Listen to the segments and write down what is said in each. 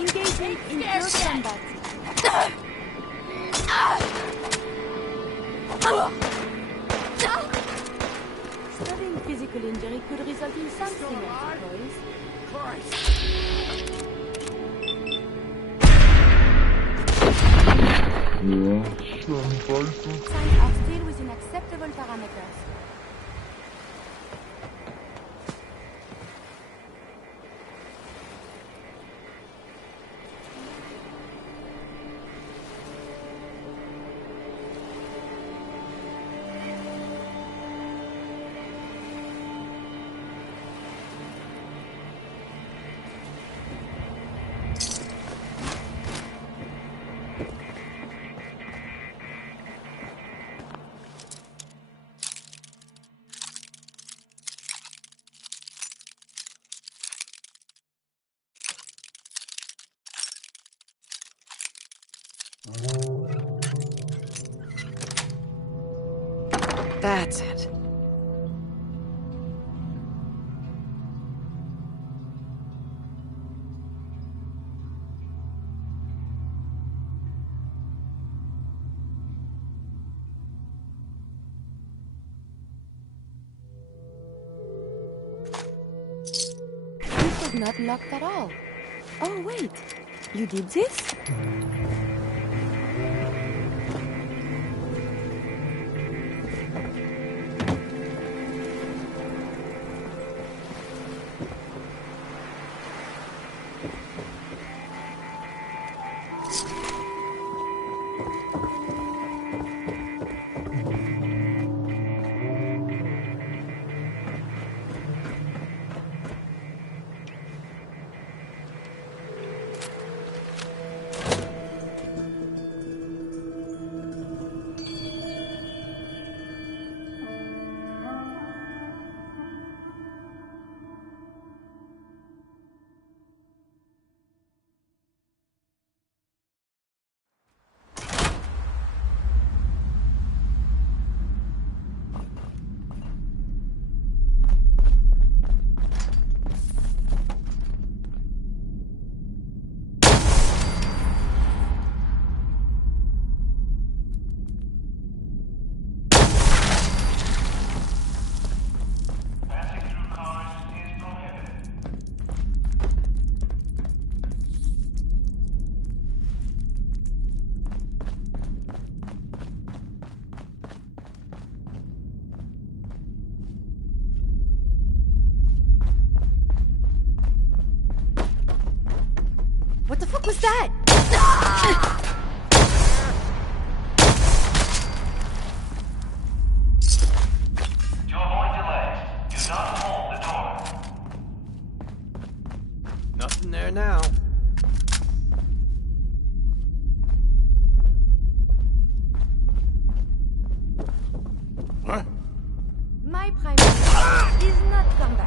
Engaging in close combat. Studying physical injury could result in something, I suppose. Signs are still within acceptable parameters. That's it. This was not locked at all. Oh, wait. You did this? What the fuck was that? To avoid delays, do not hold the door. Nothing there now. Huh? My primary is not combat.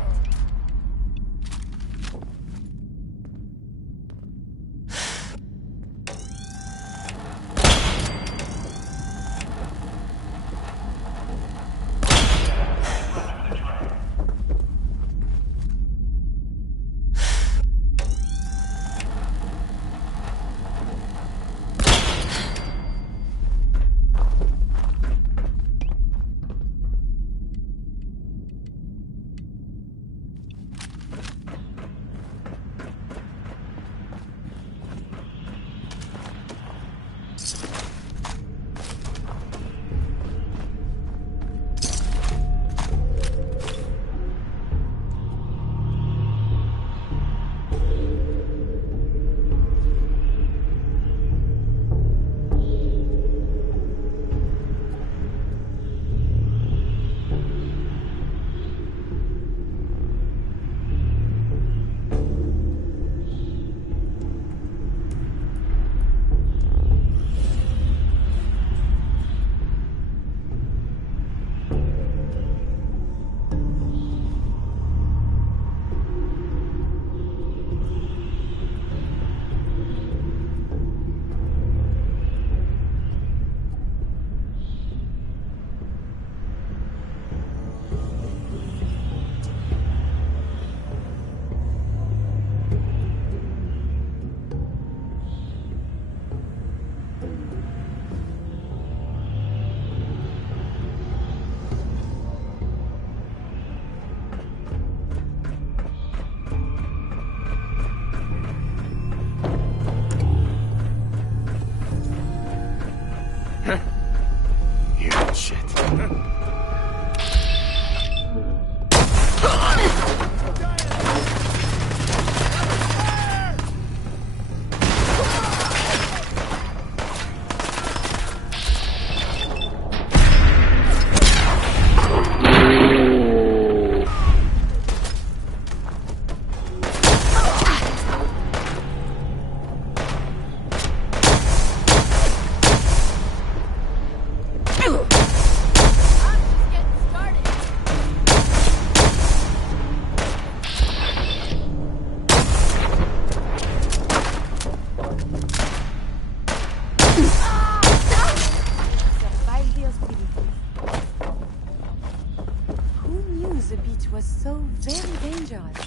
knew the beach was so very dangerous.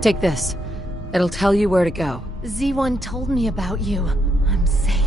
Take this. It'll tell you where to go. Z1 told me about you. I'm saved.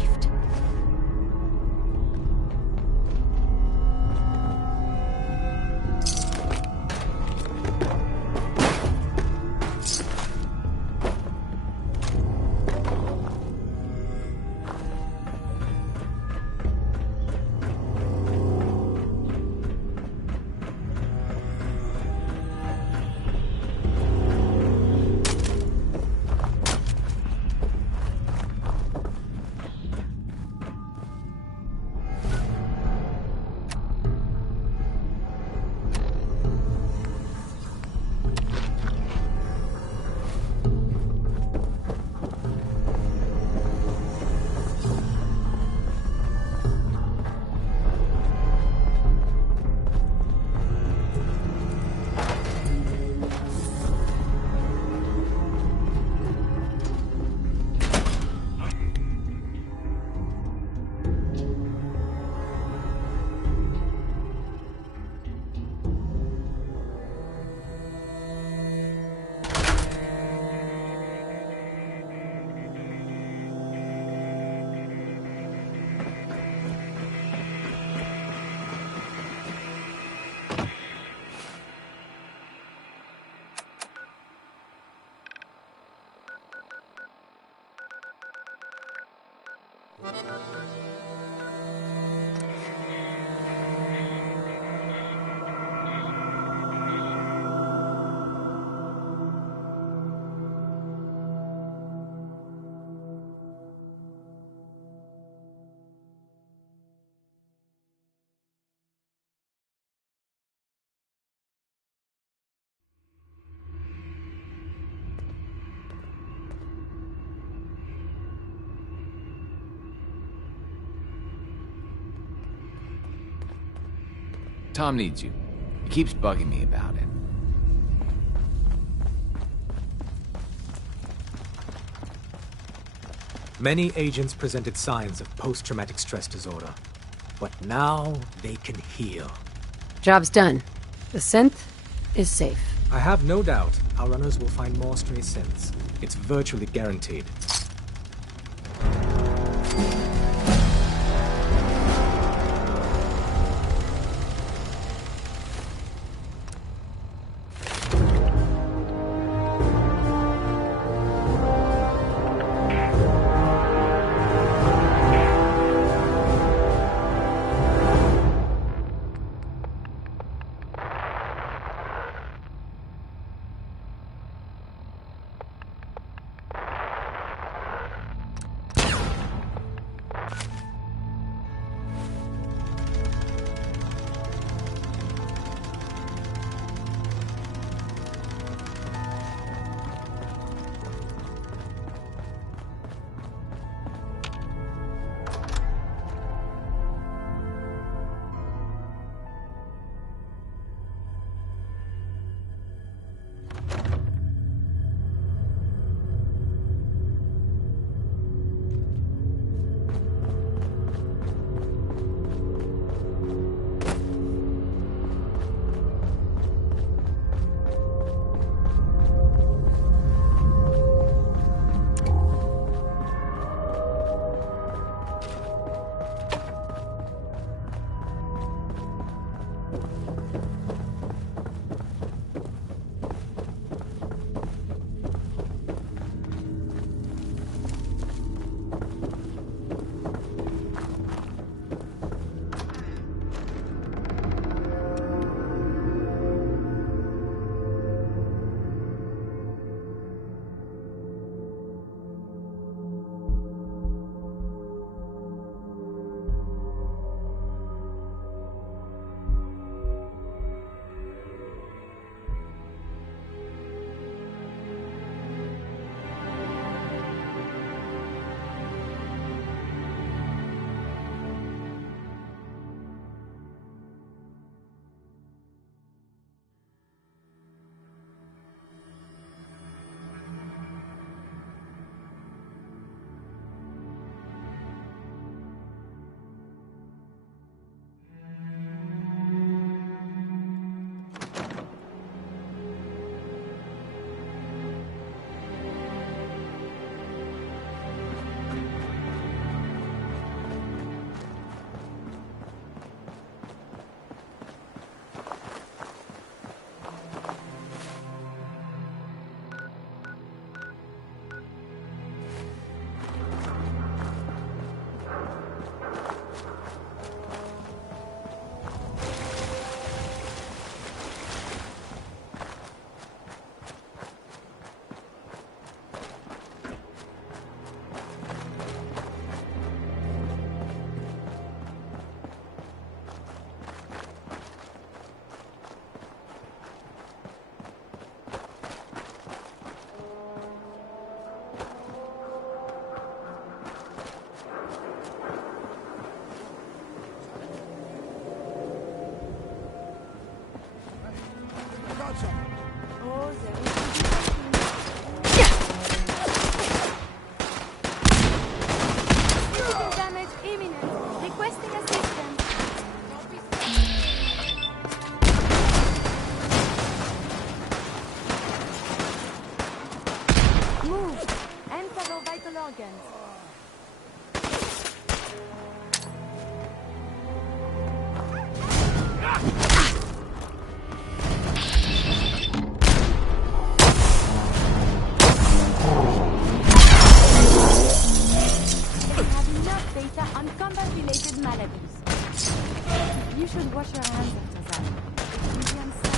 Tom needs you. He keeps bugging me about it. Many agents presented signs of post-traumatic stress disorder, but now they can heal. Job's done. The synth is safe. I have no doubt our runners will find more stray synths. It's virtually guaranteed. all organs. They have enough data on combat-related maladies. You should wash your hands after that. It can be unsafe.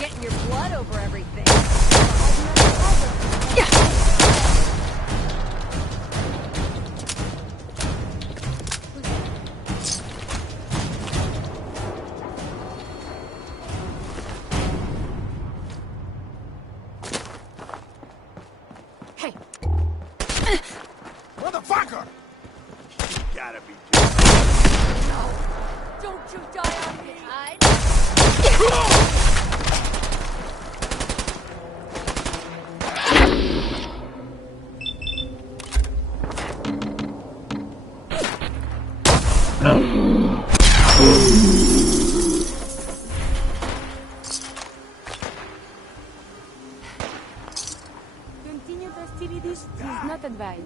Getting your blood over everything. Hey, Motherfucker! You gotta be Don't you die on me. Continued hostilities is not advised.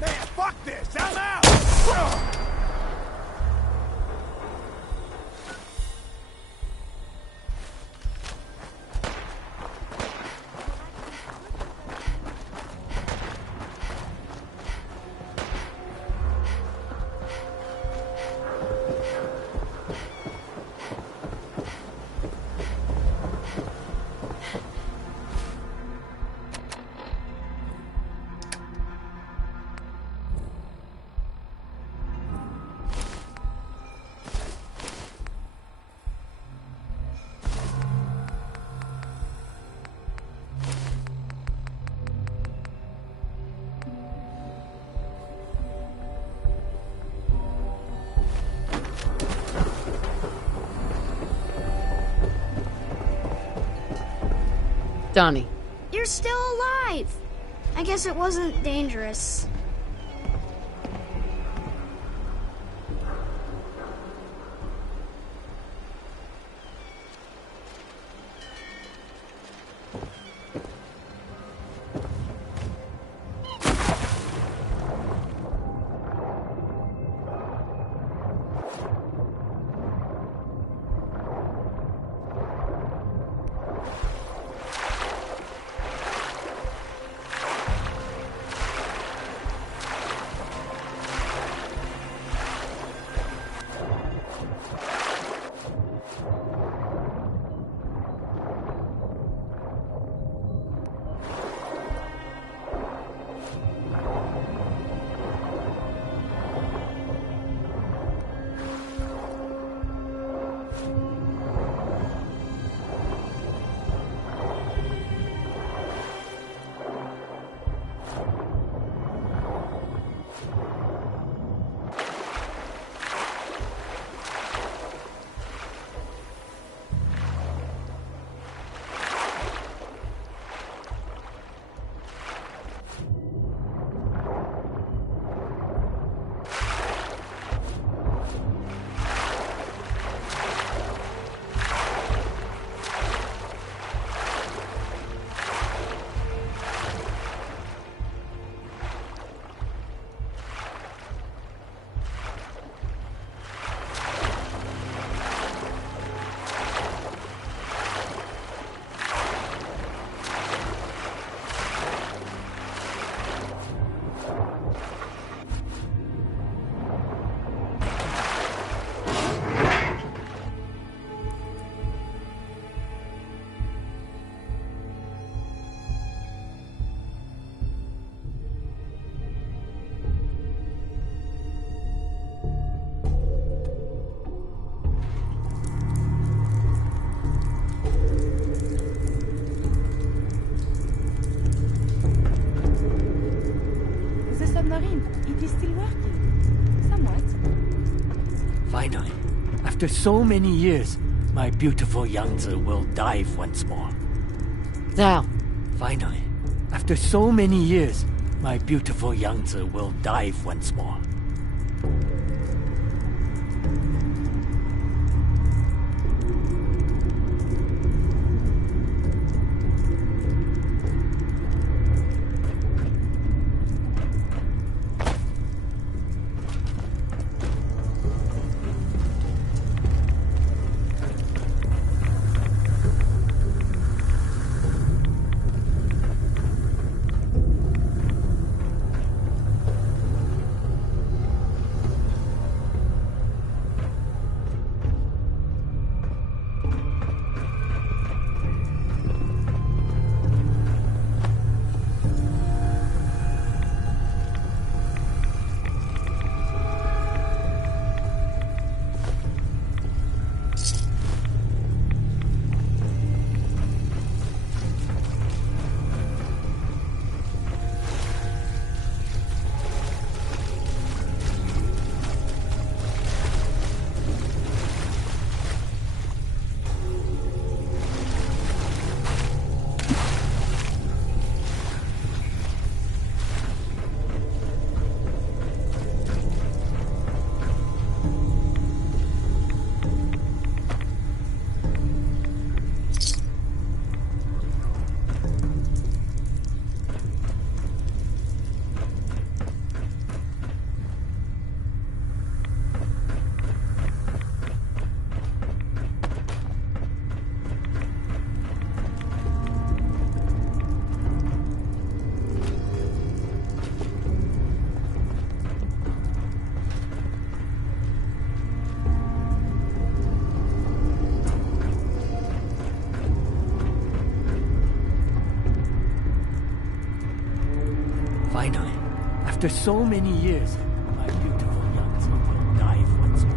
Man, fuck this! I'm out! Donnie. You're still alive! I guess it wasn't dangerous. submarine. It is still working. Somewhat. Finally, after so many years, my beautiful Yangtze will dive once more. Now, Finally, after so many years, my beautiful Yangtze will dive once more. Finally, after so many years, my beautiful Yangtze will dive once more.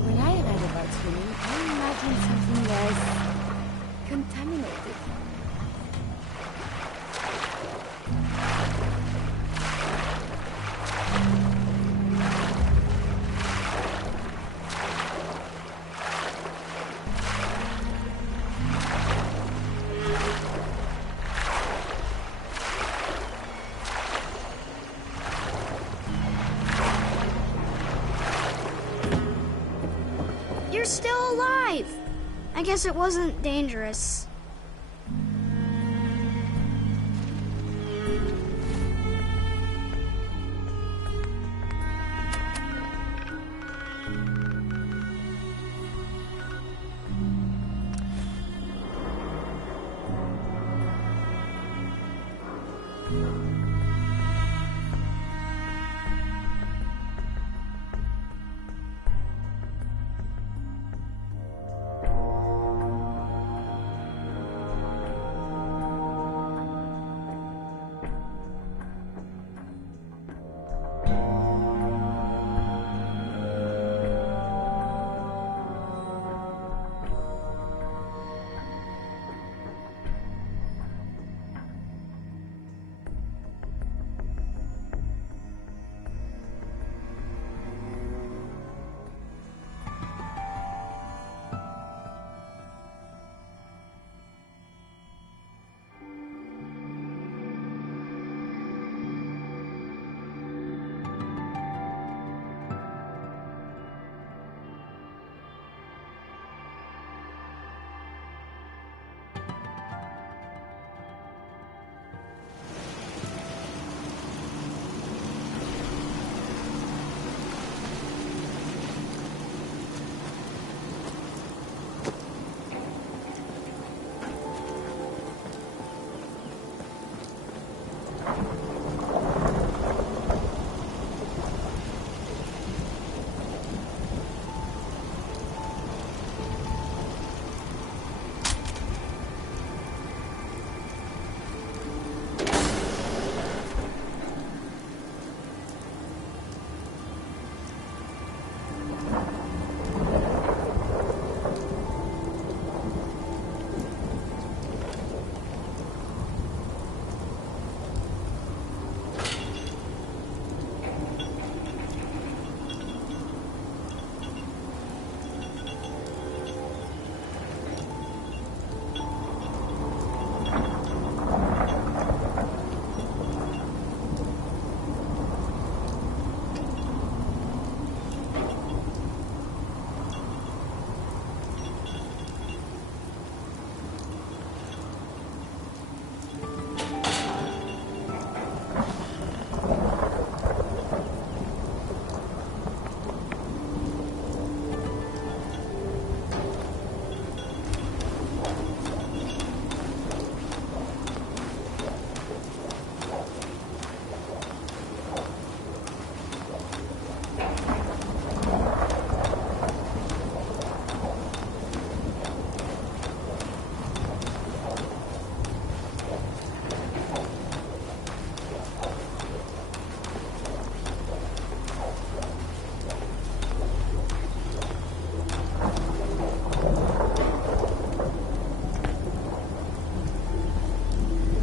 When I read about swimming, I imagined something less contaminated. You're still alive. I guess it wasn't dangerous.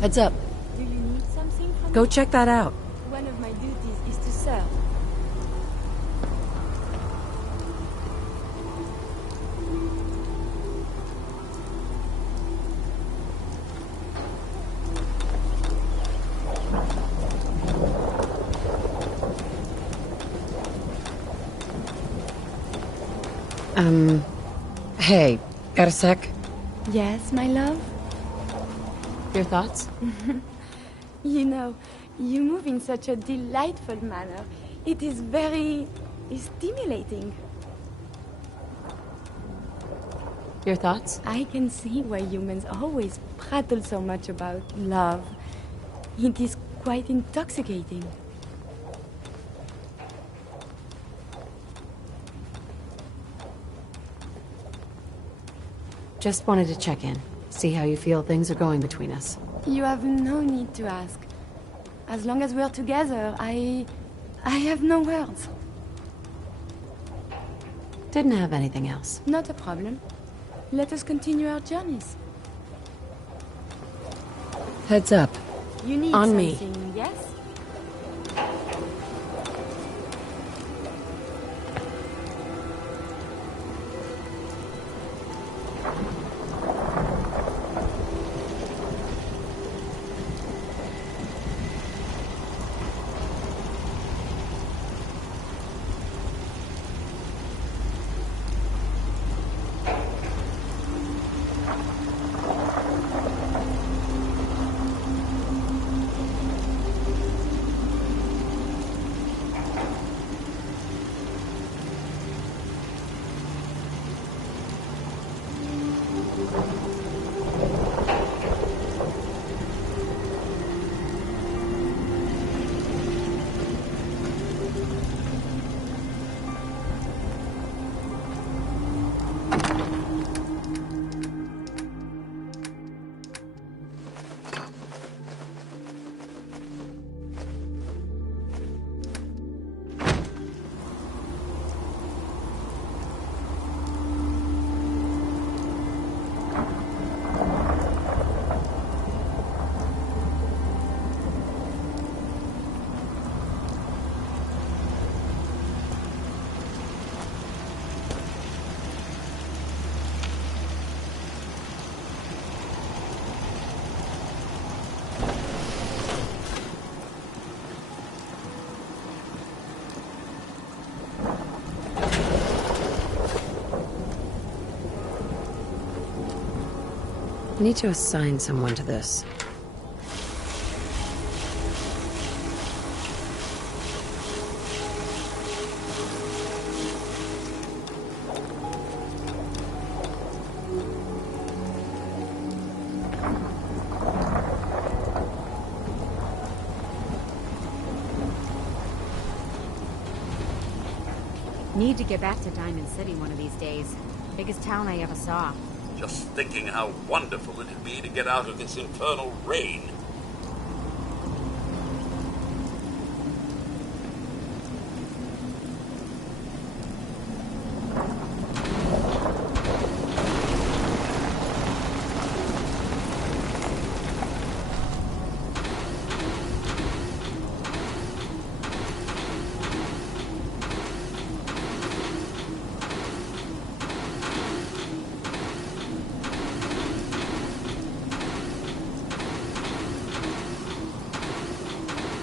Heads up. Do you need something from Go me? check that out. One of my duties is to serve. Hey, got a sec? Yes, my love? Your thoughts? You know, you move in such a delightful manner. It is very stimulating. Your thoughts? I can see why humans always prattle so much about love. It is quite intoxicating. Just wanted to check in. See how you feel things are going between us. You have no need to ask. As long as we're together, I have no words. Didn't have anything else. Not a problem. Let us continue our journeys. Heads up. You need On me. something, yes? I need to assign someone to this. Need to get back to Diamond City one of these days. Biggest town I ever saw. Just thinking how wonderful it'd be to get out of this infernal rain.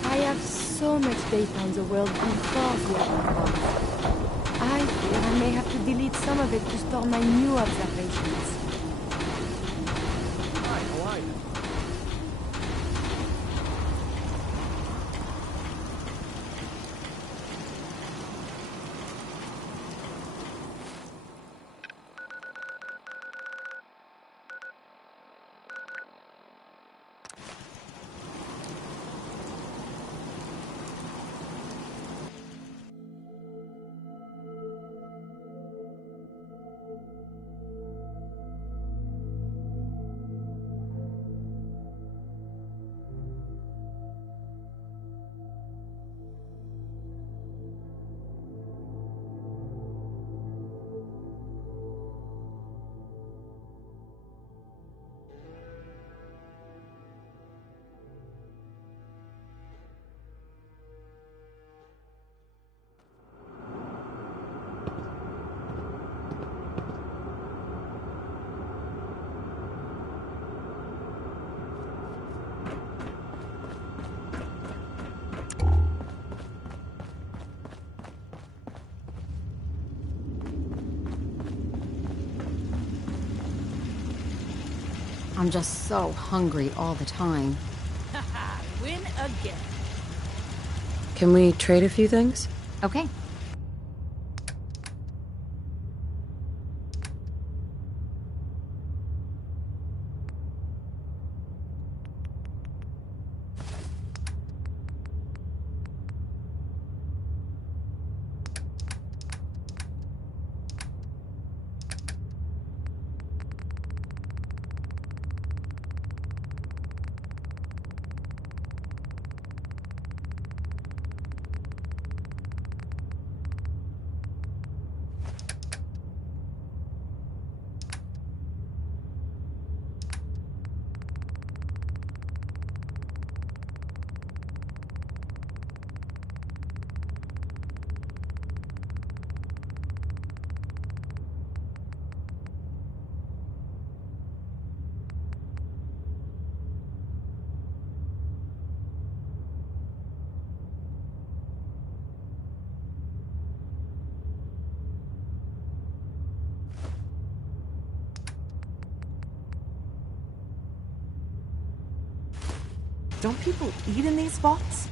I have so much data on the world before the atom bombs. I fear I may have to delete some of it to store my new observations. Hi, how are you? I'm just so hungry all the time. Haha, win again. Can we trade a few things? Okay. Don't people eat in these spots?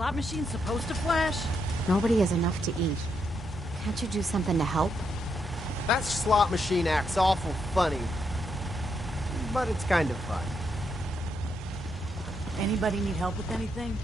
slot machine supposed to flash? Nobody has enough to eat. Can't you do something to help? That slot machine acts awful funny. But it's kind of fun. Anybody need help with anything?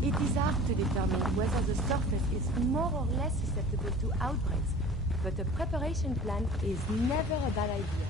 It is hard to determine whether the surface is more or less susceptible to outbreaks, but a preparation plan is never a bad idea.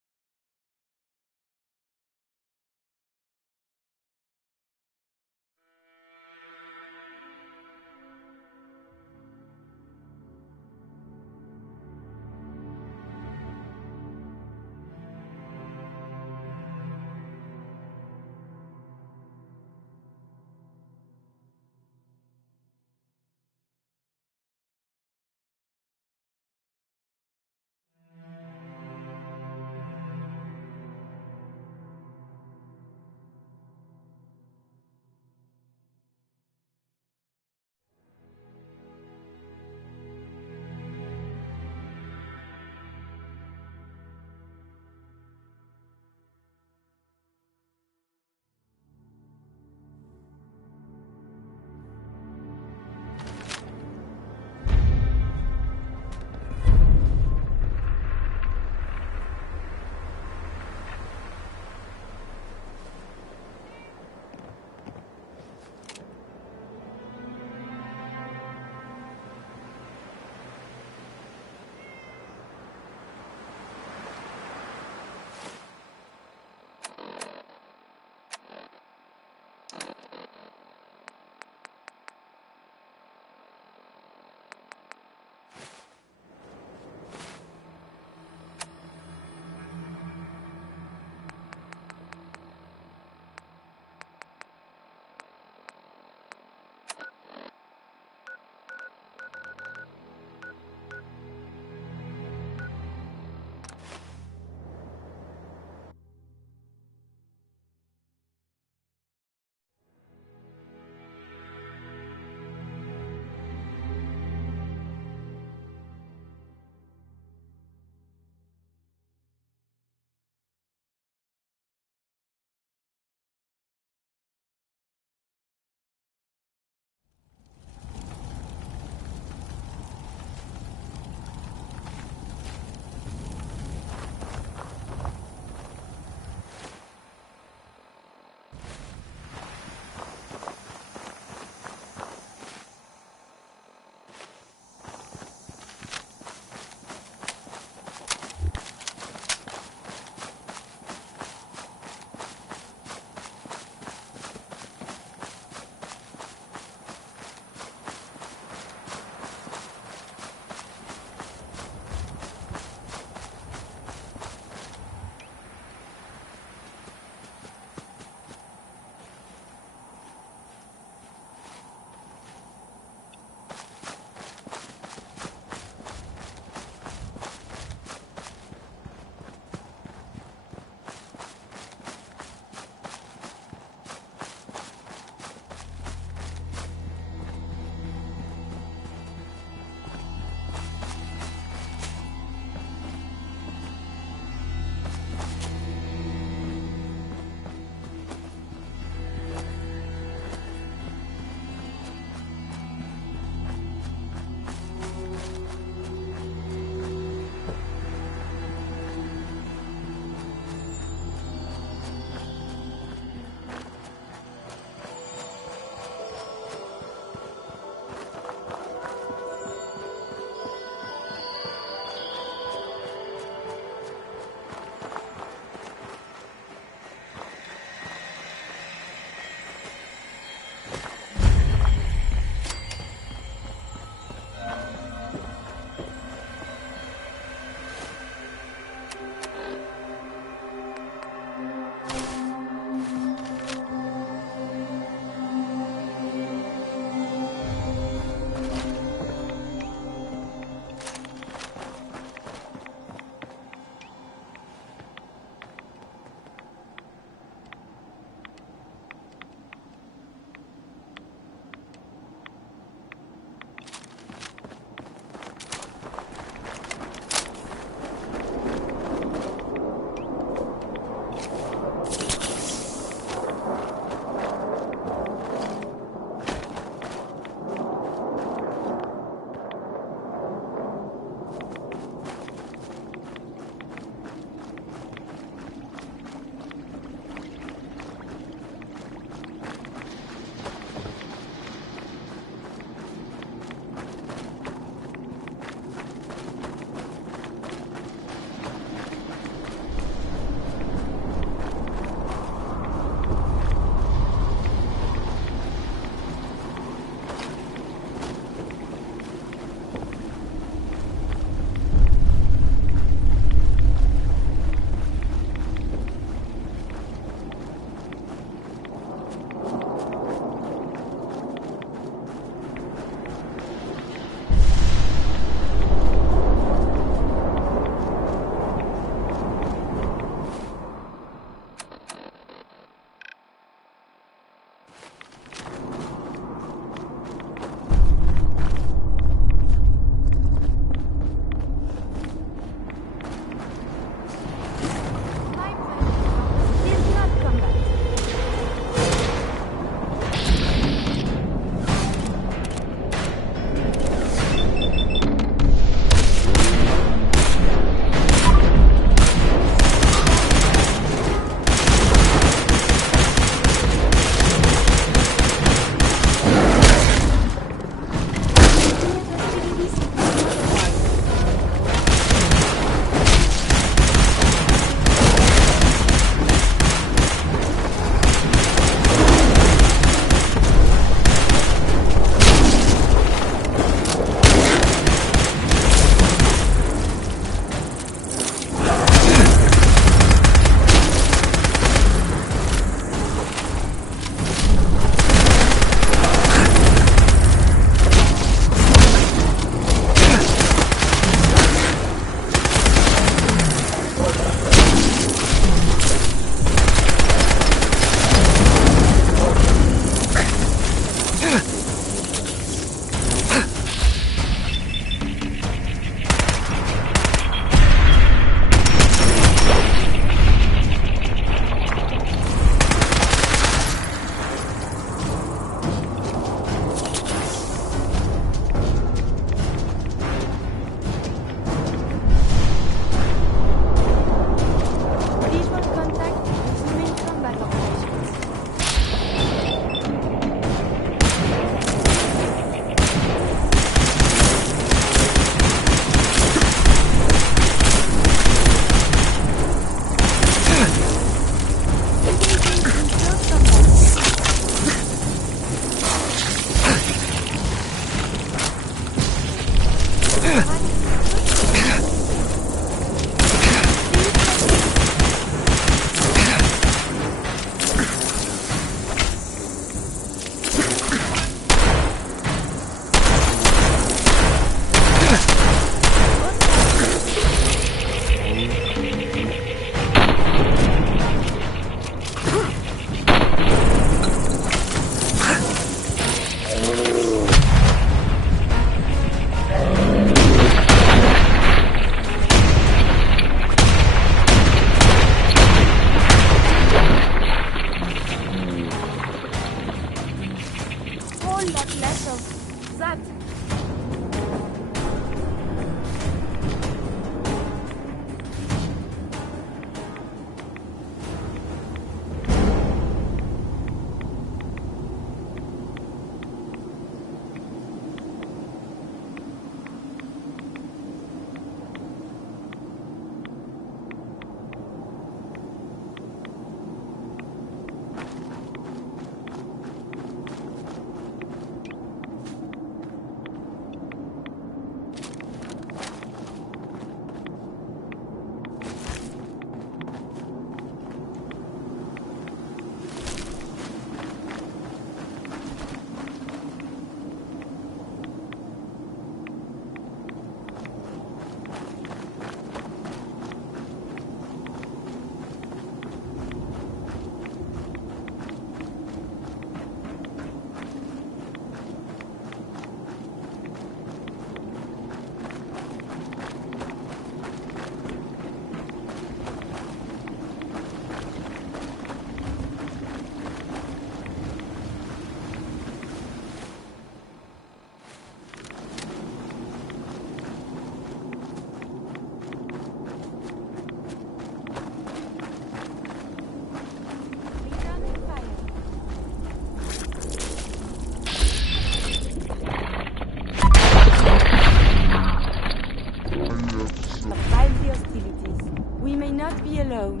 Survive the hostilities. We may not be alone.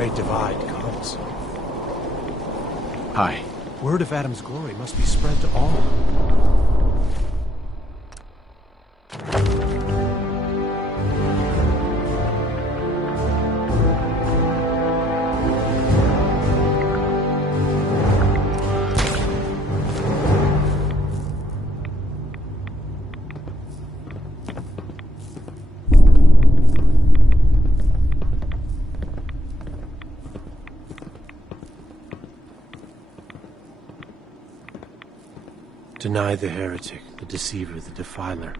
Great Divide comes. Hi. Word of Adam's glory must be spread to all. Deny the heretic, the deceiver, the defiler.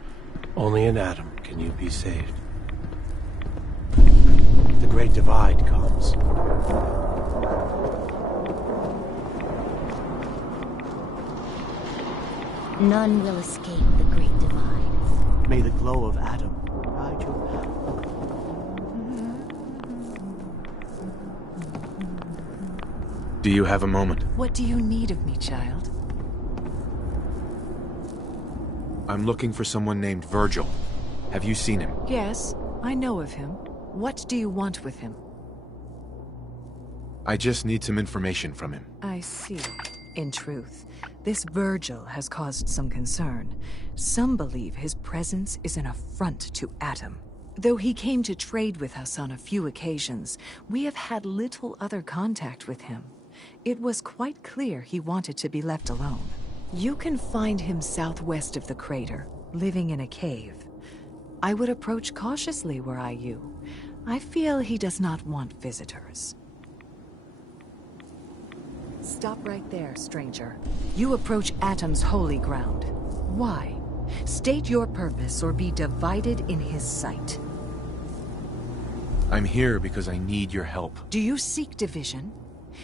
Only in Adam can you be saved. The Great Divide comes. None will escape the Great Divide. May the glow of Adam guide your path. Do you have a moment? What do you need of me, child? I'm looking for someone named Virgil. Have you seen him? Yes, I know of him. What do you want with him? I just need some information from him. I see. In truth, this Virgil has caused some concern. Some believe his presence is an affront to Adam. Though he came to trade with us on a few occasions, we have had little other contact with him. It was quite clear he wanted to be left alone. You can find him southwest of the crater, living in a cave. I would approach cautiously were I you. I feel he does not want visitors. Stop right there, stranger. You approach Atom's holy ground. Why? State your purpose or be divided in his sight. I'm here because I need your help. Do you seek division?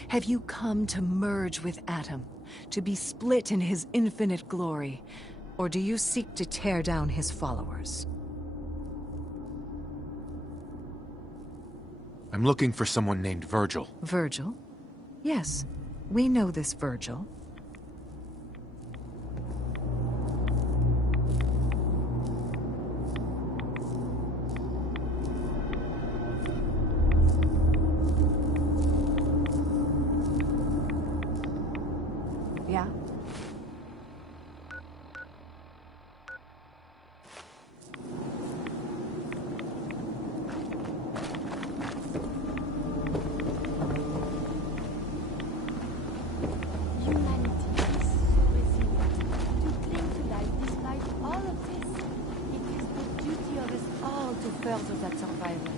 Have you come to merge with Atom, to be split in his infinite glory? Or do you seek to tear down his followers? I'm looking for someone named Virgil. Virgil? Yes, we know this Virgil. Yeah? Further that survival.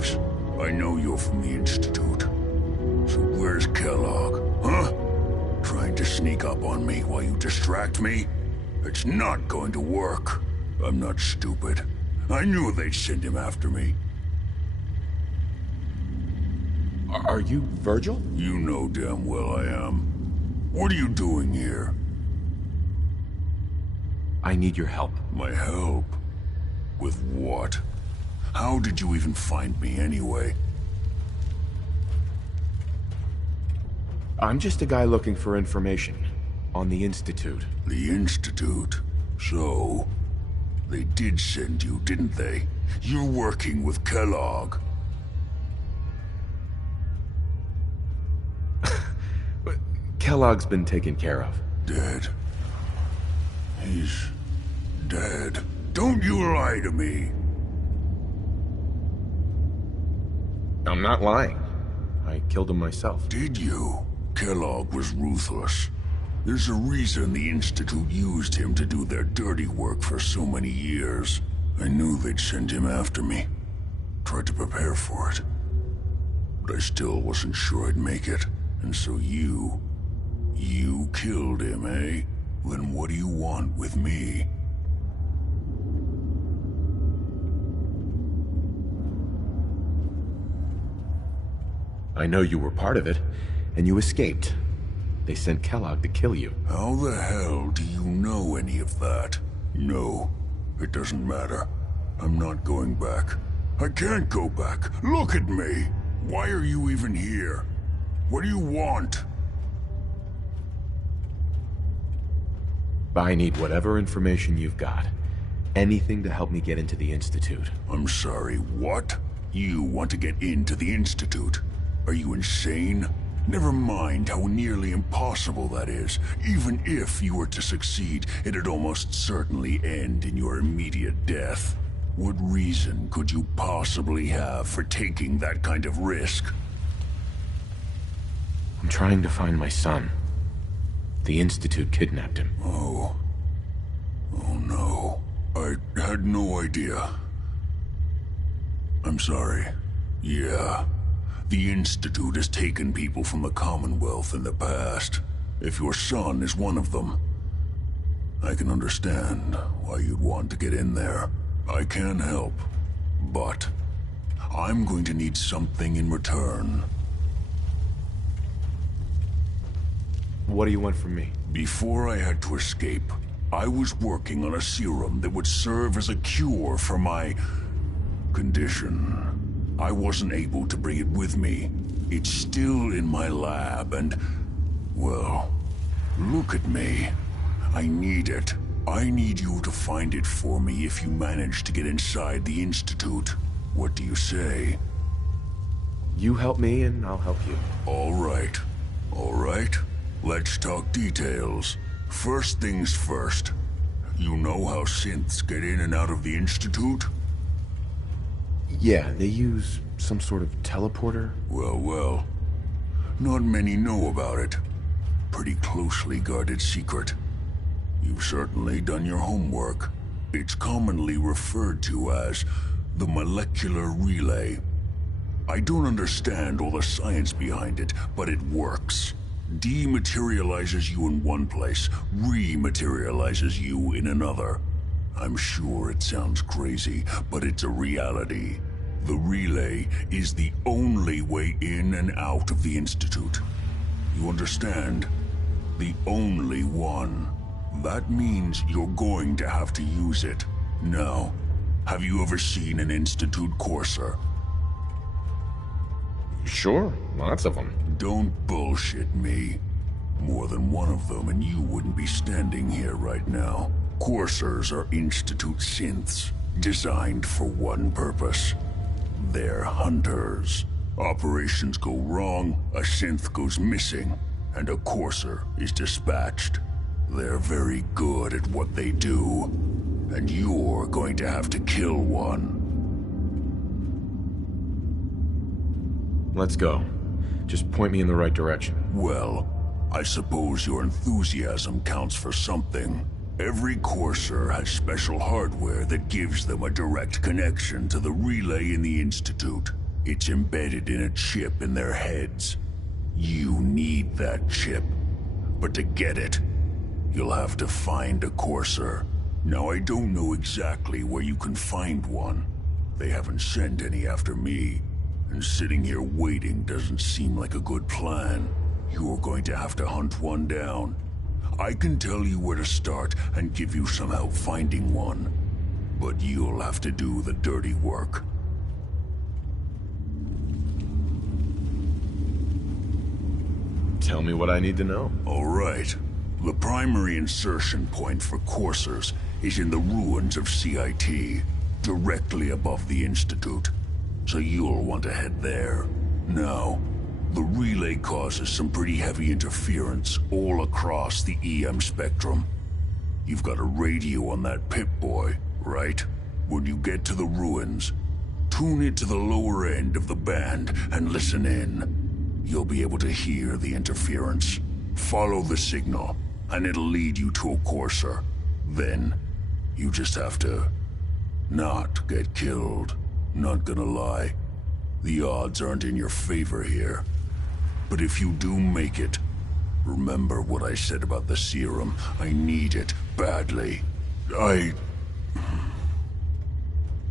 Graves. I know you're from the Institute. So where's Kellogg, huh? Trying to sneak up on me while you distract me? It's not going to work. I'm not stupid. I knew they'd send him after me. Are you Virgil? You know damn well I am. What are you doing here? I need your help. My help? With what? How did you even find me anyway? I'm just a guy looking for information on the Institute. The Institute? So, they did send you, didn't they? You're working with Kellogg. Kellogg's been taken care of. Dead. He's dead. Don't you lie to me. I'm not lying. I killed him myself. Did you? Kellogg was ruthless. There's a reason the Institute used him to do their dirty work for so many years. I knew they'd send him after me. Tried to prepare for it. But I still wasn't sure I'd make it. And so you killed him, eh? Then what do you want with me? I know you were part of it, and you escaped. They sent Kellogg to kill you. How the hell do you know any of that? No, it doesn't matter. I'm not going back. I can't go back. Look at me! Why are you even here? What do you want? I need whatever information you've got. Anything to help me get into the Institute. I'm sorry, what? You want to get into the Institute? Are you insane? Never mind how nearly impossible that is. Even if you were to succeed, it'd almost certainly end in your immediate death. What reason could you possibly have for taking that kind of risk? I'm trying to find my son. The Institute kidnapped him. Oh no. I had no idea. I'm sorry. Yeah. The Institute has taken people from the Commonwealth in the past. If your son is one of them, I can understand why you'd want to get in there. I can help, but I'm going to need something in return. What do you want from me? Before I had to escape, I was working on a serum that would serve as a cure for my condition. I wasn't able to bring it with me. It's still in my lab and, well, look at me. I need it. I need you to find it for me if you manage to get inside the Institute. What do you say? You help me and I'll help you. All right. All right. Let's talk details. First things first. You know how synths get in and out of the Institute? Yeah, they use some sort of teleporter. Well. Not many know about it. Pretty closely guarded secret. You've certainly done your homework. It's commonly referred to as the molecular relay. I don't understand all the science behind it, but it works. Dematerializes you in one place, rematerializes you in another. I'm sure it sounds crazy, but it's a reality. The relay is the only way in and out of the Institute. You understand? The only one. That means you're going to have to use it. Now, have you ever seen an Institute courser? Sure, lots of them. Don't bullshit me. More than one of them and you wouldn't be standing here right now. Coursers are Institute synths, designed for one purpose. They're hunters. Operations go wrong, a synth goes missing, and a courser is dispatched. They're very good at what they do, and you're going to have to kill one. Let's go. Just point me in the right direction. Well, I suppose your enthusiasm counts for something. Every courser has special hardware that gives them a direct connection to the relay in the Institute. It's embedded in a chip in their heads. You need that chip. But to get it, you'll have to find a courser. Now, I don't know exactly where you can find one. They haven't sent any after me. And sitting here waiting doesn't seem like a good plan. You're going to have to hunt one down. I can tell you where to start and give you some help finding one. But you'll have to do the dirty work. Tell me what I need to know. All right. The primary insertion point for coursers is in the ruins of CIT, directly above the Institute. So you'll want to head there. Now, the relay causes some pretty heavy interference all across the EM spectrum. You've got a radio on that Pip-Boy, right? When you get to the ruins, tune it to the lower end of the band and listen in. You'll be able to hear the interference. Follow the signal, and it'll lead you to a courser. Then, you just have to not get killed. Not gonna lie, the odds aren't in your favor here. But if you do make it, remember what I said about the serum. I need it badly. I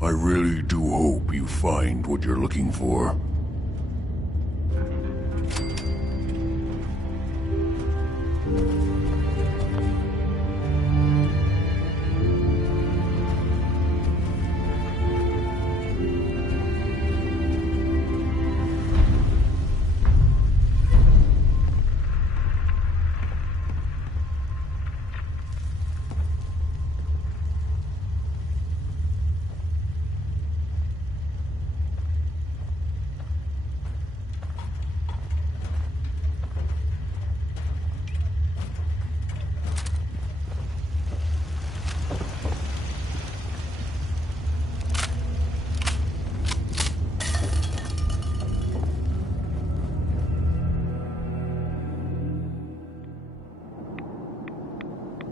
really do hope you find what you're looking for.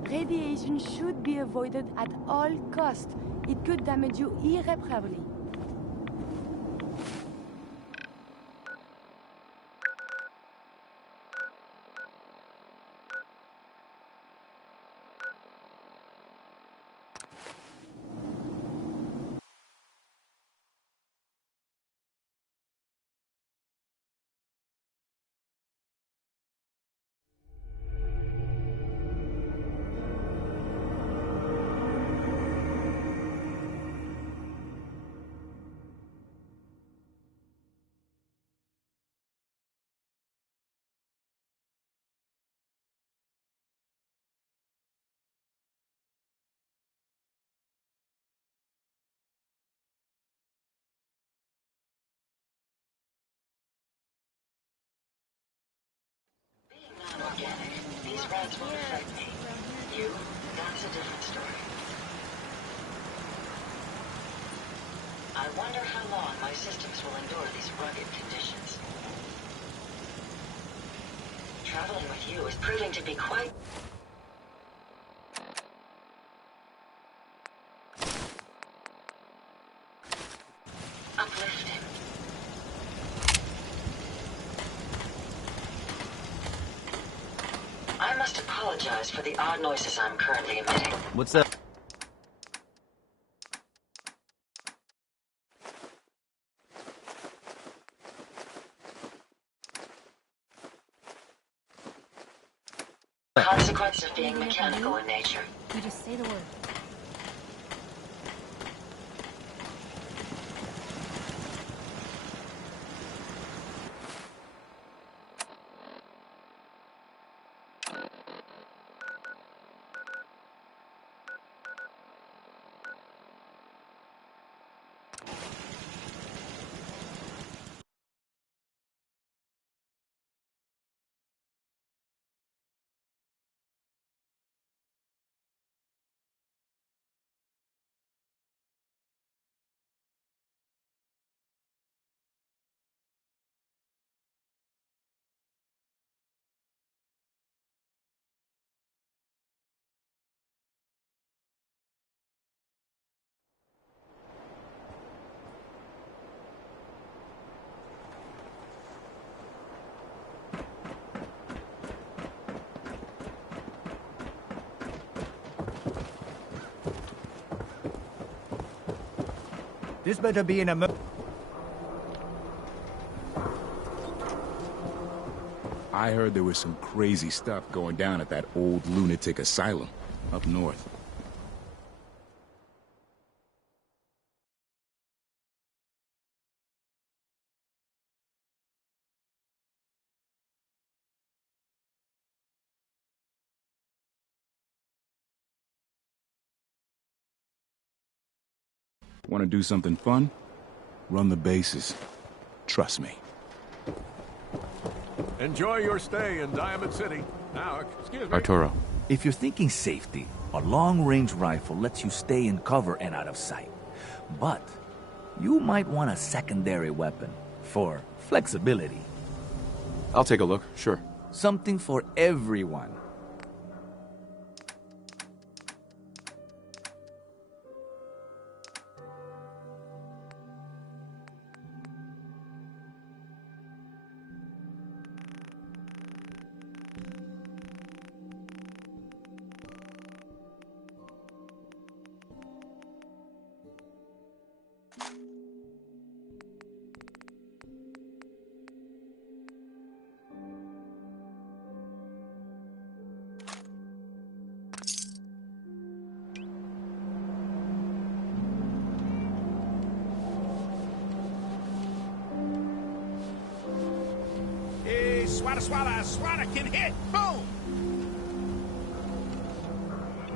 Radiation should be avoided at all costs. It could damage you irreparably. These rats won't affect me. You, that's a different story. I wonder how long my systems will endure these rugged conditions. Traveling with you is proving to be quite... uplifting. I must apologize for the odd noises I'm currently emitting. What's up? Consequence of being mechanical in nature. You just say the word. This better be an emergency. I heard there was some crazy stuff going down at that old lunatic asylum up north. Want to do something fun? Run the bases. Trust me. Enjoy your stay in Diamond City. Now, excuse me. Arturo. If you're thinking safety, a long-range rifle lets you stay in cover and out of sight. But you might want a secondary weapon for flexibility. I'll take a look, sure. Something for everyone. Swada can hit! Boom!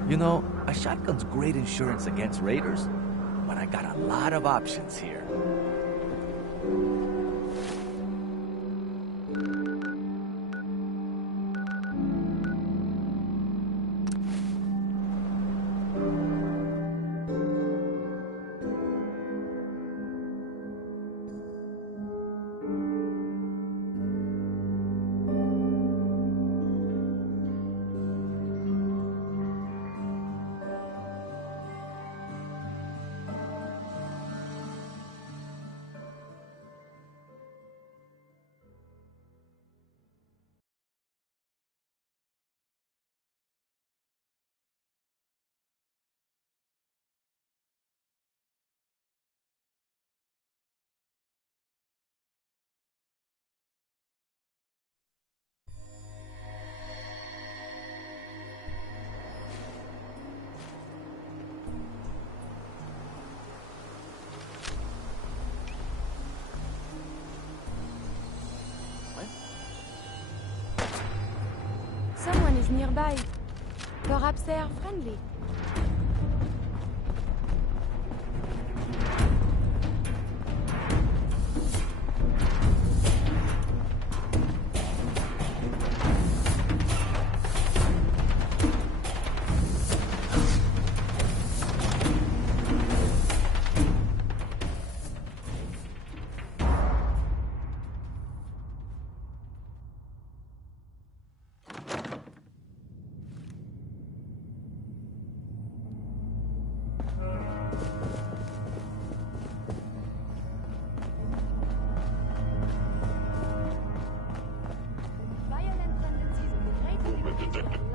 You know, a shotgun's great insurance against raiders, but I got a lot of options here. Someone is nearby. Perhaps they are friendly.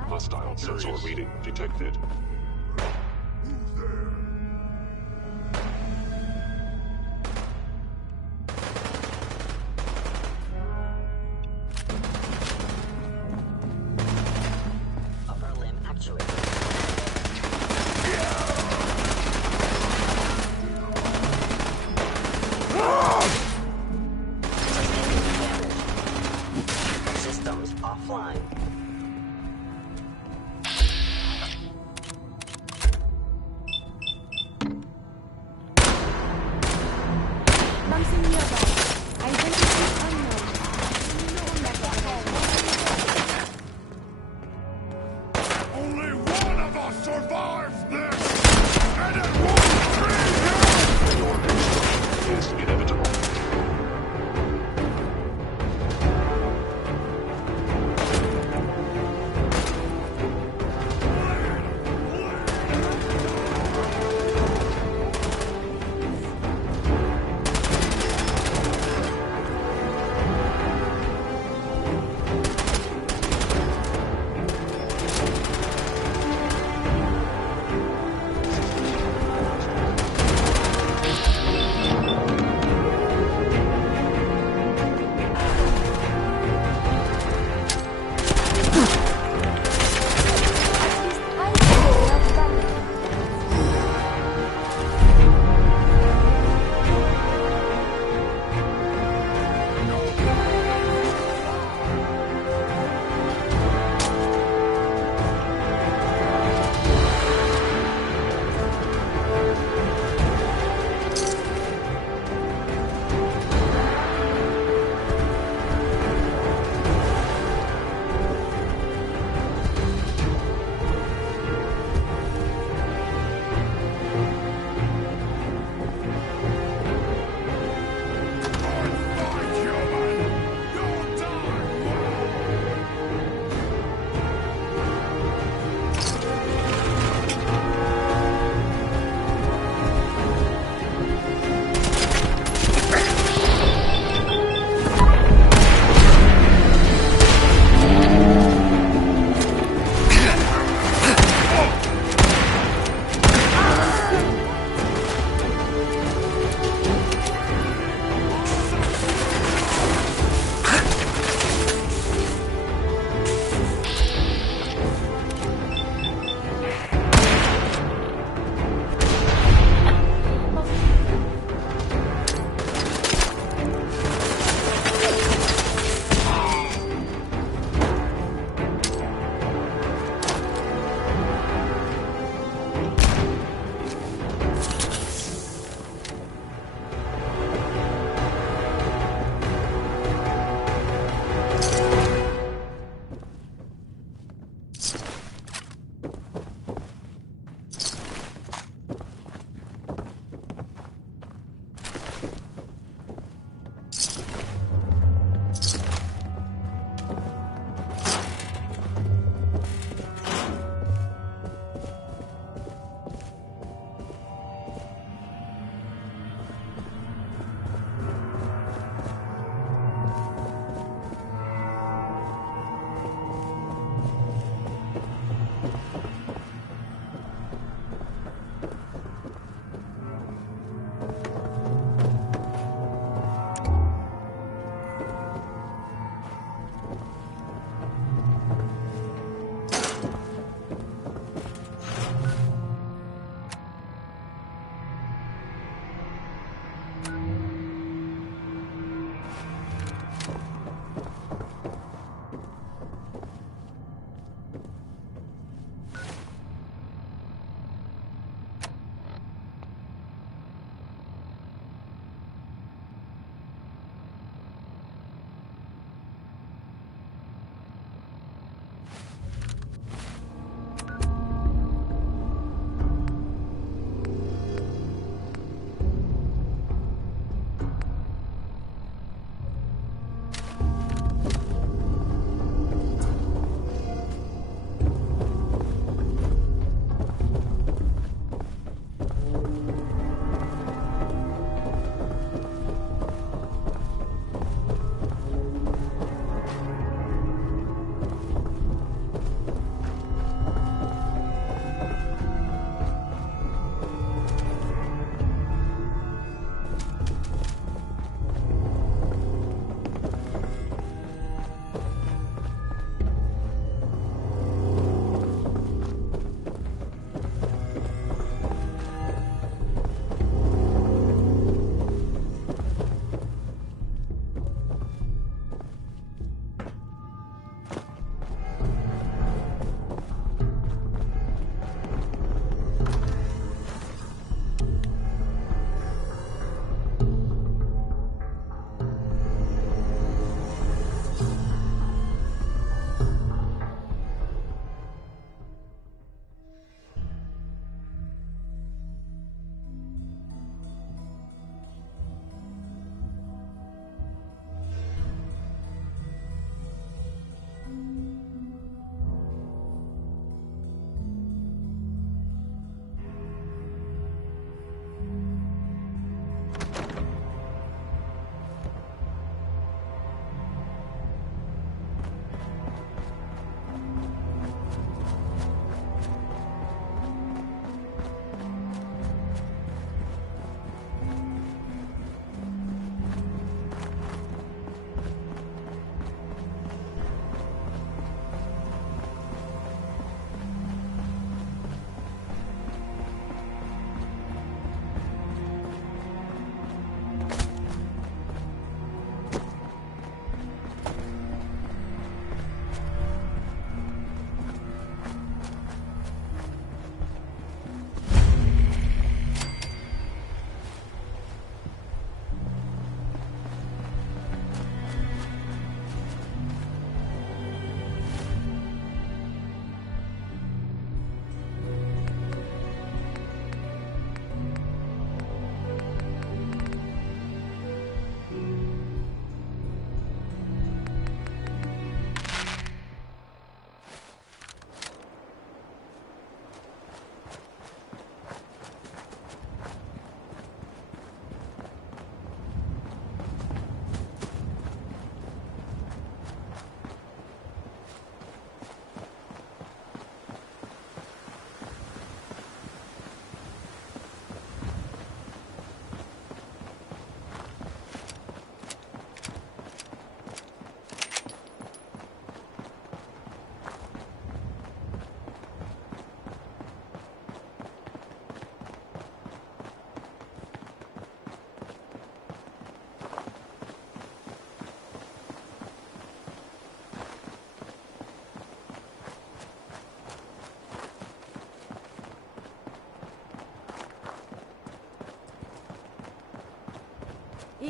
Hostile sensor reading detected. Upper limb actuated. Systems offline.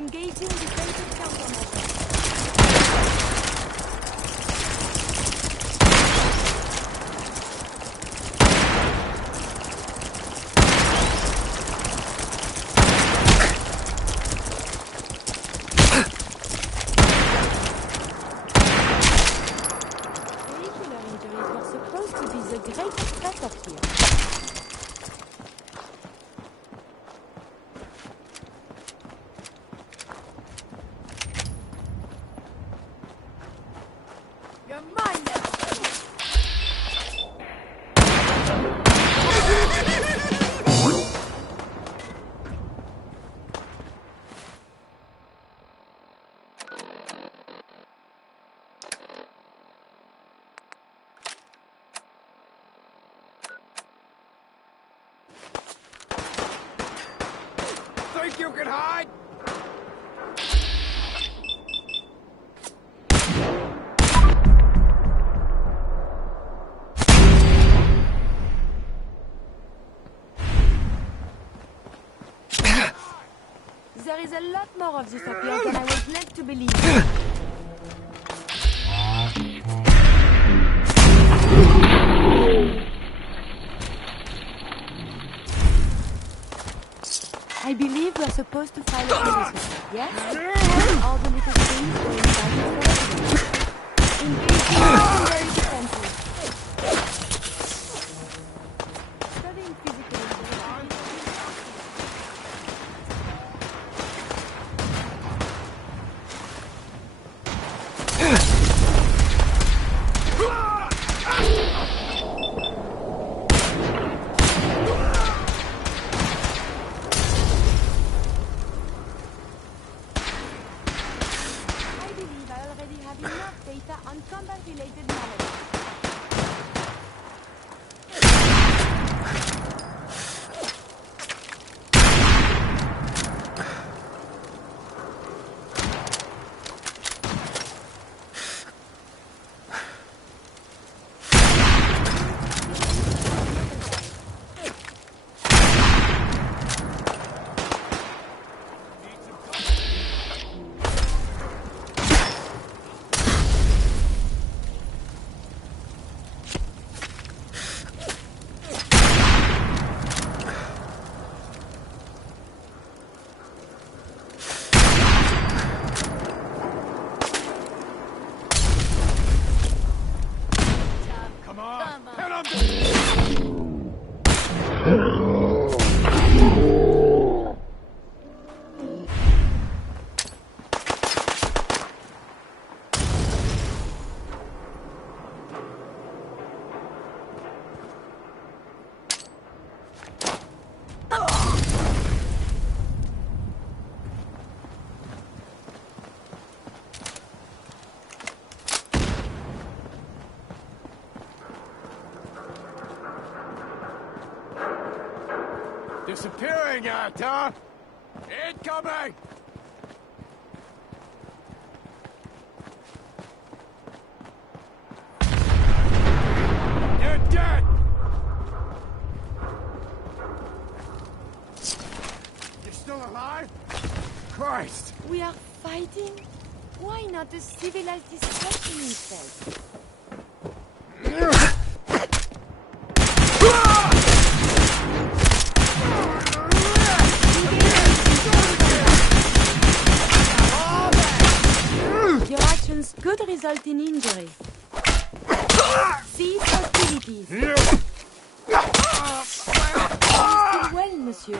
Engaging defensive countermeasures. Vehicular injuries were supposed to be the greatest threat up here. You're mine now! Think you can hide? There is a lot more of this up here than I was led to believe. I believe we're supposed to find a police, yes? All the little things go inside this door. Engaging secondary defenses. Studying physical intelligence. I believe I already have enough data on combat-related maladies. Come on. Hit him! Disappearing act, huh? Incoming! You're dead! You're still alive? Christ! We are fighting? Why not a civilized destruction instead? Your actions could result in injury. Cease hostilities. Still well, monsieur.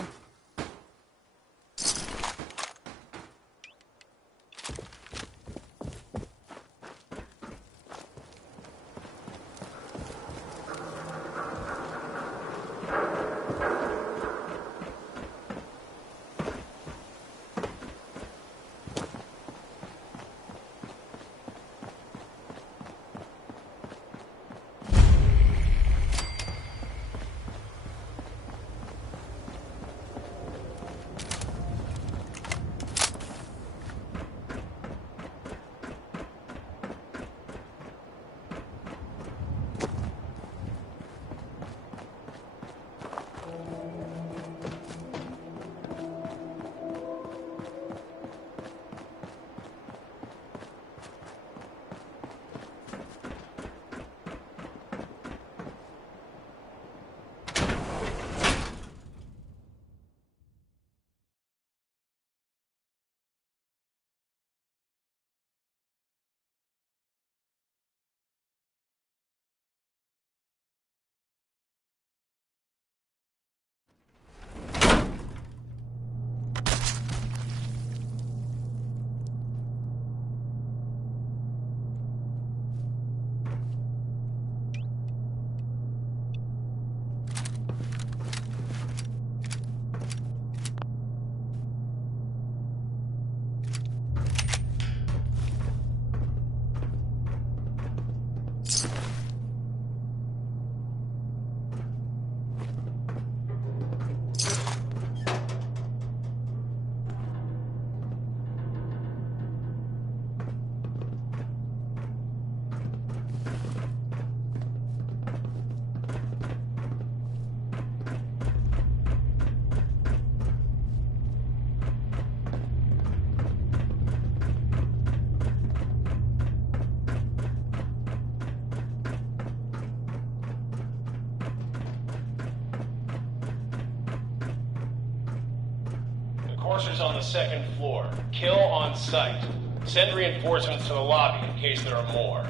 Enforcers on the second floor. Kill on sight. Send reinforcements to the lobby in case there are more.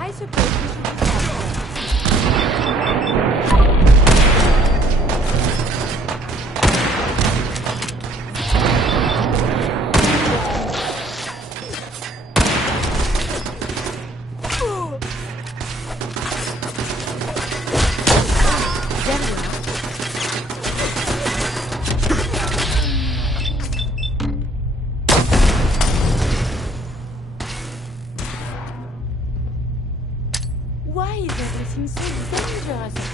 I suppose we should do Why is everything so dangerous here?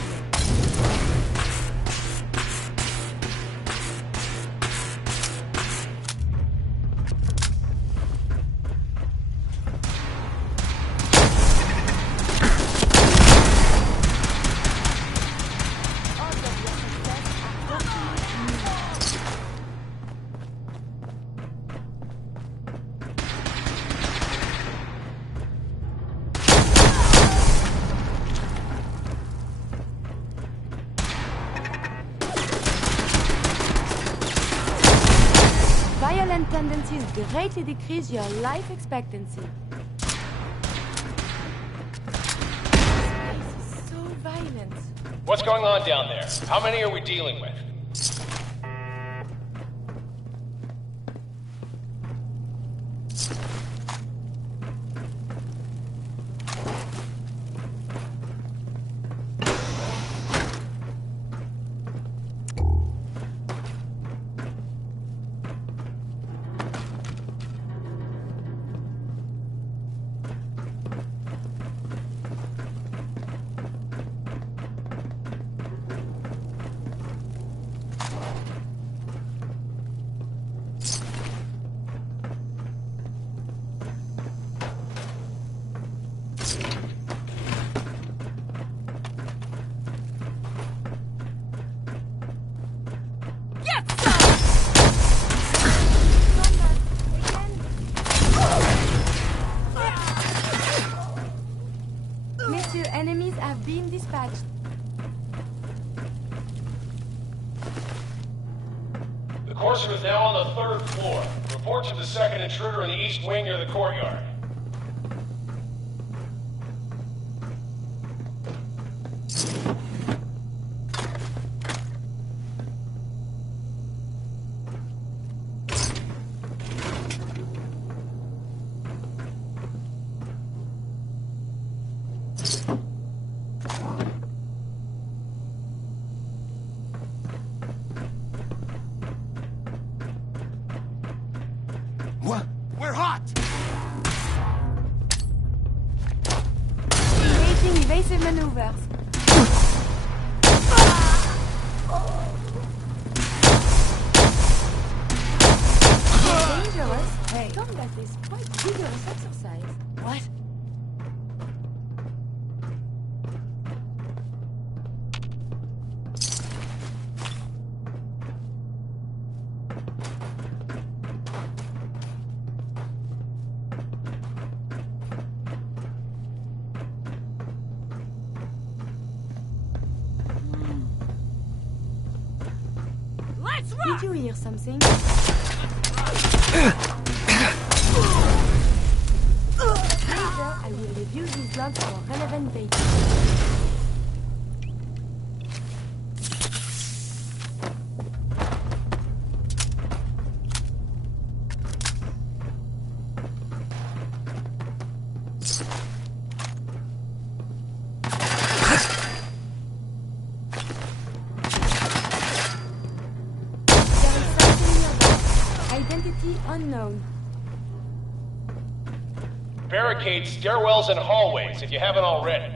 Violent tendencies greatly decrease your life expectancy. This place is so violent. What's going on down there? How many are we dealing with? Monsieur, enemies have been dispatched. The courser is now on the third floor. Report to the second intruder in the east wing near the courtyard. What? We're hot! Engaging evasive maneuvers. Dangerous? Hey. Combat is quite vigorous exercise. What? Did you hear something? Later, I will review these logs for relevant data. There is Identity unknown. Barricade stairwells and hallways if you haven't already.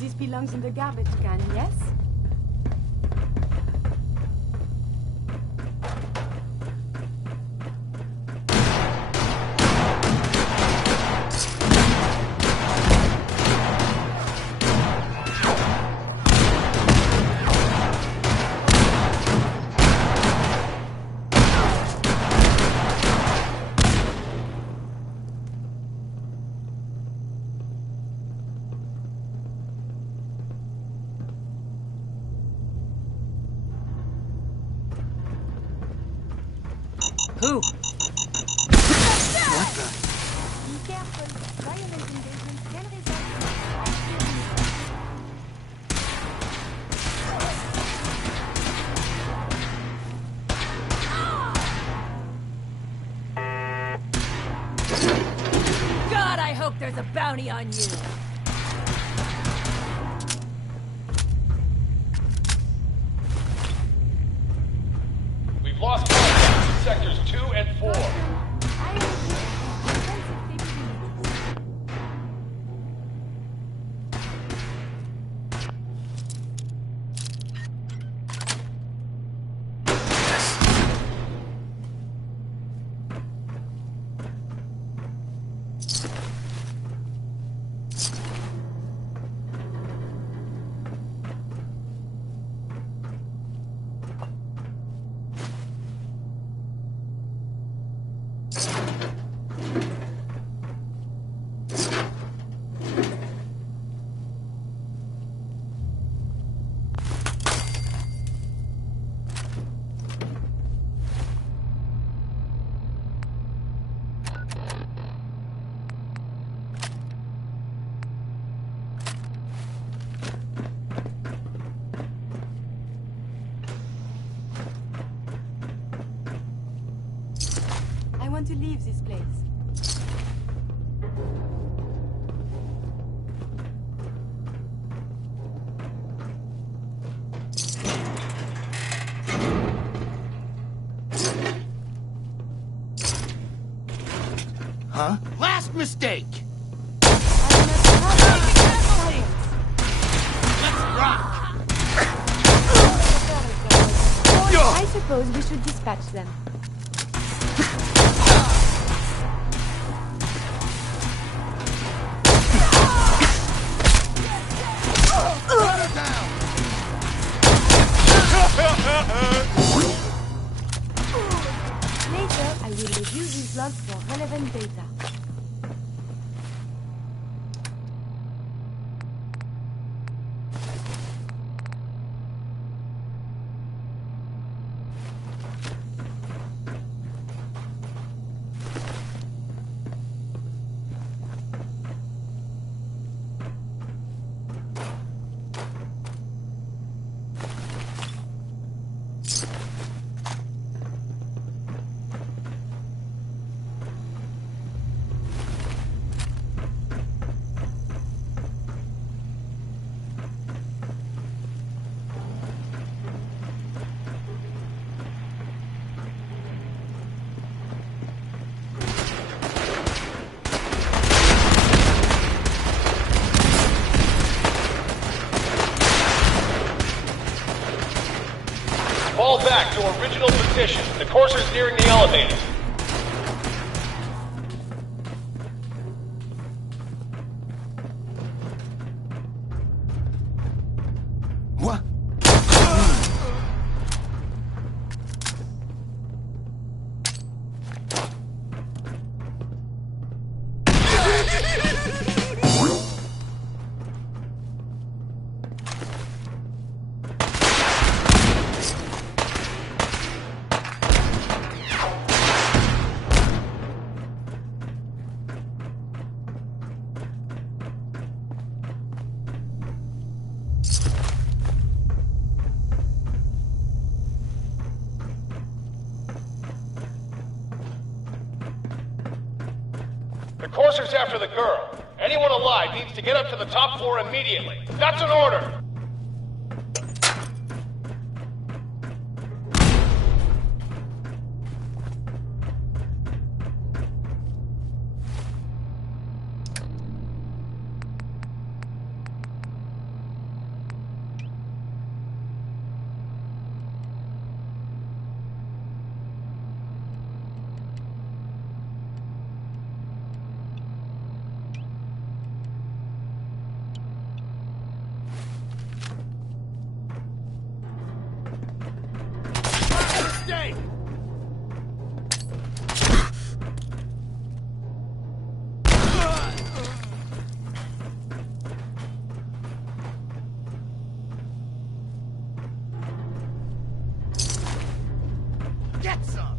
This belongs in the garbage can, yes? Who? What the? Be careful. Violent engagement can result in God, I hope there's a bounty on you. We've lost contact in sectors 2 and 4. I want to leave this place. Huh? Last mistake! Let's rock! I suppose we should dispatch them. Later, I will review these logs for relevant data. Fall back to original position. The courser's nearing the elevator. What? The courser's after the girl. Anyone alive needs to get up to the top floor immediately. That's an order! Get some!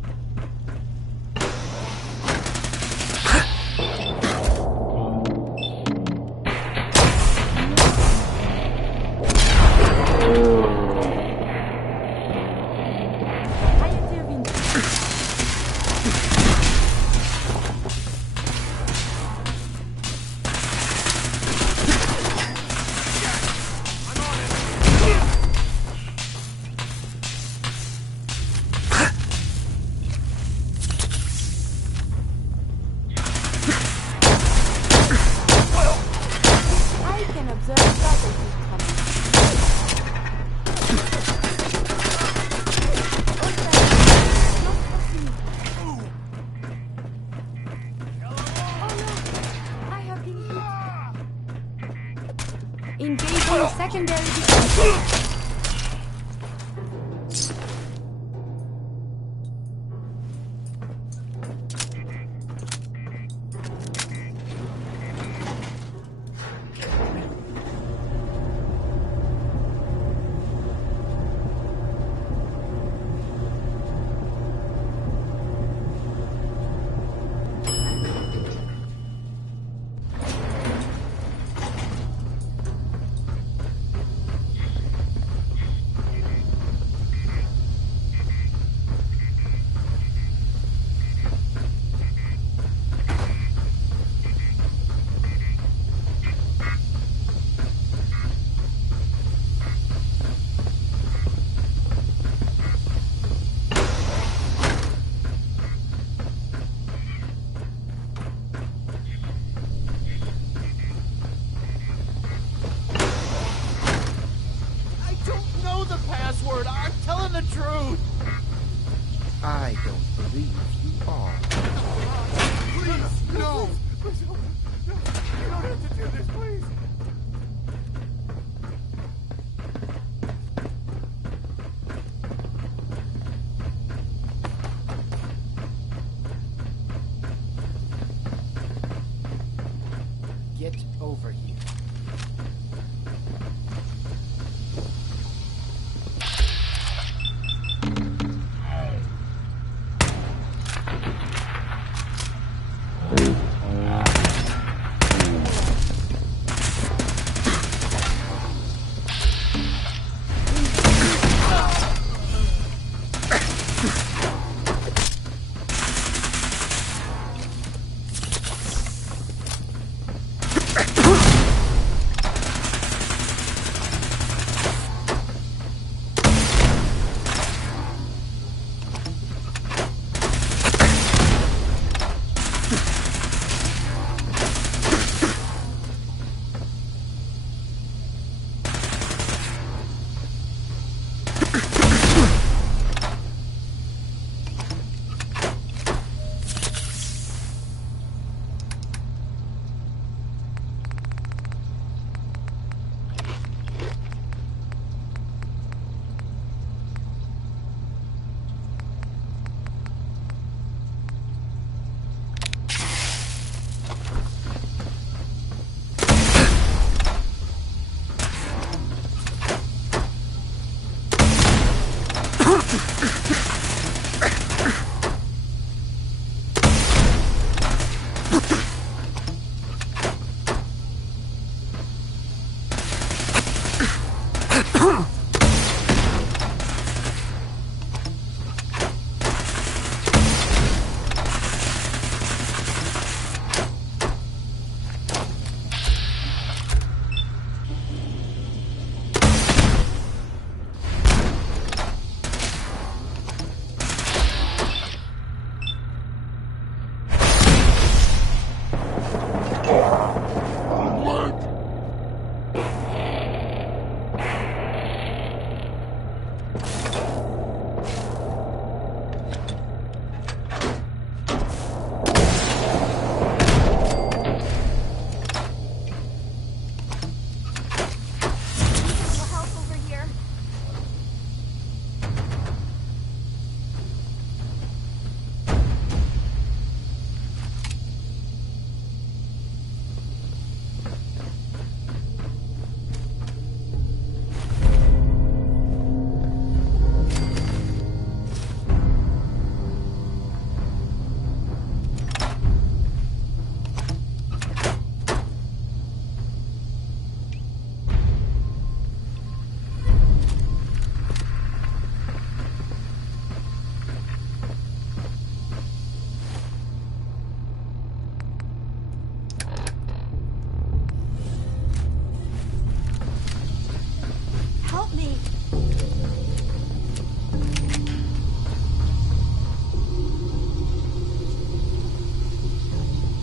Engaging secondary defense. I'm telling the truth! I don't believe you are. Please, no! You don't have to do this, please! Get over here.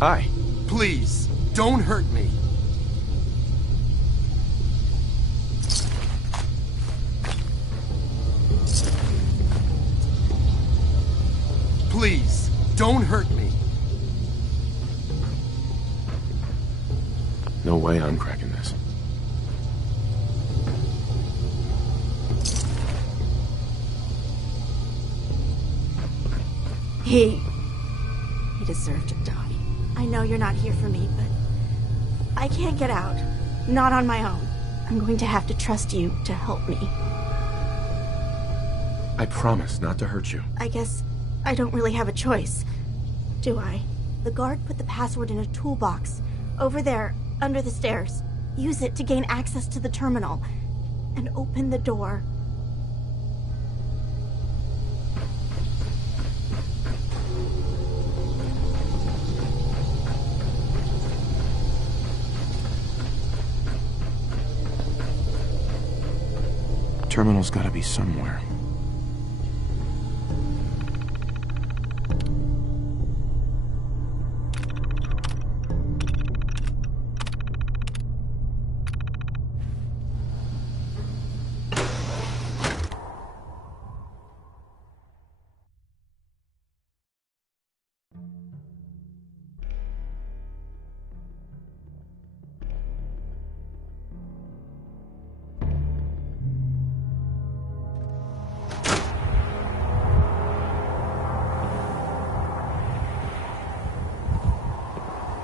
Hi. Please, don't hurt me. Please, don't hurt me. No way I'm cracking this. He deserved to die. I know you're not here for me, but I can't get out. Not on my own. I'm going to have to trust you to help me. I promise not to hurt you. I guess I don't really have a choice, do I? The guard put the password in a toolbox over there, under the stairs. Use it to gain access to the terminal and open the door. Terminal's gotta be somewhere.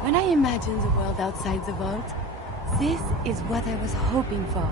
When I imagined the world outside the vault, this is what I was hoping for.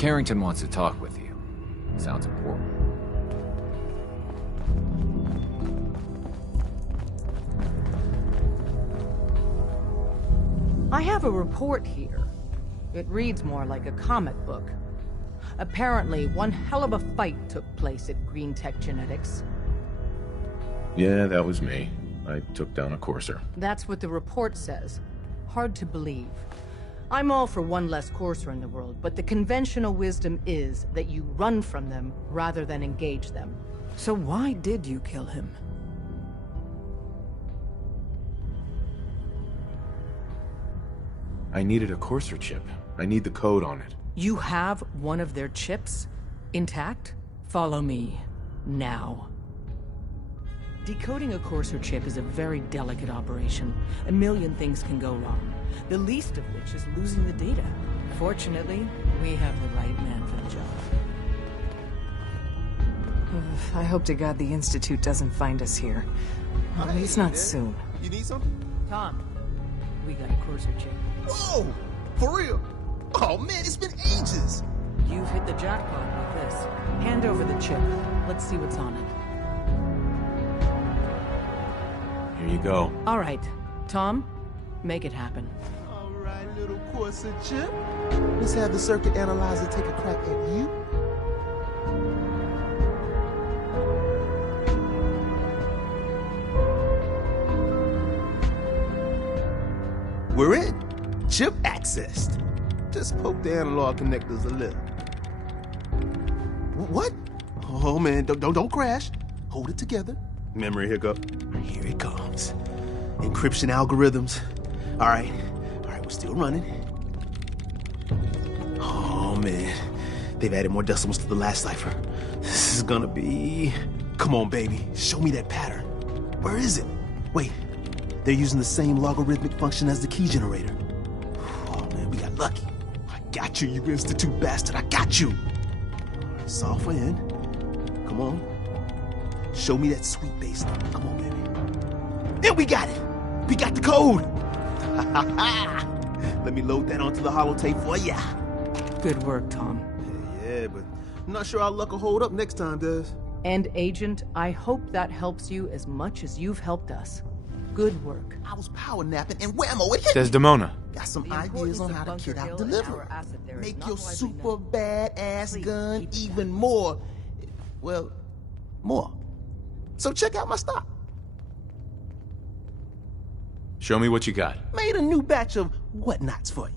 Carrington wants to talk with you. Sounds important. I have a report here. It reads more like a comic book. Apparently, one hell of a fight took place at Green Tech Genetics. Yeah, that was me. I took down a Courser. That's what the report says. Hard to believe. I'm all for one less Courser in the world, but the conventional wisdom is that you run from them rather than engage them. So why did you kill him? I needed a Courser chip. I need the code on it. You have one of their chips? Intact? Follow me. Now. Decoding a Courser chip is a very delicate operation. A million things can go wrong. The least of which is losing the data. Fortunately, we have the right man for the job. I hope to God the Institute doesn't find us here. At least not soon. You need something? Tom, we got a Courser chip. Whoa! For real? Oh man, it's been ages! You've hit the jackpot with this. Hand over the chip. Let's see what's on it. Here you go. All right. Tom, make it happen. All right, little Courser chip. Let's have the circuit analyzer take a crack at you. We're in. Chip accessed. Just poke the analog connectors a little. What? Oh man, don't crash. Hold it together. Memory hiccup. Here it comes. Encryption algorithms. All right, we're still running. Oh man, they've added more decimals to the last cipher. This is gonna be... Come on, baby, show me that pattern. Where is it? Wait, they're using the same logarithmic function as the key generator. Oh man, we got lucky. I got you, you Institute bastard, I got you. All right, software in. Come on. Show me that sweet bass line. Come on, baby. And we got it. We got the code. Let me load that onto the holotape for ya. Good work, Tom. Yeah, but I'm not sure our luck will hold up next time, Des. And Agent, I hope that helps you as much as you've helped us. Good work. I was power napping and whammo, it hit me. Desdemona. Got some ideas on how to kid out deliver. Make your super badass gun even more, well, more. So check out my stock. Show me what you got. Made a new batch of whatnots for you.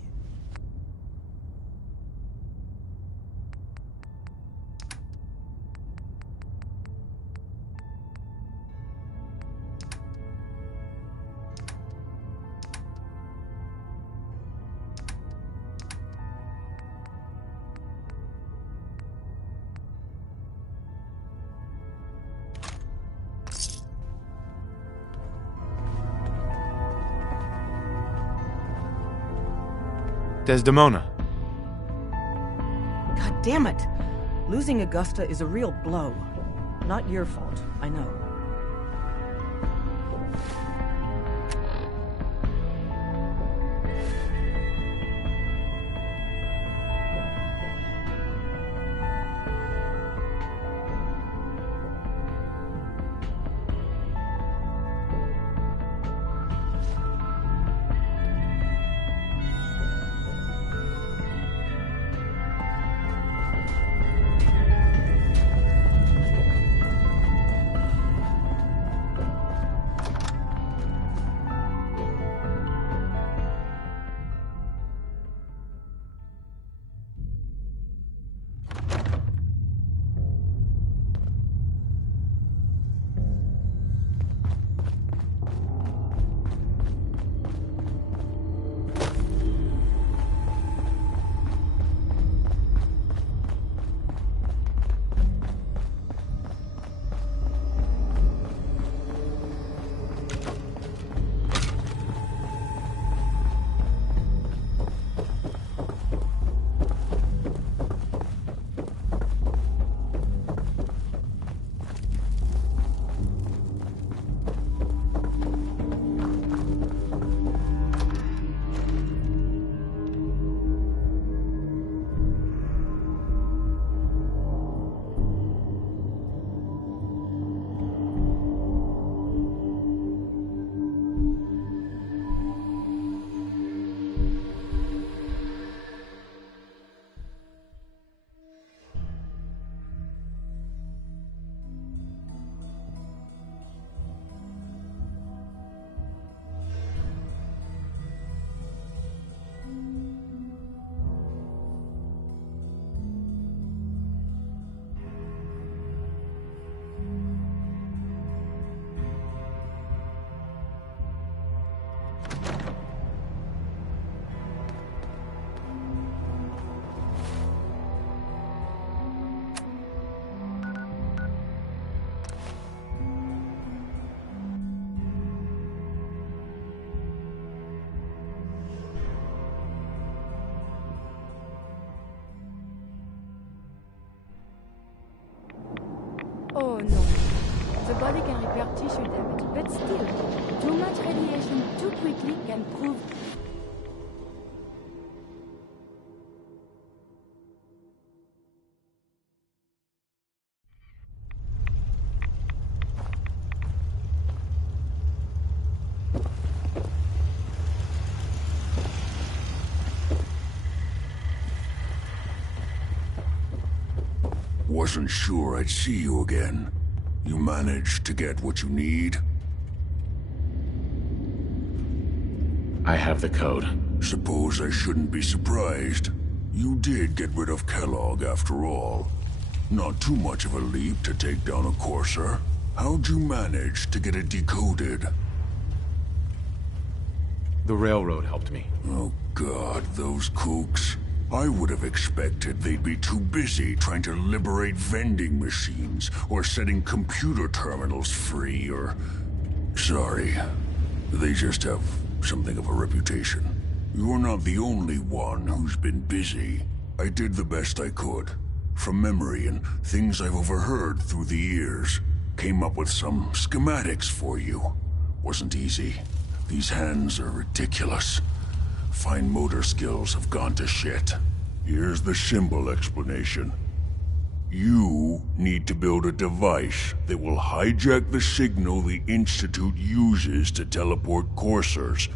Desdemona. God damn it! Losing Augusta is a real blow. Not your fault, I know. Oh, no. The body can repair tissue damage, but still, too much radiation too quickly can prove... Wasn't sure I'd see you again. You managed to get what you need? I have the code. Suppose I shouldn't be surprised. You did get rid of Kellogg after all. Not too much of a leap to take down a Courser. How'd you manage to get it decoded? The railroad helped me. Oh God, those kooks. I would have expected they'd be too busy trying to liberate vending machines or setting computer terminals free or... Sorry. They just have something of a reputation. You're not the only one who's been busy. I did the best I could. From memory and things I've overheard through the years. Came up with some schematics for you. Wasn't easy. These hands are ridiculous. Fine motor skills have gone to shit. Here's the symbol explanation. You need to build a device that will hijack the signal the Institute uses to teleport coursers,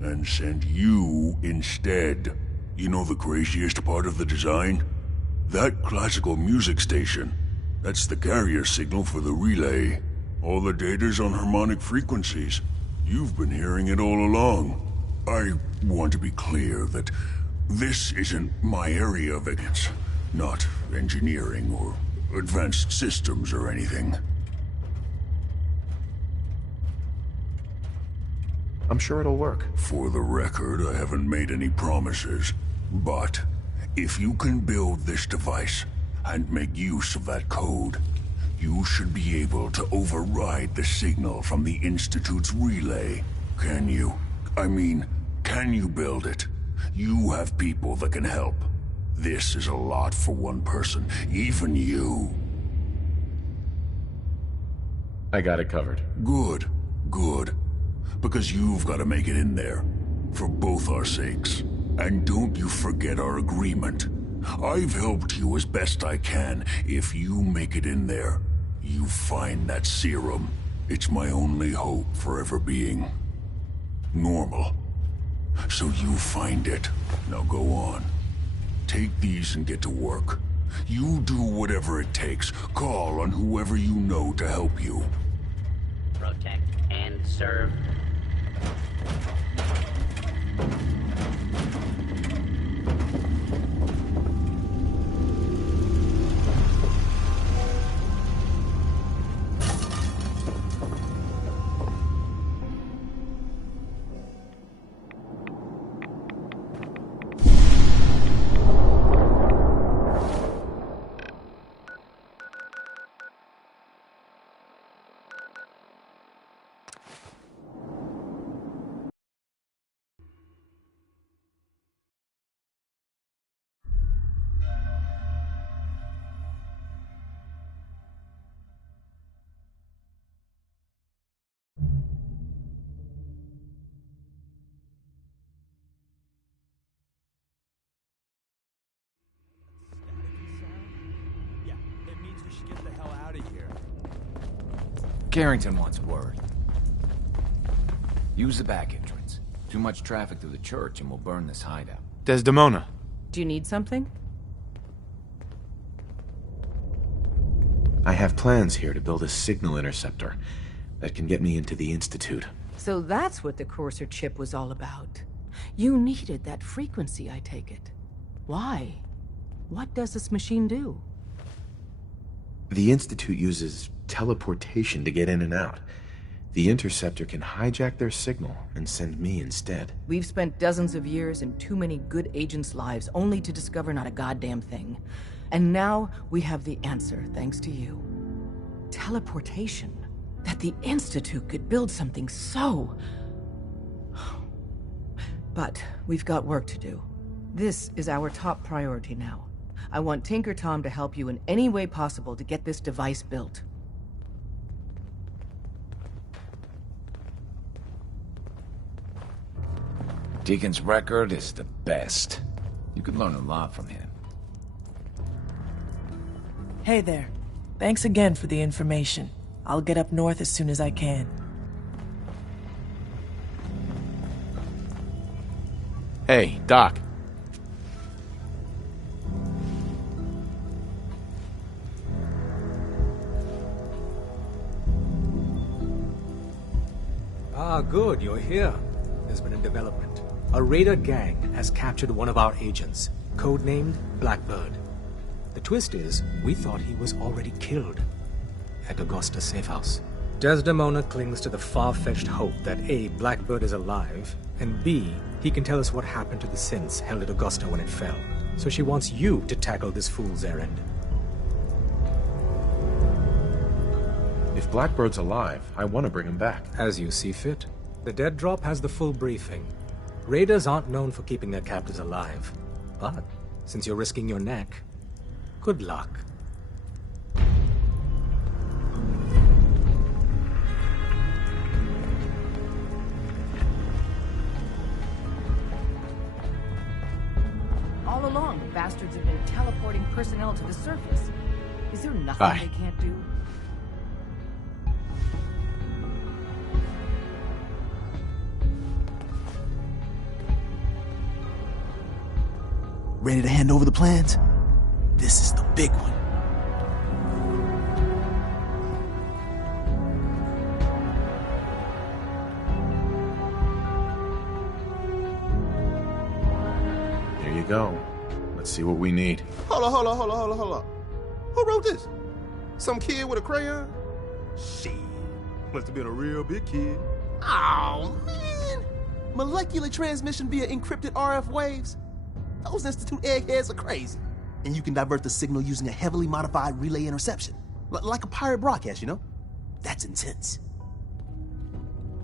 and send you instead. You know the craziest part of the design? That classical music station. That's the carrier signal for the relay. All the data's on harmonic frequencies. You've been hearing it all along. I want to be clear that this isn't my area of ignorance. Not engineering or advanced systems or anything. I'm sure it'll work. For the record, I haven't made any promises. But if you can build this device and make use of that code, you should be able to override the signal from the Institute's relay. Can you? I mean, can you build it? You have people that can help. This is a lot for one person, even you. I got it covered. Good, good. Because you've got to make it in there. For both our sakes. And don't you forget our agreement. I've helped you as best I can. If you make it in there, you find that serum. It's my only hope for ever being normal. So you find it. Now go on. Take these and get to work. You do whatever it takes. Call on whoever you know to help you. Protect and serve. Carrington wants word. Use the back entrance. Too much traffic through the church and we'll burn this hideout. Desdemona. Do you need something? I have plans here to build a signal interceptor that can get me into the Institute. So that's what the Courser chip was all about. You needed that frequency, I take it. Why? What does this machine do? The Institute uses teleportation to get in and out. The interceptor can hijack their signal and send me instead. We've spent dozens of years and too many good agents' lives only to discover not a goddamn thing. And now we have the answer, thanks to you. Teleportation. That the Institute could build something so... But we've got work to do. This is our top priority now. I want Tinker Tom to help you in any way possible to get this device built. Deacon's record is the best. You could learn a lot from him. Hey there. Thanks again for the information. I'll get up north as soon as I can. Hey, Doc. Ah, good, you're here. There's been a development. A raider gang has captured one of our agents, codenamed Blackbird. The twist is, we thought he was already killed at Augusta Safe House. Desdemona clings to the far-fetched hope that A, Blackbird is alive, and B, he can tell us what happened to the synths held at Augusta when it fell. So she wants you to tackle this fool's errand. If Blackbird's alive, I want to bring him back. As you see fit. The Dead Drop has the full briefing. Raiders aren't known for keeping their captives alive. But, since you're risking your neck, good luck. All along, the bastards have been teleporting personnel to the surface. Is there nothing Aye. they can't do? Ready to hand over the plans? This is the big one. Here you go. Let's see what we need. Hold on. Who wrote this? Some kid with a crayon? Shit. Must have been a real big kid. Oh, man. Molecular transmission via encrypted RF waves? Those Institute eggheads are crazy. And you can divert the signal using a heavily modified relay interception. Like a pirate broadcast, you know? That's intense.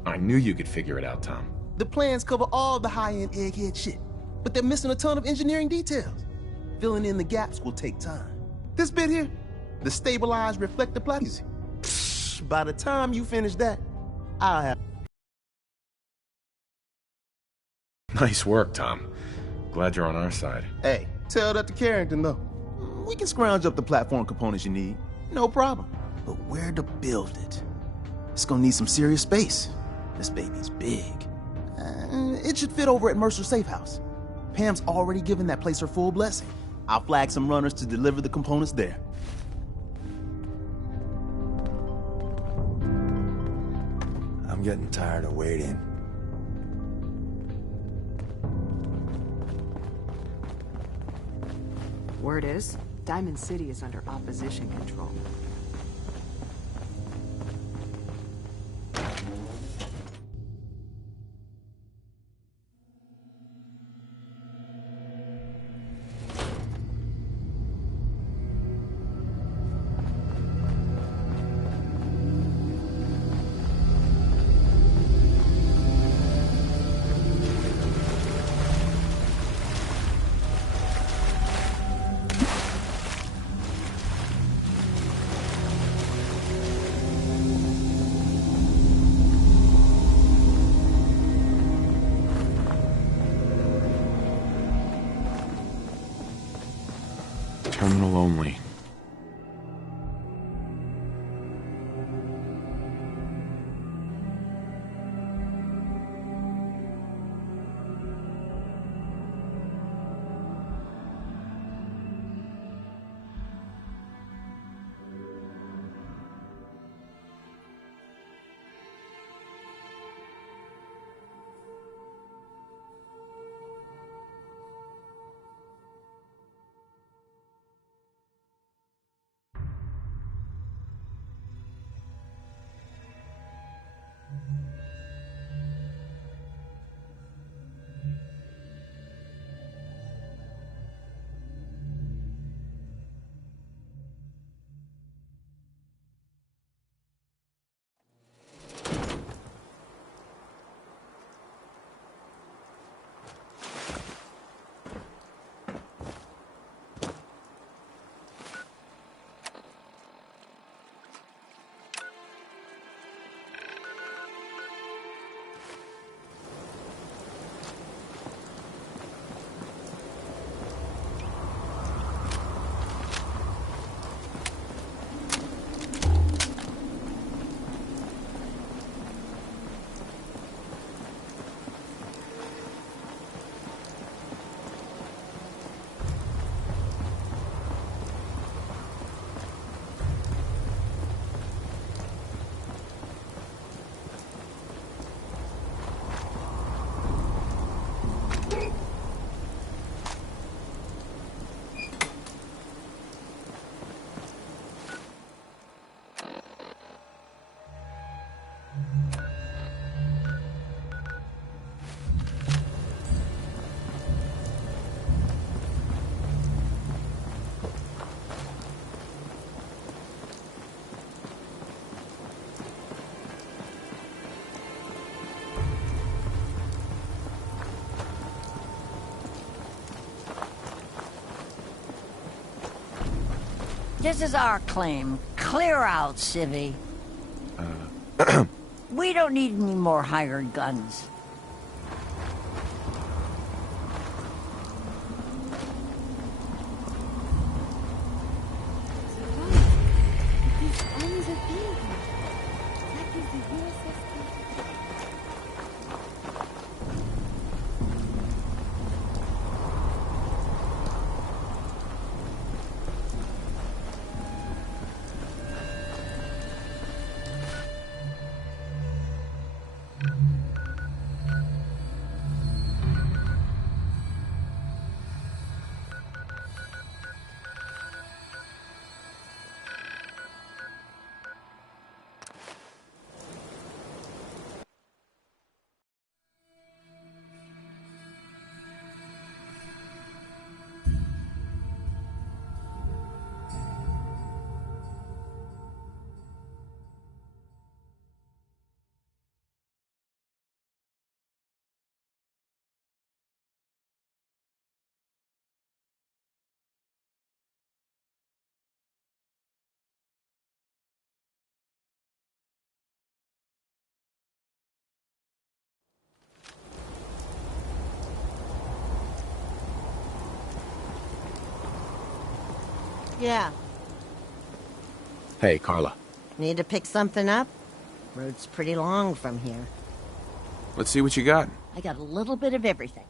I knew you could figure it out, Tom. The plans cover all the high-end egghead shit, but they're missing a ton of engineering details. Filling in the gaps will take time. This bit here, the stabilized reflector platform. By the time you finish that, I'll have... Nice work, Tom. Glad you're on our side. Hey, tell that to Carrington, though. We can scrounge up the platform components you need. No problem. But where to build it? It's gonna need some serious space. This baby's big. It should fit over at Mercer Safe House. Pam's already given that place her full blessing. I'll flag some runners to deliver the components there. I'm getting tired of waiting. Word is, Diamond City is under opposition control. Terminal only. This is our claim. Clear out, Civvy. We don't need any more hired guns. Yeah. Hey, Carla. Need to pick something up? Road's pretty long from here. Let's see what you got. I got a little bit of everything.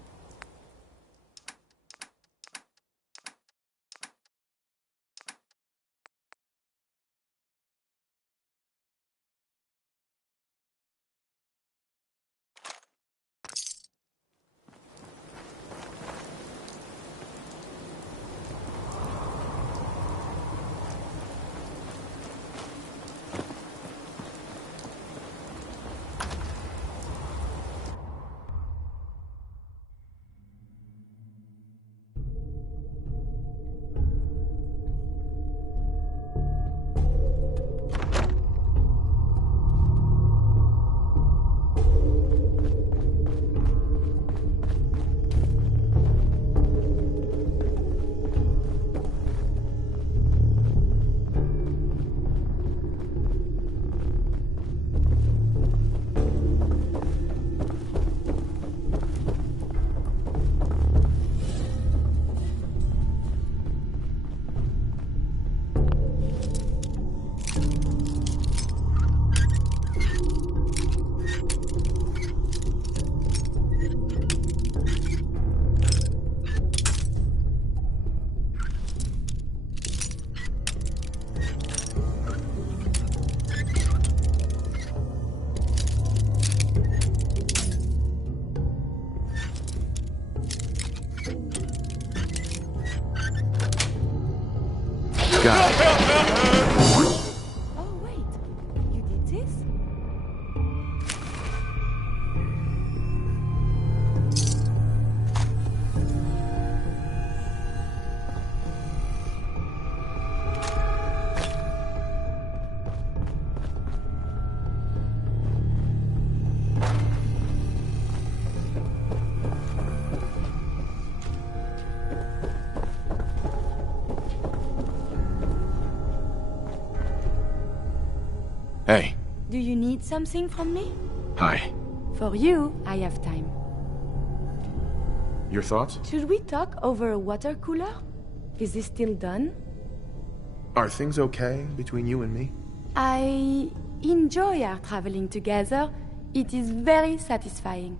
Oh, wait. You did this? Hey. Do you need something from me? Hi. For you, I have time. Your thoughts? Should we talk over a water cooler? Is this still done? Are things okay between you and me? I enjoy our traveling together. It is very satisfying.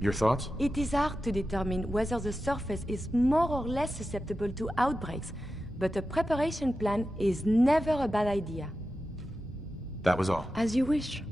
Your thoughts? It is hard to determine whether the surface is more or less susceptible to outbreaks, but a preparation plan is never a bad idea. That was all. As you wish.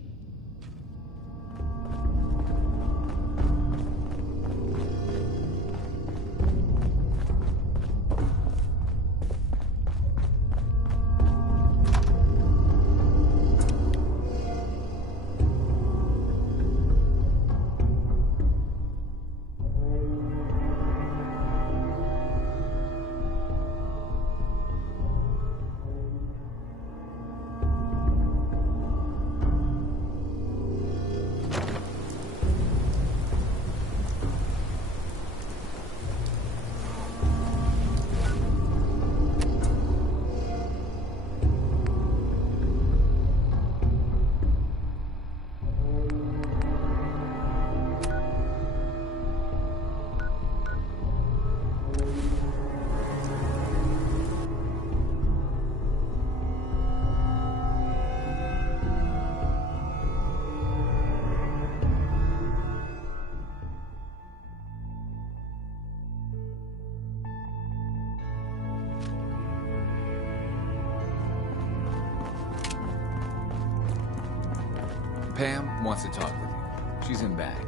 Pam wants to talk with you. She's in bag.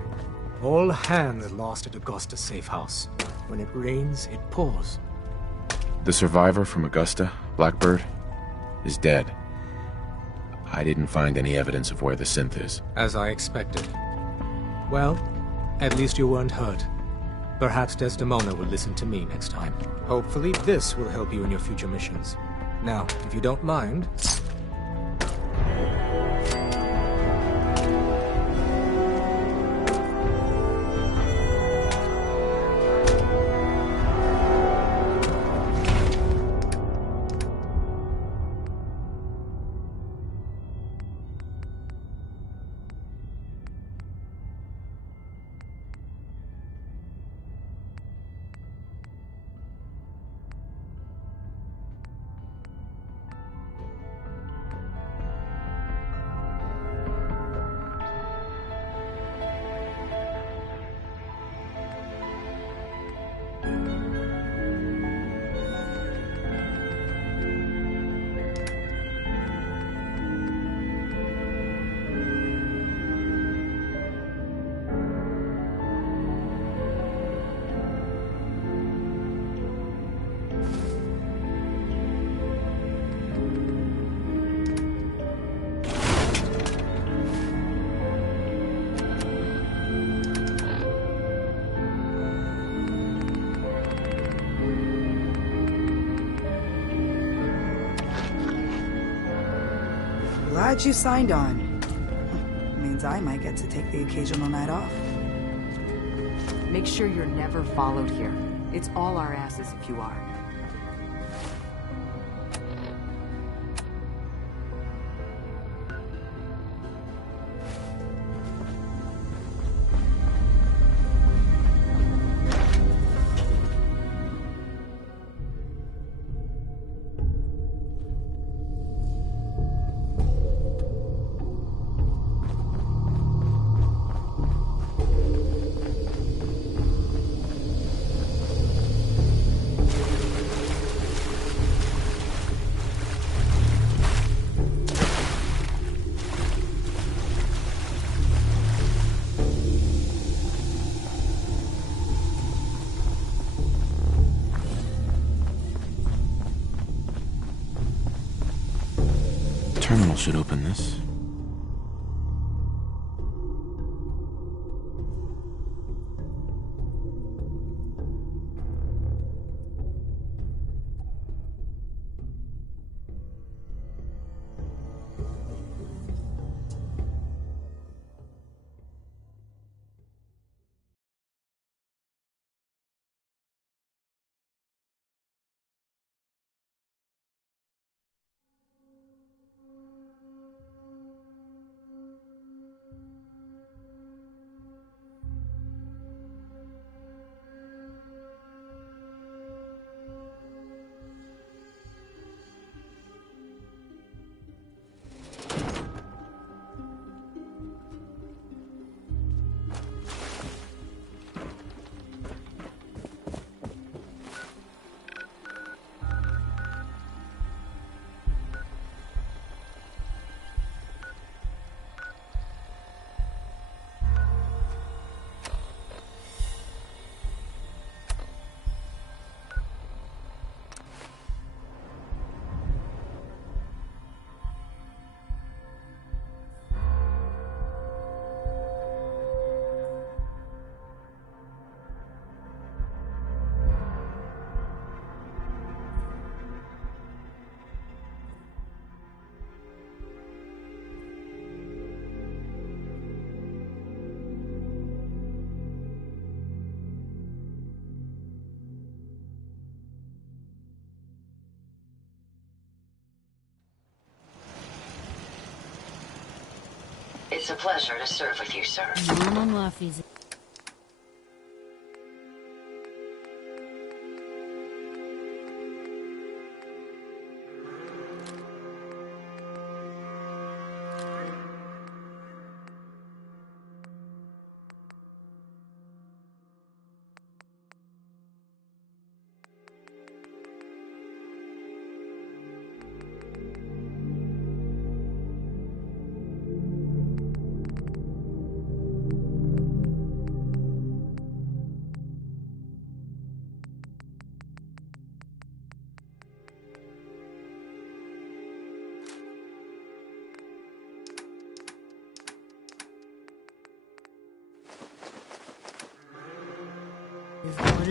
All hands lost at Augusta's safe house. When it rains, it pours. The survivor from Augusta, Blackbird, is dead. I didn't find any evidence of where the synth is. As I expected. Well, at least you weren't hurt. Perhaps Desdemona will listen to me next time. Hopefully this will help you in your future missions. Now, if you don't mind... Glad you signed on. Means I might get to take the occasional night off. Make sure you're never followed here. It's all our asses if you are. Terminal should open this. It's a pleasure to serve with you, sir.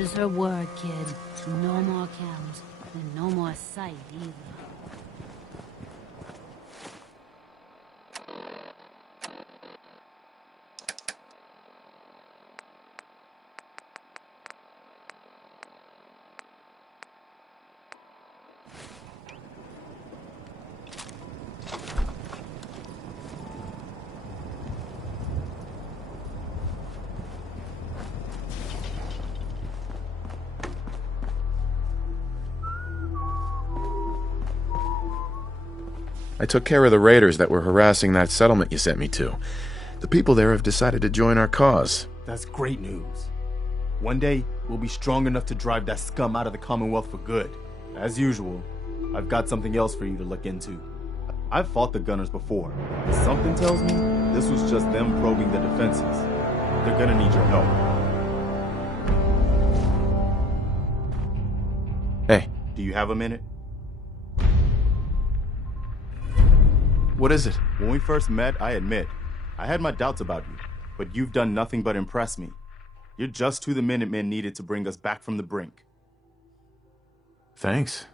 is her word, kid. No more cams, and no more sight either. I took care of the raiders that were harassing that settlement you sent me to. The people there have decided to join our cause. That's great news. One day, we'll be strong enough to drive that scum out of the Commonwealth for good. As usual, I've got something else for you to look into. I've fought the Gunners before, but something tells me this was just them probing the defenses. They're gonna need your help. Hey. Do you have a minute? What is it? When we first met, I admit, I had my doubts about you, but you've done nothing but impress me. You're just who the Minutemen needed to bring us back from the brink. Thanks.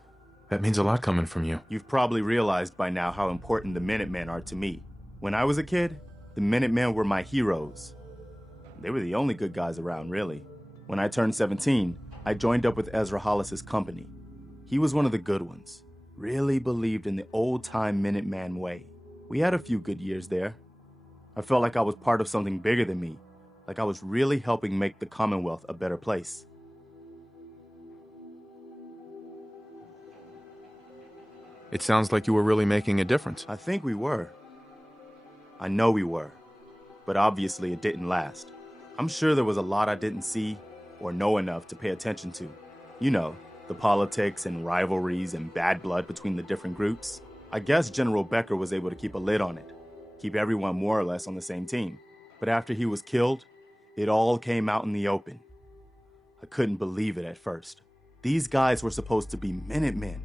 That means a lot coming from you. You've probably realized by now how important the Minutemen are to me. When I was a kid, the Minutemen were my heroes. They were the only good guys around, really. When I turned 17, I joined up with Ezra Hollis's company. He was one of the good ones. Really believed in the old-time Minuteman way. We had a few good years there. I felt like I was part of something bigger than me, like I was really helping make the Commonwealth a better place. It sounds like you were really making a difference. I think we were. I know we were. But obviously it didn't last. I'm sure there was a lot I didn't see or know enough to pay attention to. You know, the politics and rivalries and bad blood between the different groups. I guess General Becker was able to keep a lid on it, keep everyone more or less on the same team. But after he was killed, it all came out in the open. I couldn't believe it at first. These guys were supposed to be Minutemen.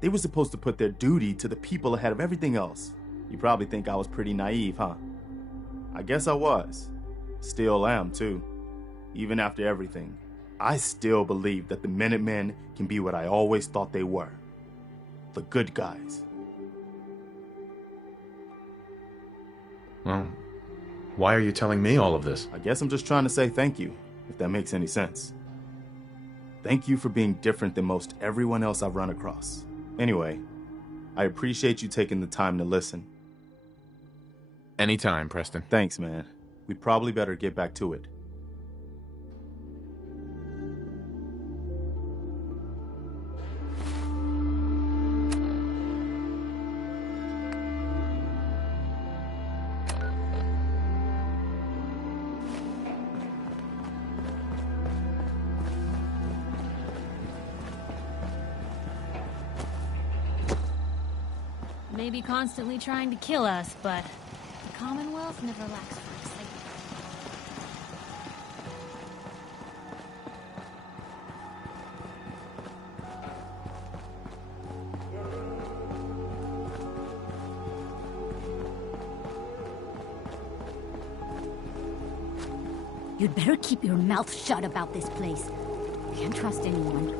They were supposed to put their duty to the people ahead of everything else. You probably think I was pretty naive, huh? I guess I was. Still am, too. Even after everything, I still believe that the Minutemen can be what I always thought they were. The good guys. Well, why are you telling me all of this? I guess I'm just trying to say thank you, if that makes any sense. Thank you for being different than most everyone else I've run across. Anyway, I appreciate you taking the time to listen. Anytime, Preston. Thanks, man. We'd probably better get back to it. Maybe constantly trying to kill us, but the Commonwealth never lacks for excitement. You'd better keep your mouth shut about this place. Can't trust anyone.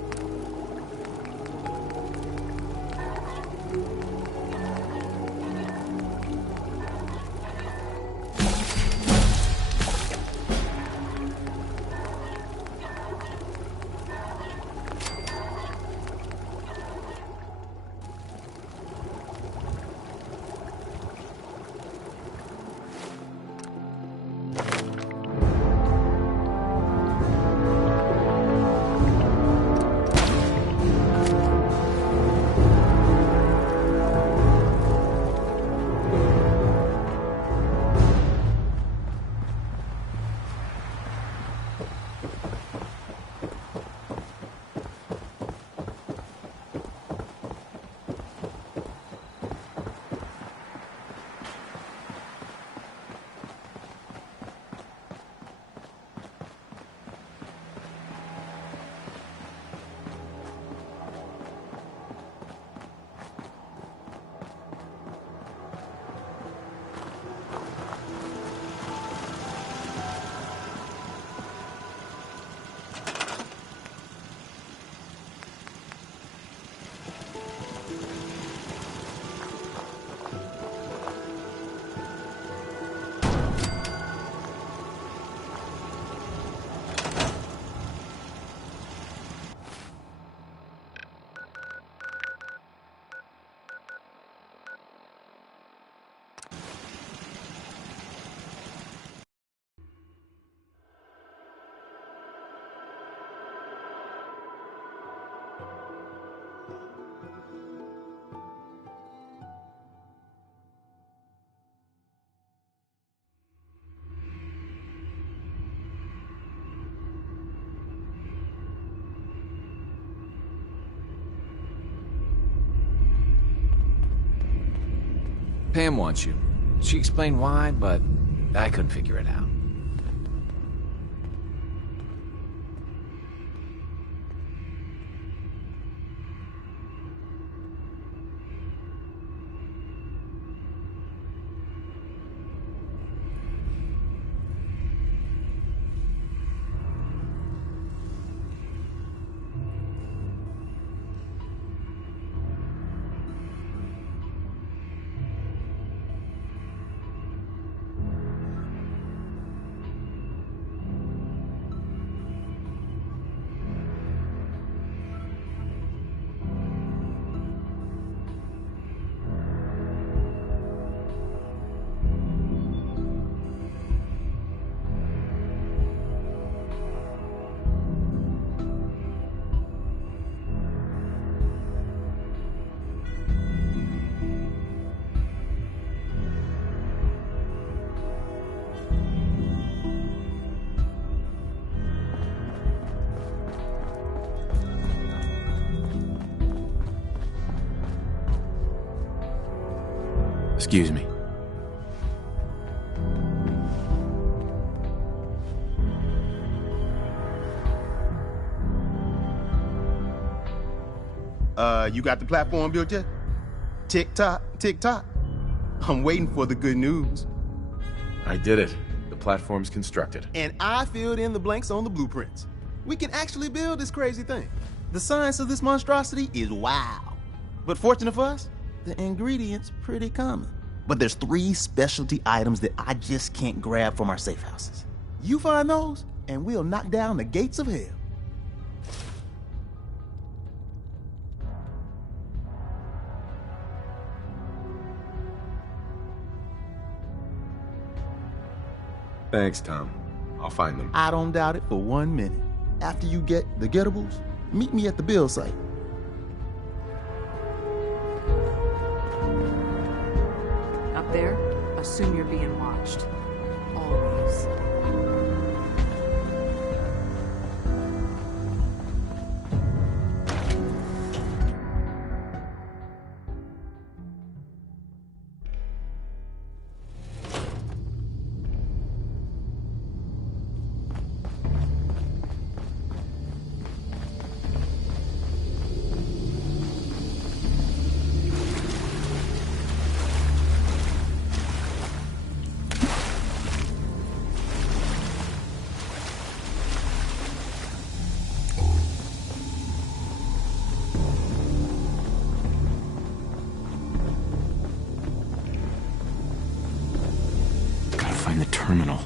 Pam wants you. She explained why, but I couldn't figure it out. Excuse me. You got the platform built yet? Tick-tock, tick-tock. I'm waiting for the good news. I did it. The platform's constructed. And I filled in the blanks on the blueprints. We can actually build this crazy thing. The science of this monstrosity is wow. But fortunate for us, the ingredients pretty common. But there's 3 specialty items that I just can't grab from our safe houses. You find those, and we'll knock down the gates of hell. Thanks, Tom. I'll find them. I don't doubt it for 1 minute. After you get the getables, meet me at the build site. Up there, assume you're being watched. Always. Find the terminal.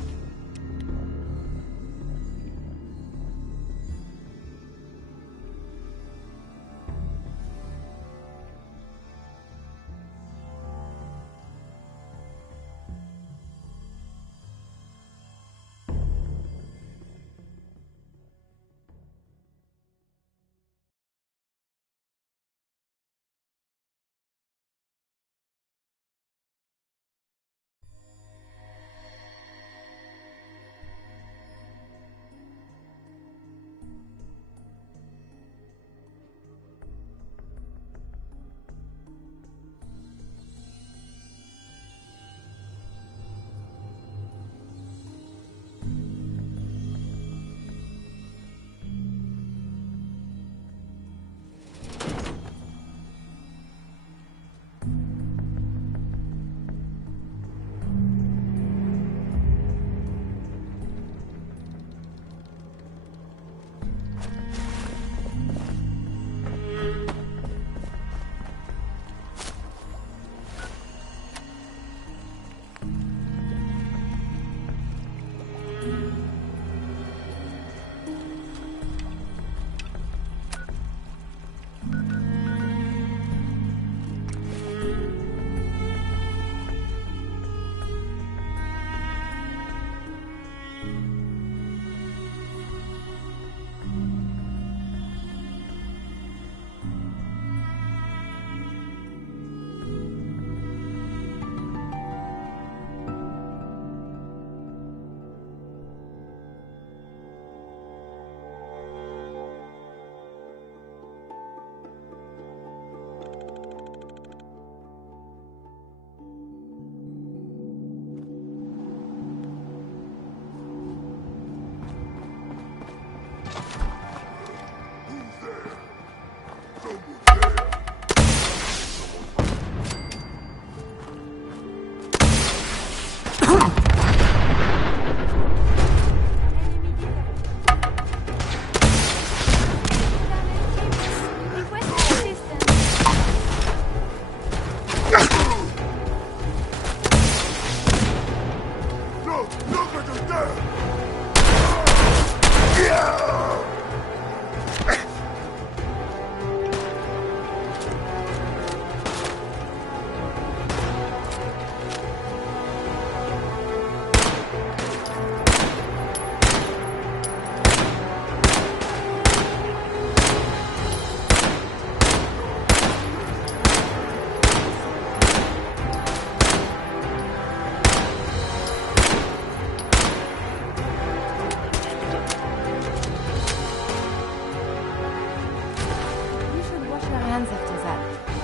plans after that.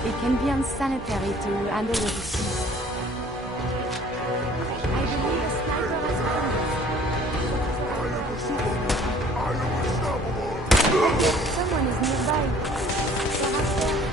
It can be unsanitary to handle the disease. I believe a sniper has found us. Someone is nearby. Perhaps they are friendly.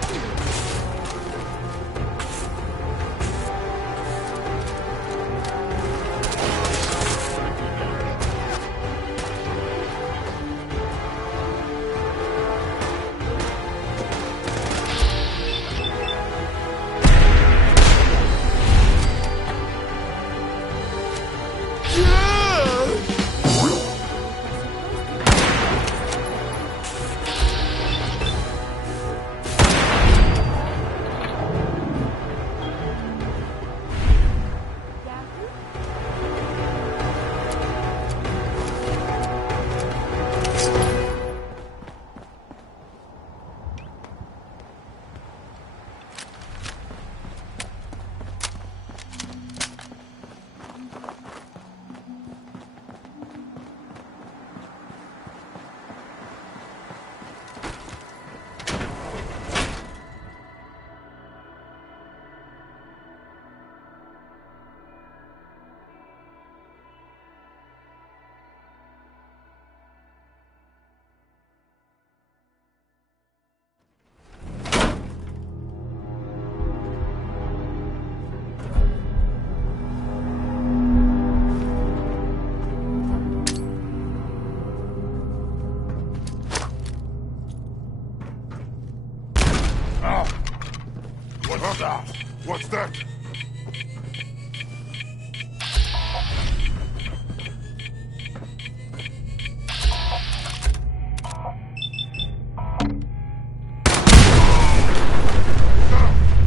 What's that?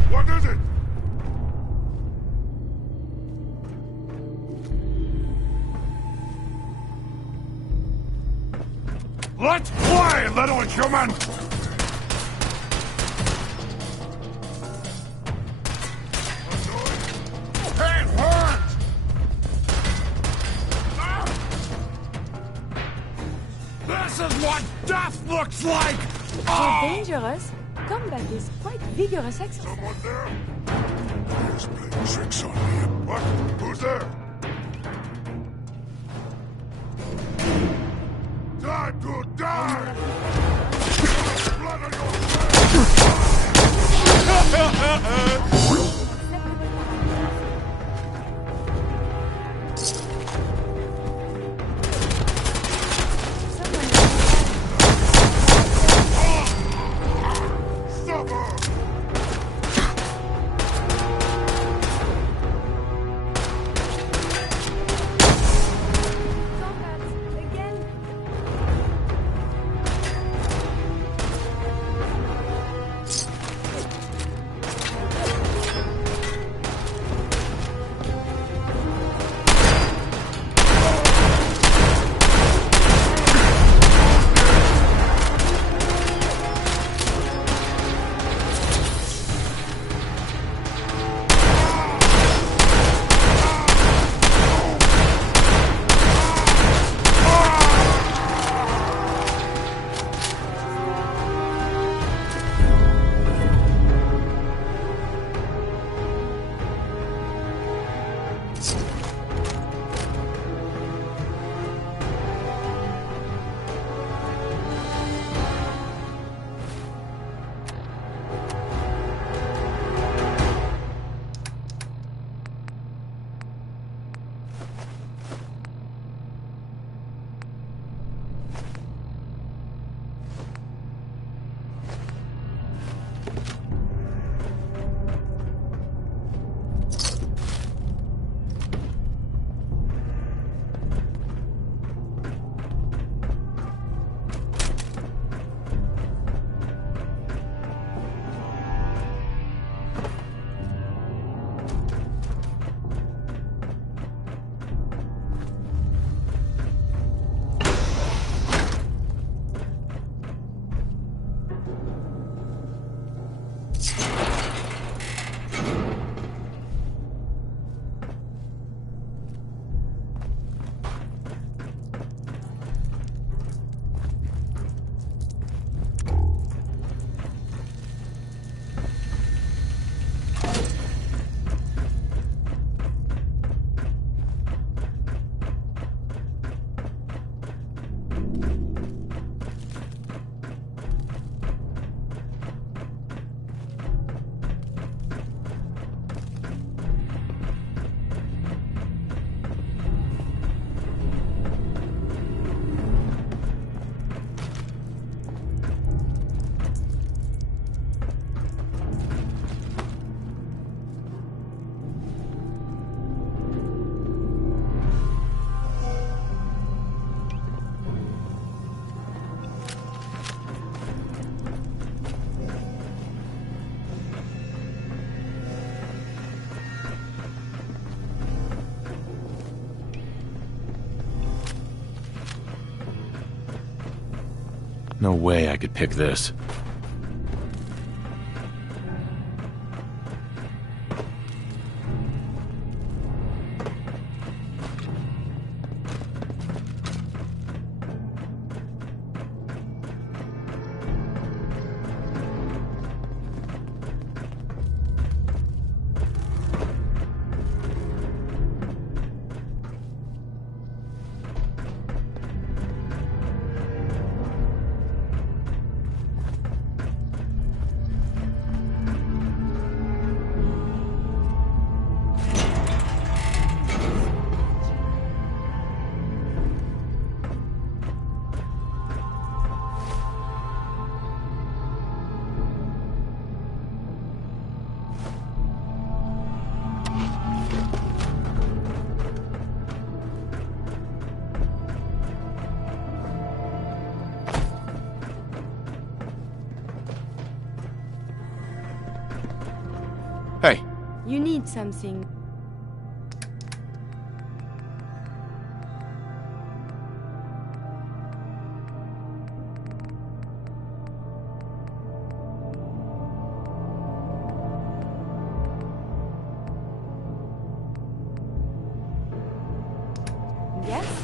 What is it? Let's play, little human! Looks like! They're dangerous. Combat is quite vigorous exercise. Someone there? He's playing tricks on me. What? Who's there? Time to die! Blood on your hands! no way I could pick this. Hey. You need something. Yes?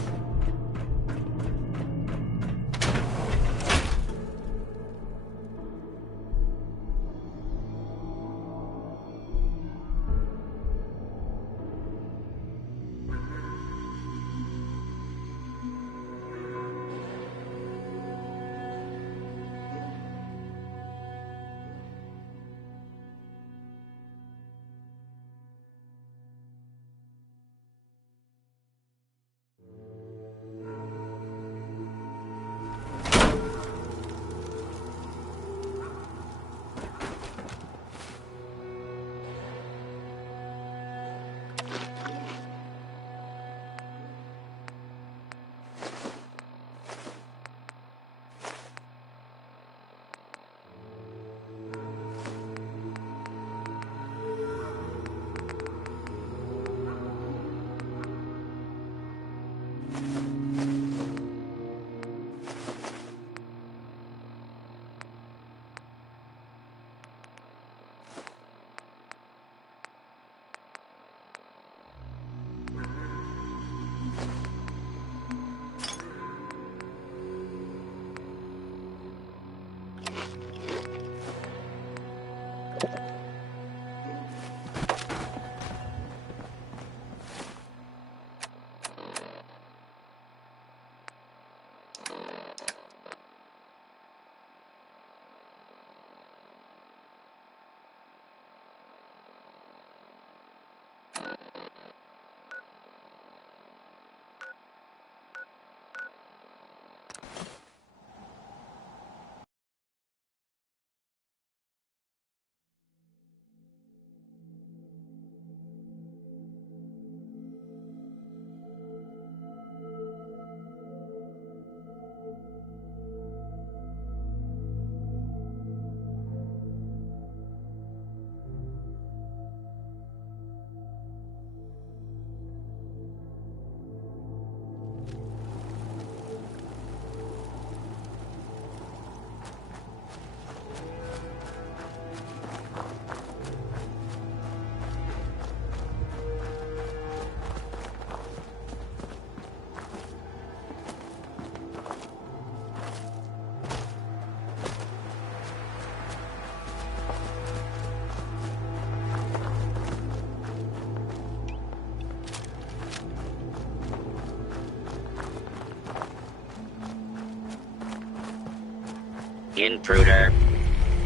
Intruder,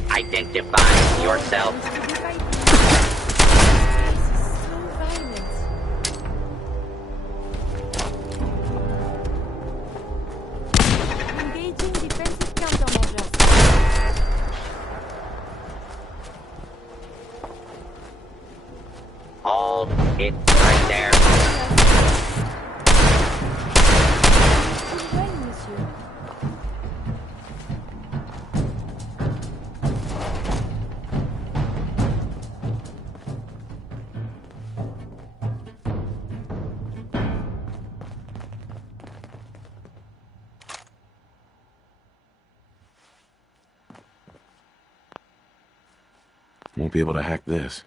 identify yourself. Engaging defensive countermeasures. Hold it right there. Well, monsieur. Won't be able to hack this.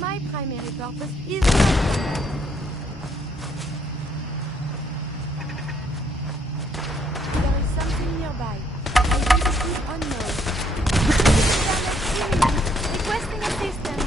My primary purpose is... There is something nearby. Identity unknown. Requesting assistance.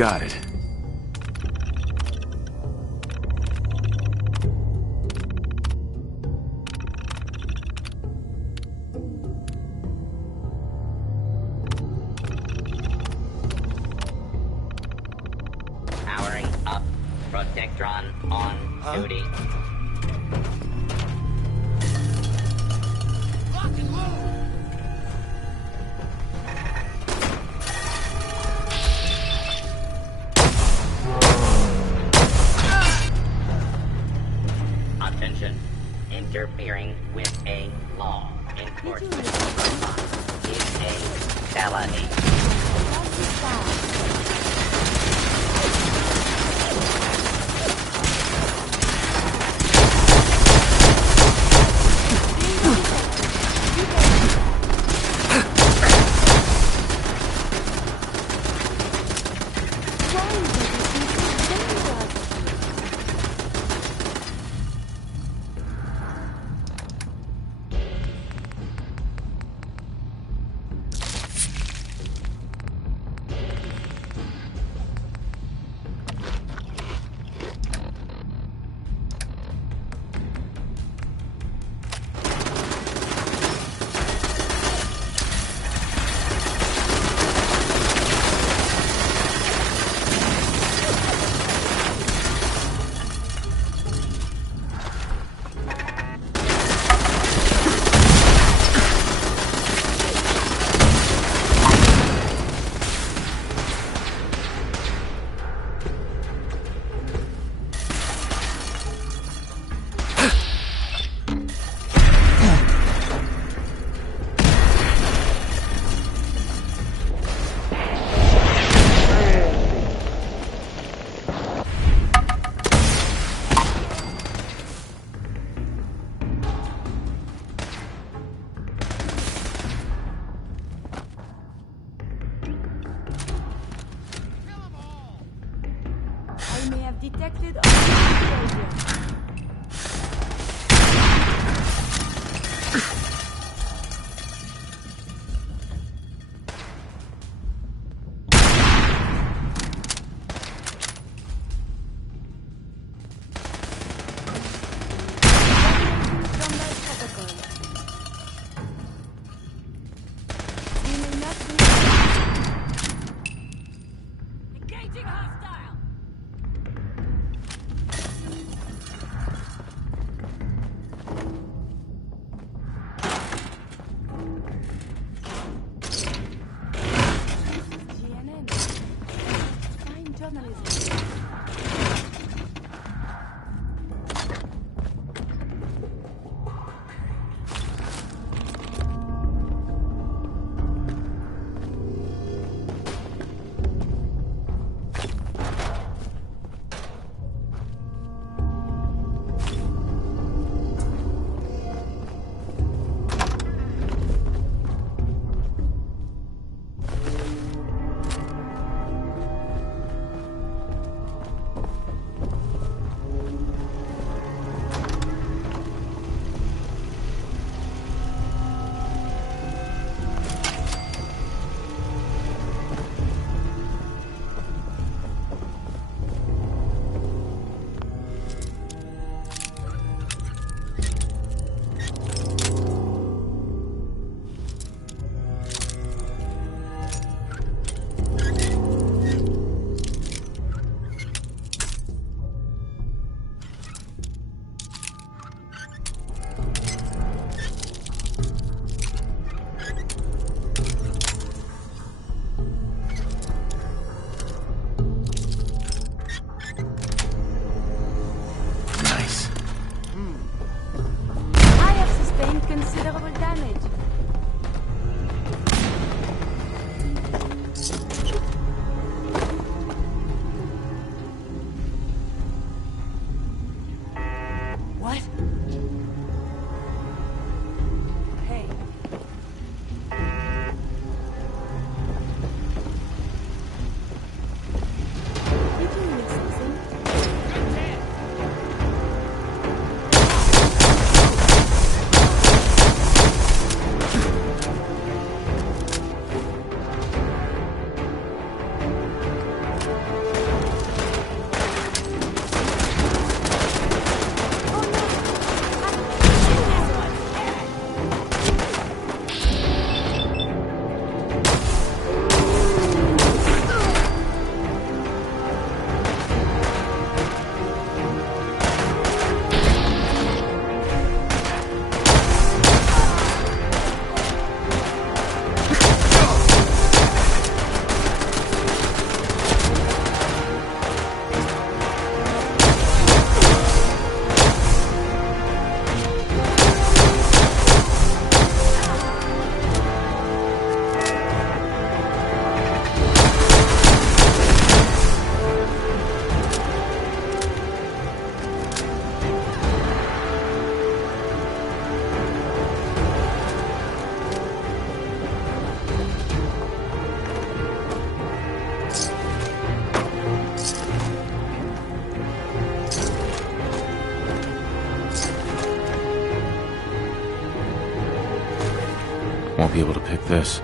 Got it. Powering up. Protectron on duty. Lock and load! Attention. Interfering with a law enforcement robot is a felony. Detected on behavior. Engaging hostile! won't be able to pick this.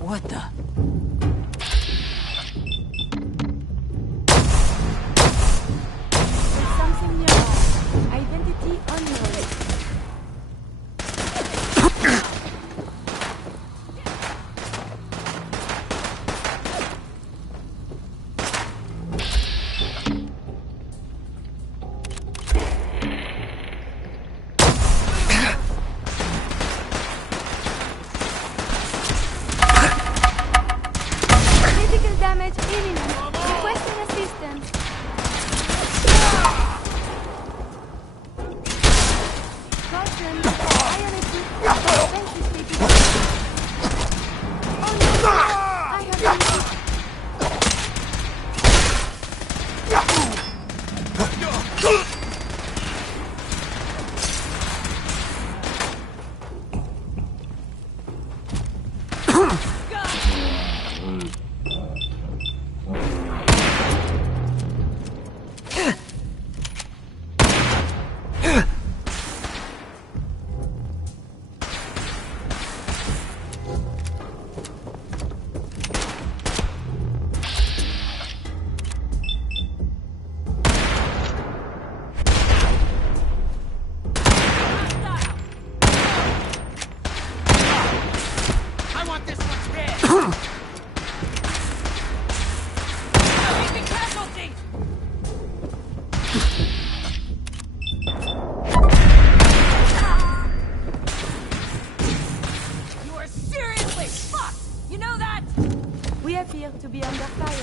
What the? There's something nearby. Identity unknown. be under fire.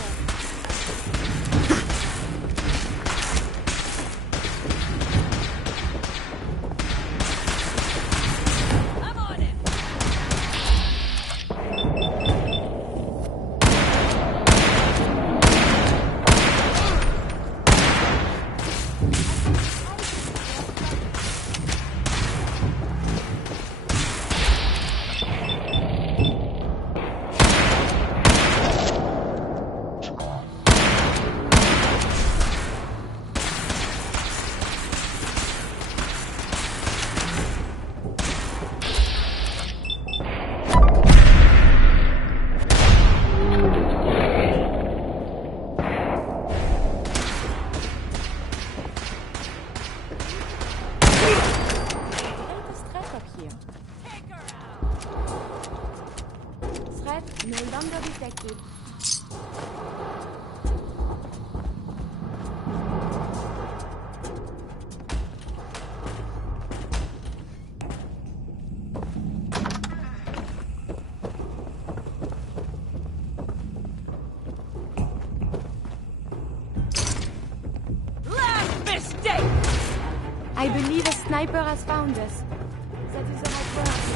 I'm on it! No longer detected. Last mistake! I believe a sniper has found us. That is the right word.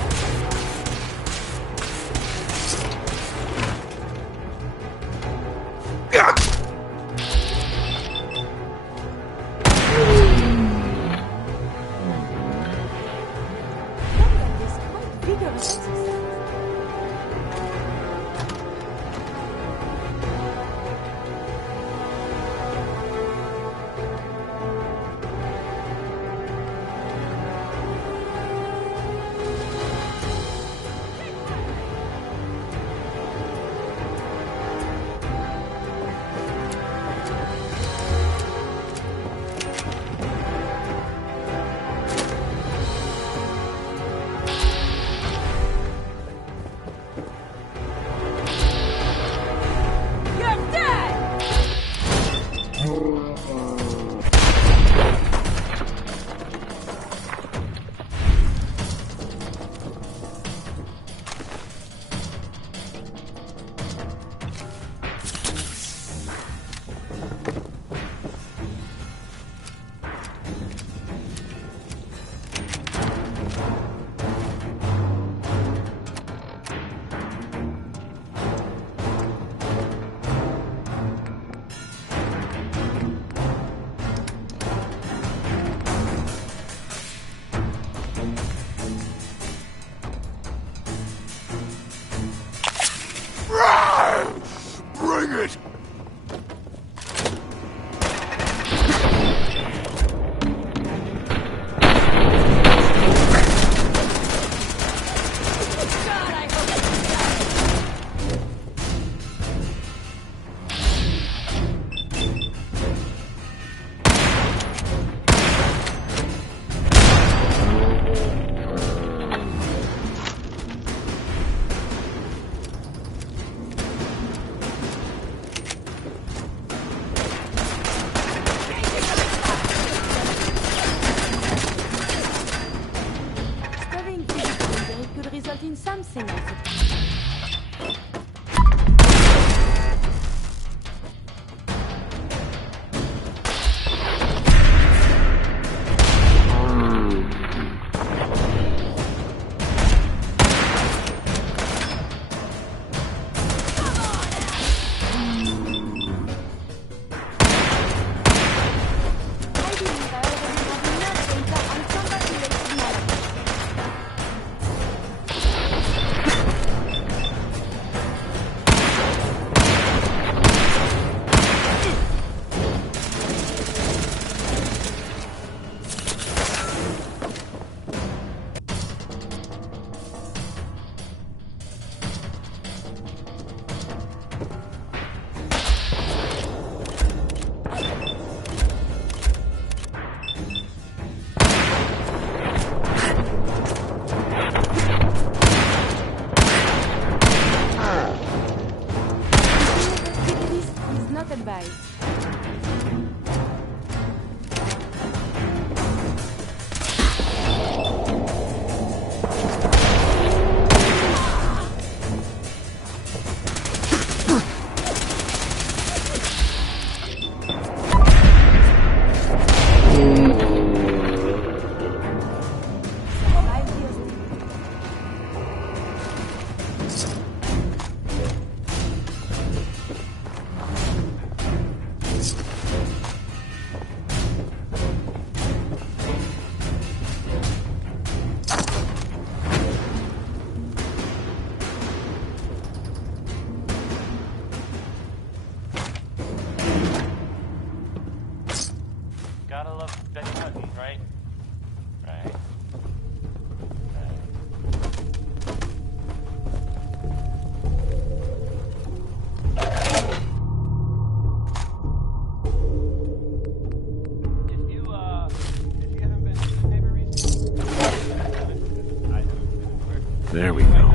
There we go.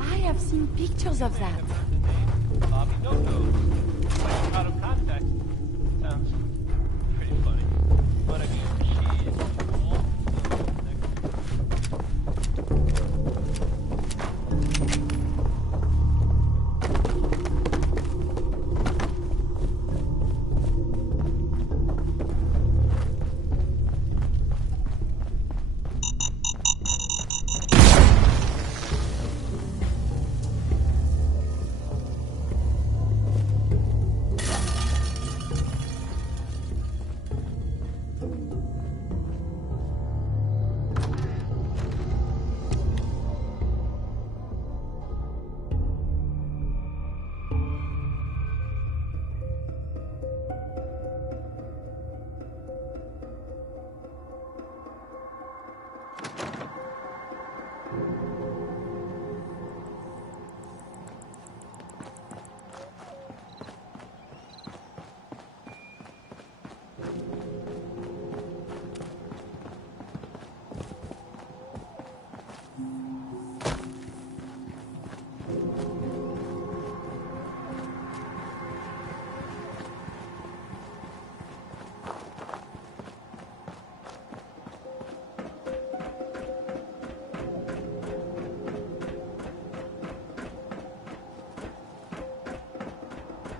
I have seen pictures of that. Out of context, sounds pretty funny. But again,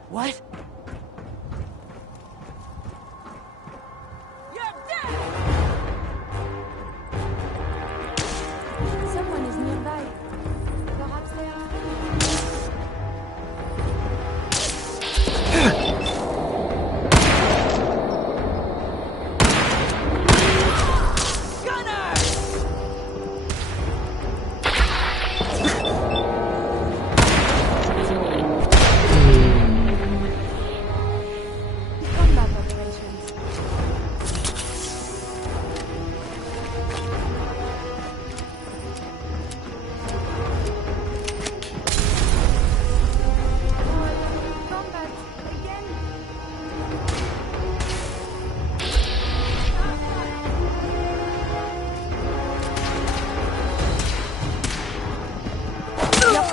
What? Someone is nearby. Perhaps they are...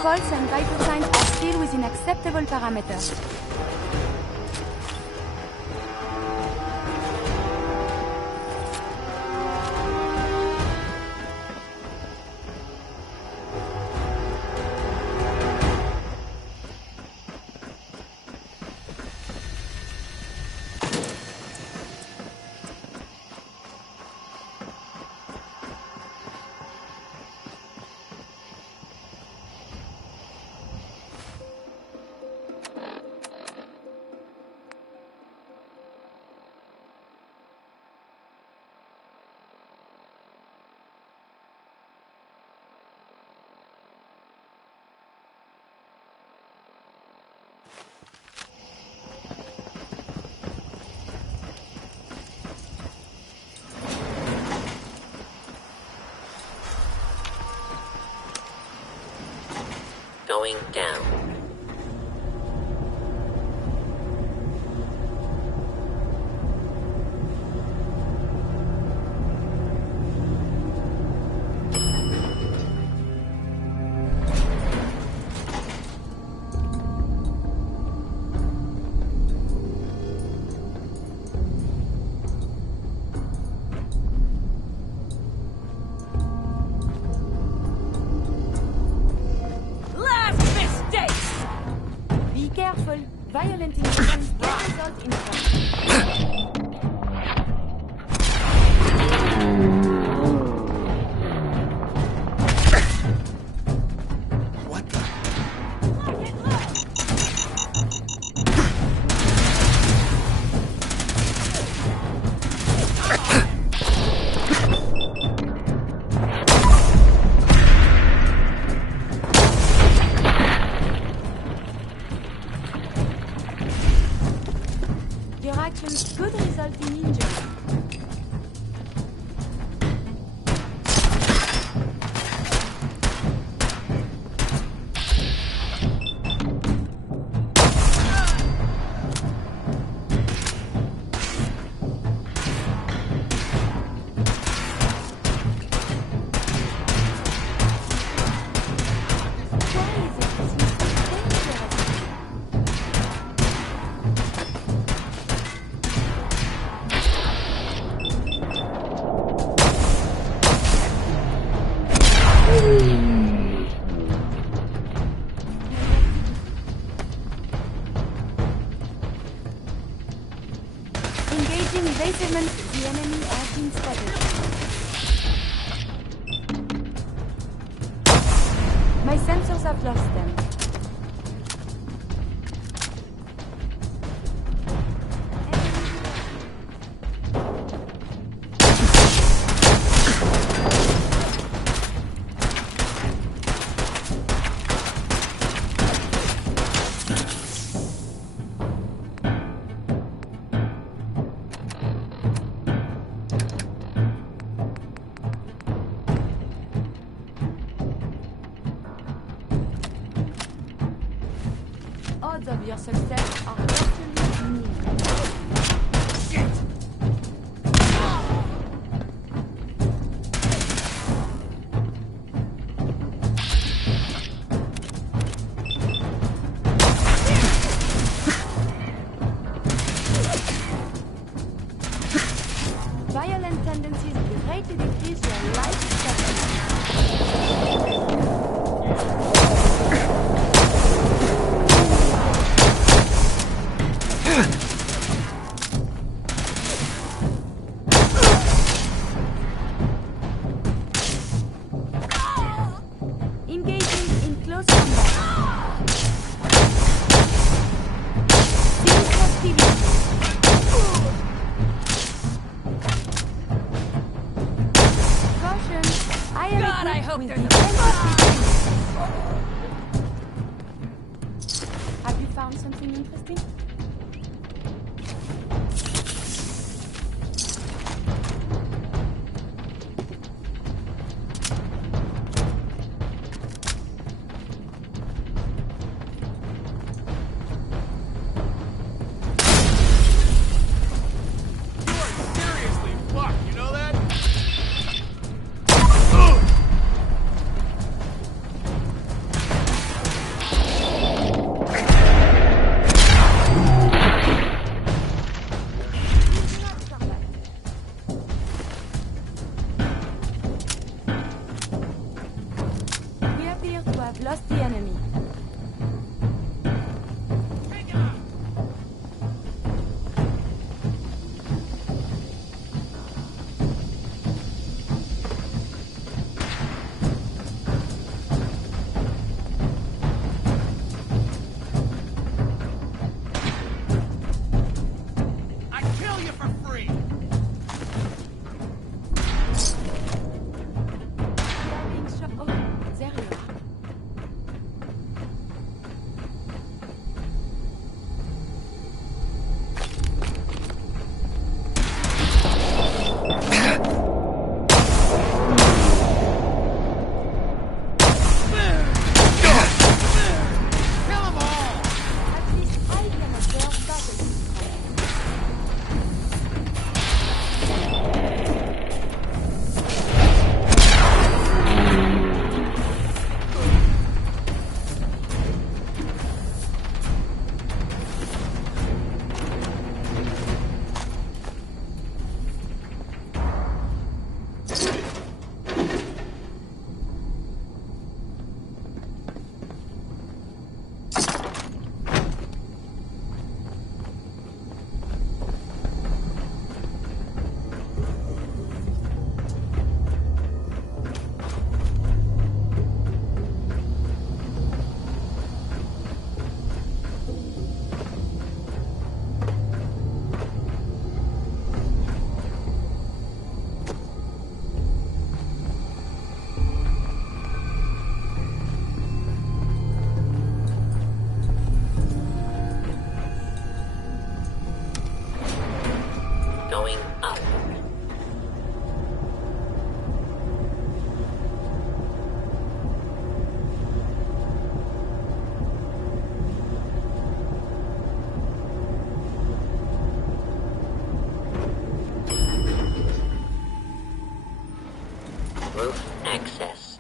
Pulse and vital signs are still within acceptable parameters. Going down. Last mistake! The enemy has been spotted. My sensors have lost them. Odds of your success are virtually nil. Violent tendencies greatly decrease your life expectancy. Engaging in close combat. Serious hostility. Caution, I am God, I equipped hope with they're the the- Have you found something interesting? Seriously, fuck, you know that? We appear to have lost the enemy. I'd kill you for free! We are being shot. Oh, there you are. Kill them all! At least I can observe battle. Going up. Roof access.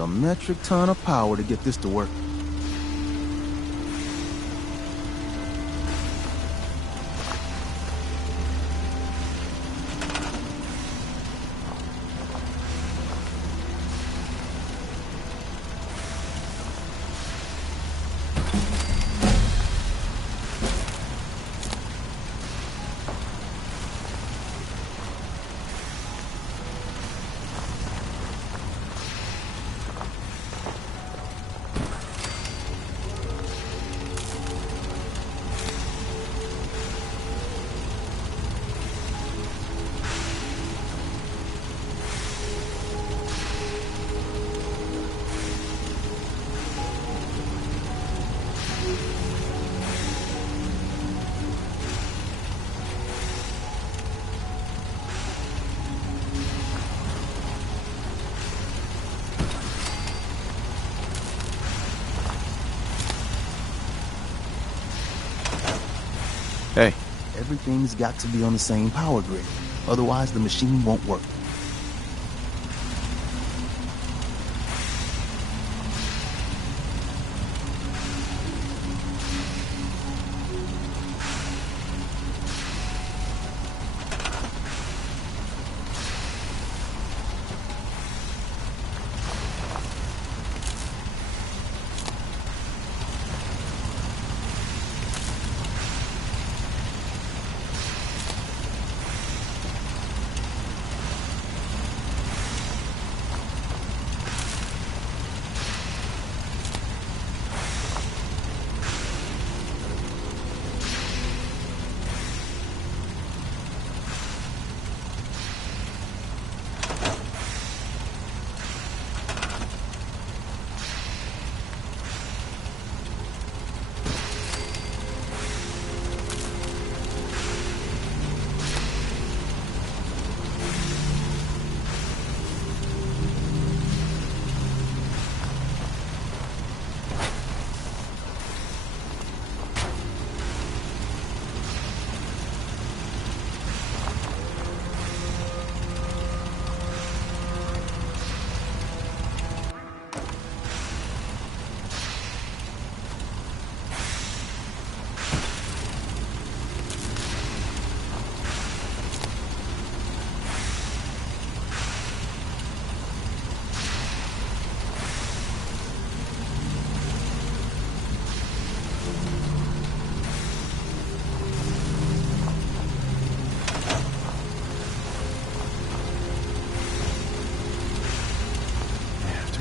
a metric ton of power to get this to work. Hey. Everything's got to be on the same power grid. Otherwise, the machine won't work.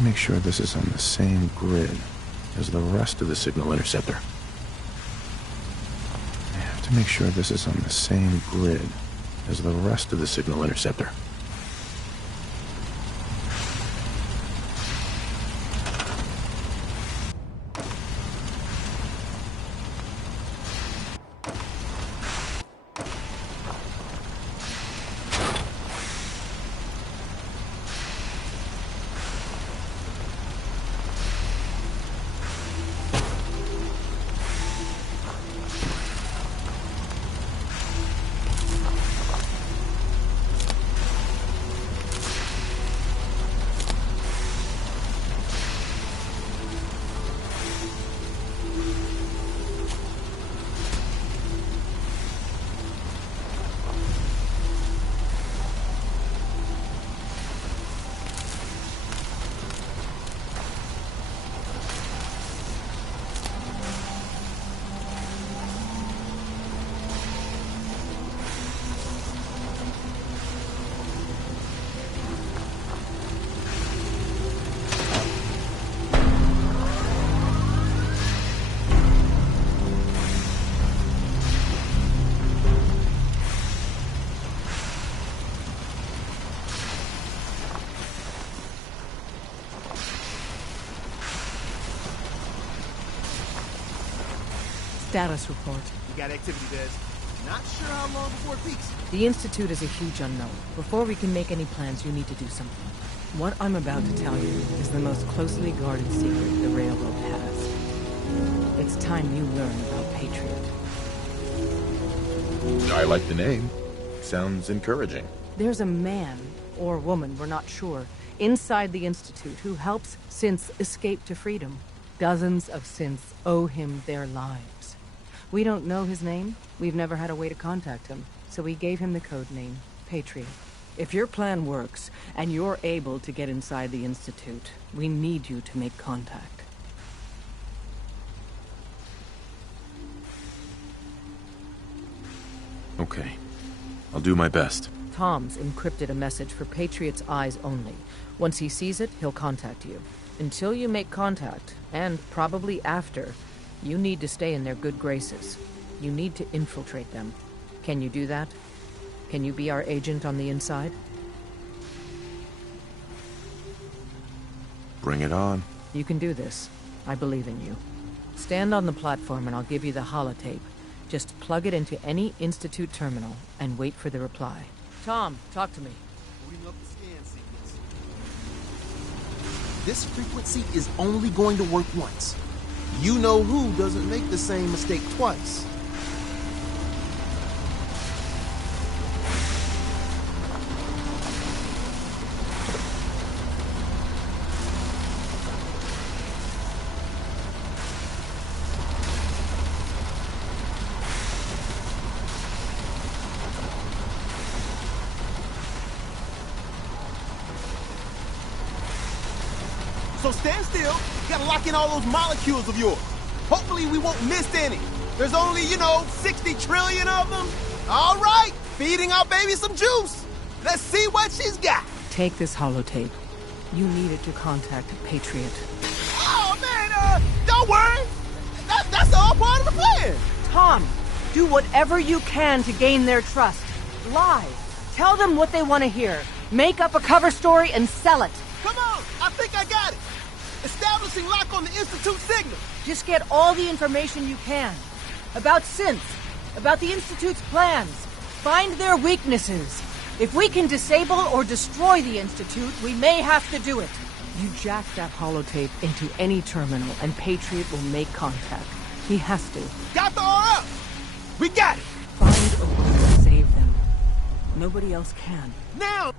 Make sure this is on the same grid as the rest of the signal interceptor. I have to make sure this is on the same grid as the rest of the signal interceptor. Status report. We got activity, Des. Not sure how long before it peaks. The Institute is a huge unknown. Before we can make any plans, you need to do something. What I'm about to tell you is the most closely guarded secret the Railroad has. It's time you learn about Patriot. I like the name. Sounds encouraging. There's a man, or woman, we're not sure, inside the Institute who helps synths escape to freedom. Dozens of synths owe him their lives. We don't know his name. We've never had a way to contact him, so we gave him the code name, Patriot. If your plan works, and you're able to get inside the Institute, we need you to make contact. Okay. I'll do my best. Tom's encrypted a message for Patriot's eyes only. Once he sees it, he'll contact you. Until you make contact, and probably after, you need to stay in their good graces. You need to infiltrate them. Can you do that? Can you be our agent on the inside? Bring it on. You can do this. I believe in you. Stand on the platform and I'll give you the holotape. Just plug it into any Institute terminal and wait for the reply. Tom, talk to me. Booting up the scan sequence. This frequency is only going to work once. You know who doesn't make the same mistake twice. So stand still. You gotta lock in all those molecules of yours. Hopefully we won't miss any. There's only, 60 trillion of them. All right, feeding our baby some juice. Let's see what she's got. Take this holotape. You need it to contact Patriot. Oh, man, don't worry. That's all part of the plan. Tom, do whatever you can to gain their trust. Lie. Tell them what they want to hear. Make up a cover story and sell it. Come on, I think I got it. Establishing lock on the Institute signal. Just get all the information you can. About synths, about the Institute's plans. Find their weaknesses. If we can disable or destroy the Institute, we may have to do it. You jack that holotape into any terminal and Patriot will make contact. He has to. Got the RF! We got it! Find a way to save them. Nobody else can. Now!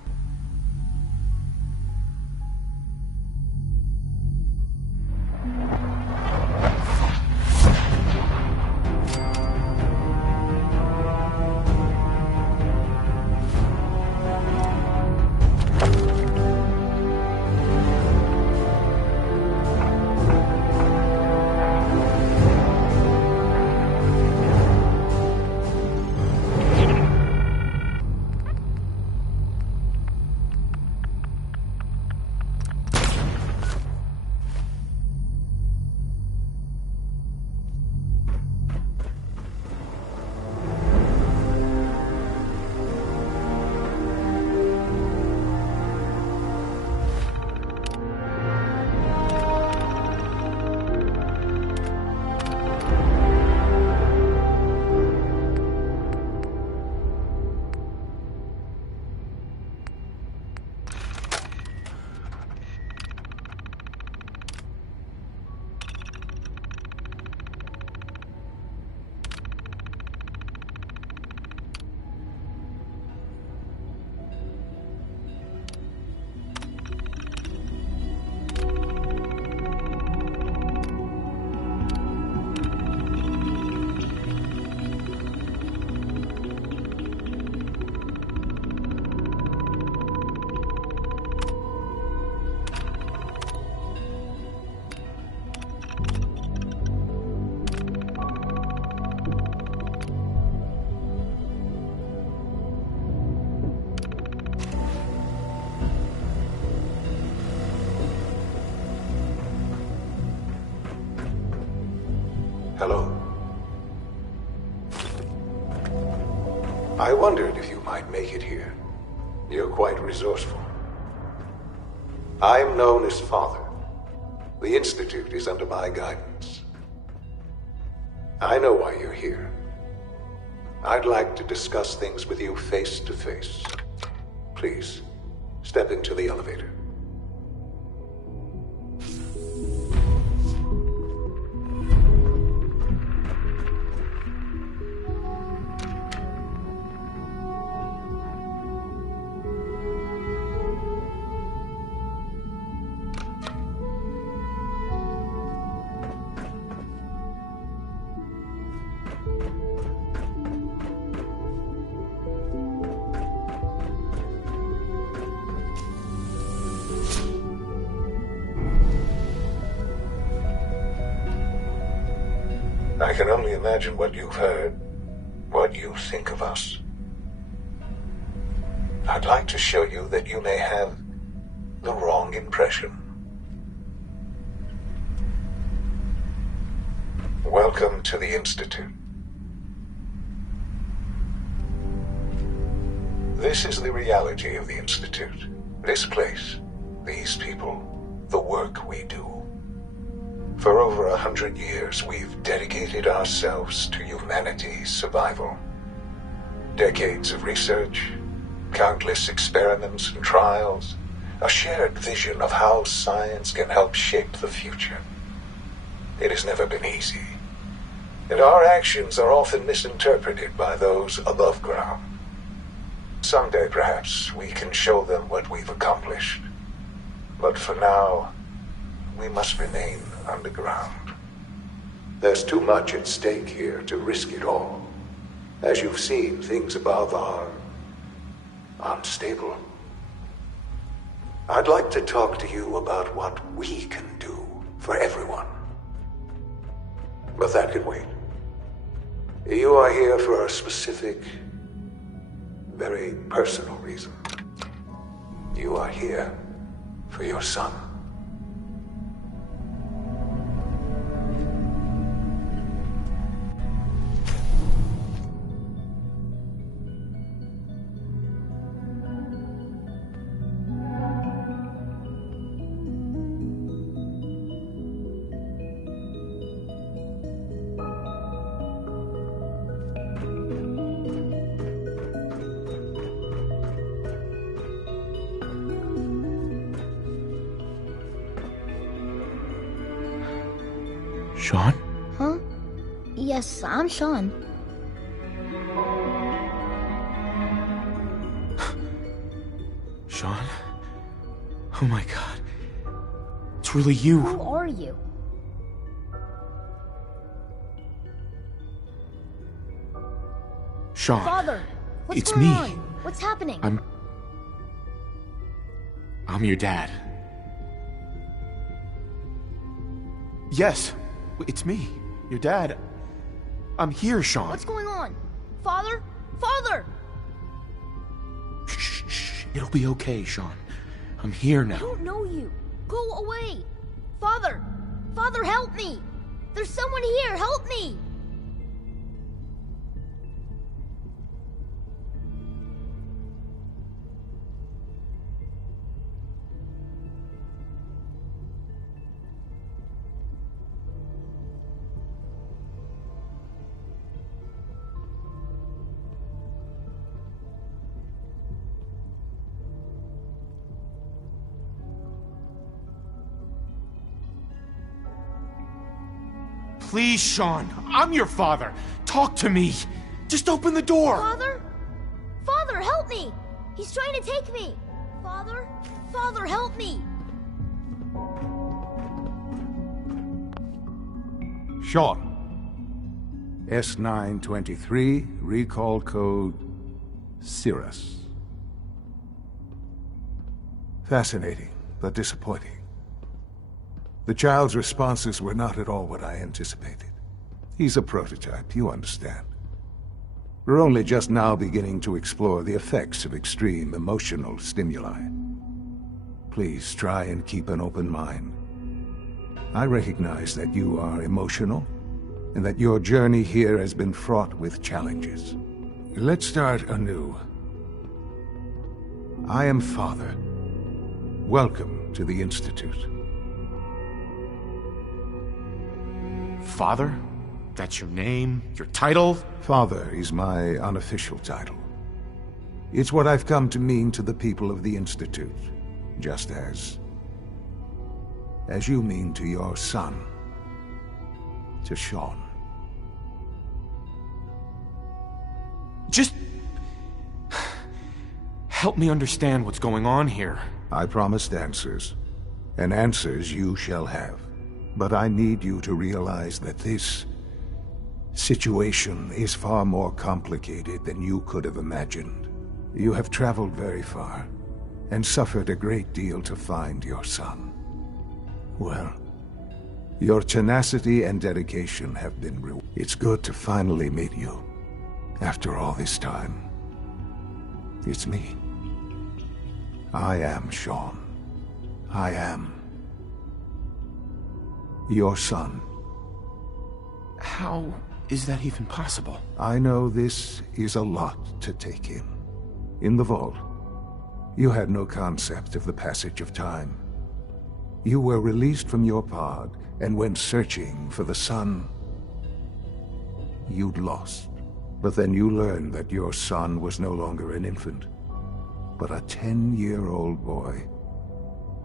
Hello. I wondered if you might make it here. You're quite resourceful. I'm known as Father. The Institute is under my guidance. I know why you're here. I'd like to discuss things with you face to face. Please, step into the elevator. I can only imagine what you've heard, what you think of us. I'd like to show you that you may have the wrong impression. Welcome to the Institute. This is the reality of the Institute. This place, these people, the work we do. For over 100 years, we've dedicated ourselves to humanity's survival. Decades of research, countless experiments and trials, a shared vision of how science can help shape the future. It has never been easy, and our actions are often misinterpreted by those above ground. Someday, perhaps, we can show them what we've accomplished. But for now, we must remain underground. There's too much at stake here to risk it all. As you've seen, things above are unstable. I'd like to talk to you about what we can do for everyone. But that can wait. You are here for a specific, very personal reason. You are here for your son. Sean? Huh? Yes, I'm Sean. Sean? Oh my god. It's really you. Who are you? Sean. Father, what's It's going me. on? What's happening? I'm your dad. Yes, it's me, your dad. I'm here, Sean. What's going on? Father? Father! Shh. It'll be okay, Sean. I'm here I now. don't know you. Go away. Father! Father, help me! There's someone here. Help me! Please, Sean. I'm your father. Talk to me. Just open the door. Father? Father, help me! He's trying to take me! Father? Father, help me! Sean. S923, recall code Cirrus. Fascinating, but disappointing. The child's responses were not at all what I anticipated. He's a prototype, you understand. We're only just now beginning to explore the effects of extreme emotional stimuli. Please try and keep an open mind. I recognize that you are emotional, and that your journey here has been fraught with challenges. Let's start anew. I am Father. Welcome to the Institute. Father? That's your name? Your title? Father is my unofficial title. It's what I've come to mean to the people of the Institute, just as you mean to your son, to Sean. Just help me understand what's going on here. I promised answers, and answers you shall have. But I need you to realize that this situation is far more complicated than you could have imagined. You have traveled very far, and suffered a great deal to find your son. Well, Your tenacity and dedication have been rewarded. It's good to finally meet you. After all this time. It's me. I am Sean. I am your son. How is that even possible? I know this is a lot to take in. In the vault, you had no concept of the passage of time. You were released from your pod and went searching for the sun you'd lost. But then you learned that your son was no longer an infant, but a 10-year-old boy.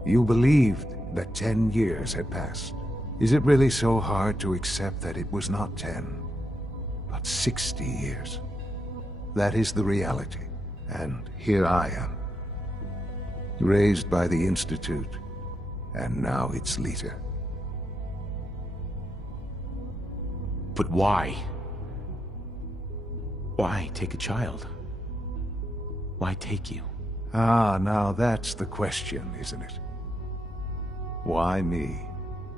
You believed that 10 years had passed. Is it really so hard to accept that it was not 10, but 60 years? That is the reality, and here I am. Raised by the Institute, and now its leader. But why? Why take a child? Why take you? Ah, now that's the question, isn't it? Why me?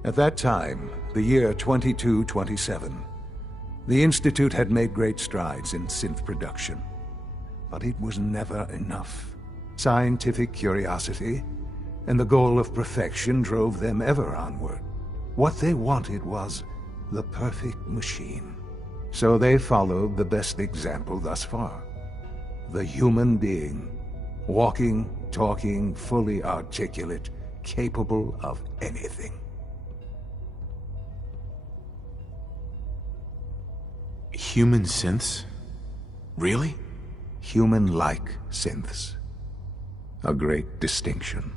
At that time, the year 2227, the Institute had made great strides in synth production. But it was never enough. Scientific curiosity and the goal of perfection drove them ever onward. What they wanted was the perfect machine. So they followed the best example thus far. The human being. Walking, talking, fully articulate, capable of anything. Human synths? Really? Human-like synths. A great distinction.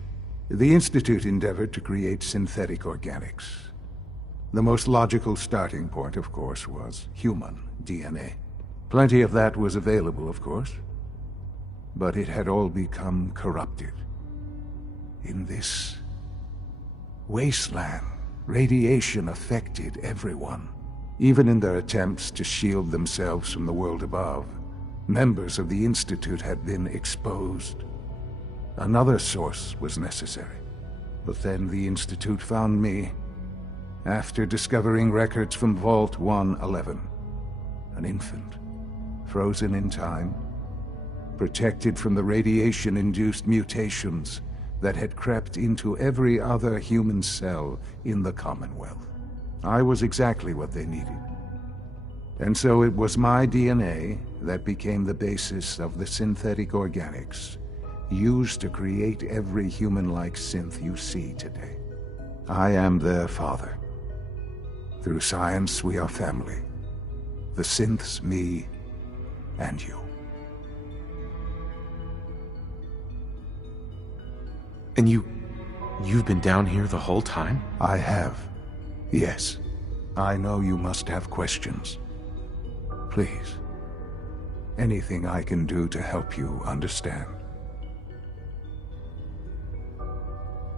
The Institute endeavored to create synthetic organics. The most logical starting point, of course, was human DNA. Plenty of that was available, of course. But it had all become corrupted. In this wasteland, radiation affected everyone. Even in their attempts to shield themselves from the world above, members of the Institute had been exposed. Another source was necessary. But then the Institute found me, after discovering records from Vault 111. An infant, frozen in time, protected from the radiation-induced mutations that had crept into every other human cell in the Commonwealth. I was exactly what they needed. And so it was my DNA that became the basis of the synthetic organics used to create every human-like synth you see today. I am their father. Through science, we are family. The synths, me, and you. And you've been down here the whole time? I have. Yes. I know you must have questions. Please. Anything I can do to help you understand.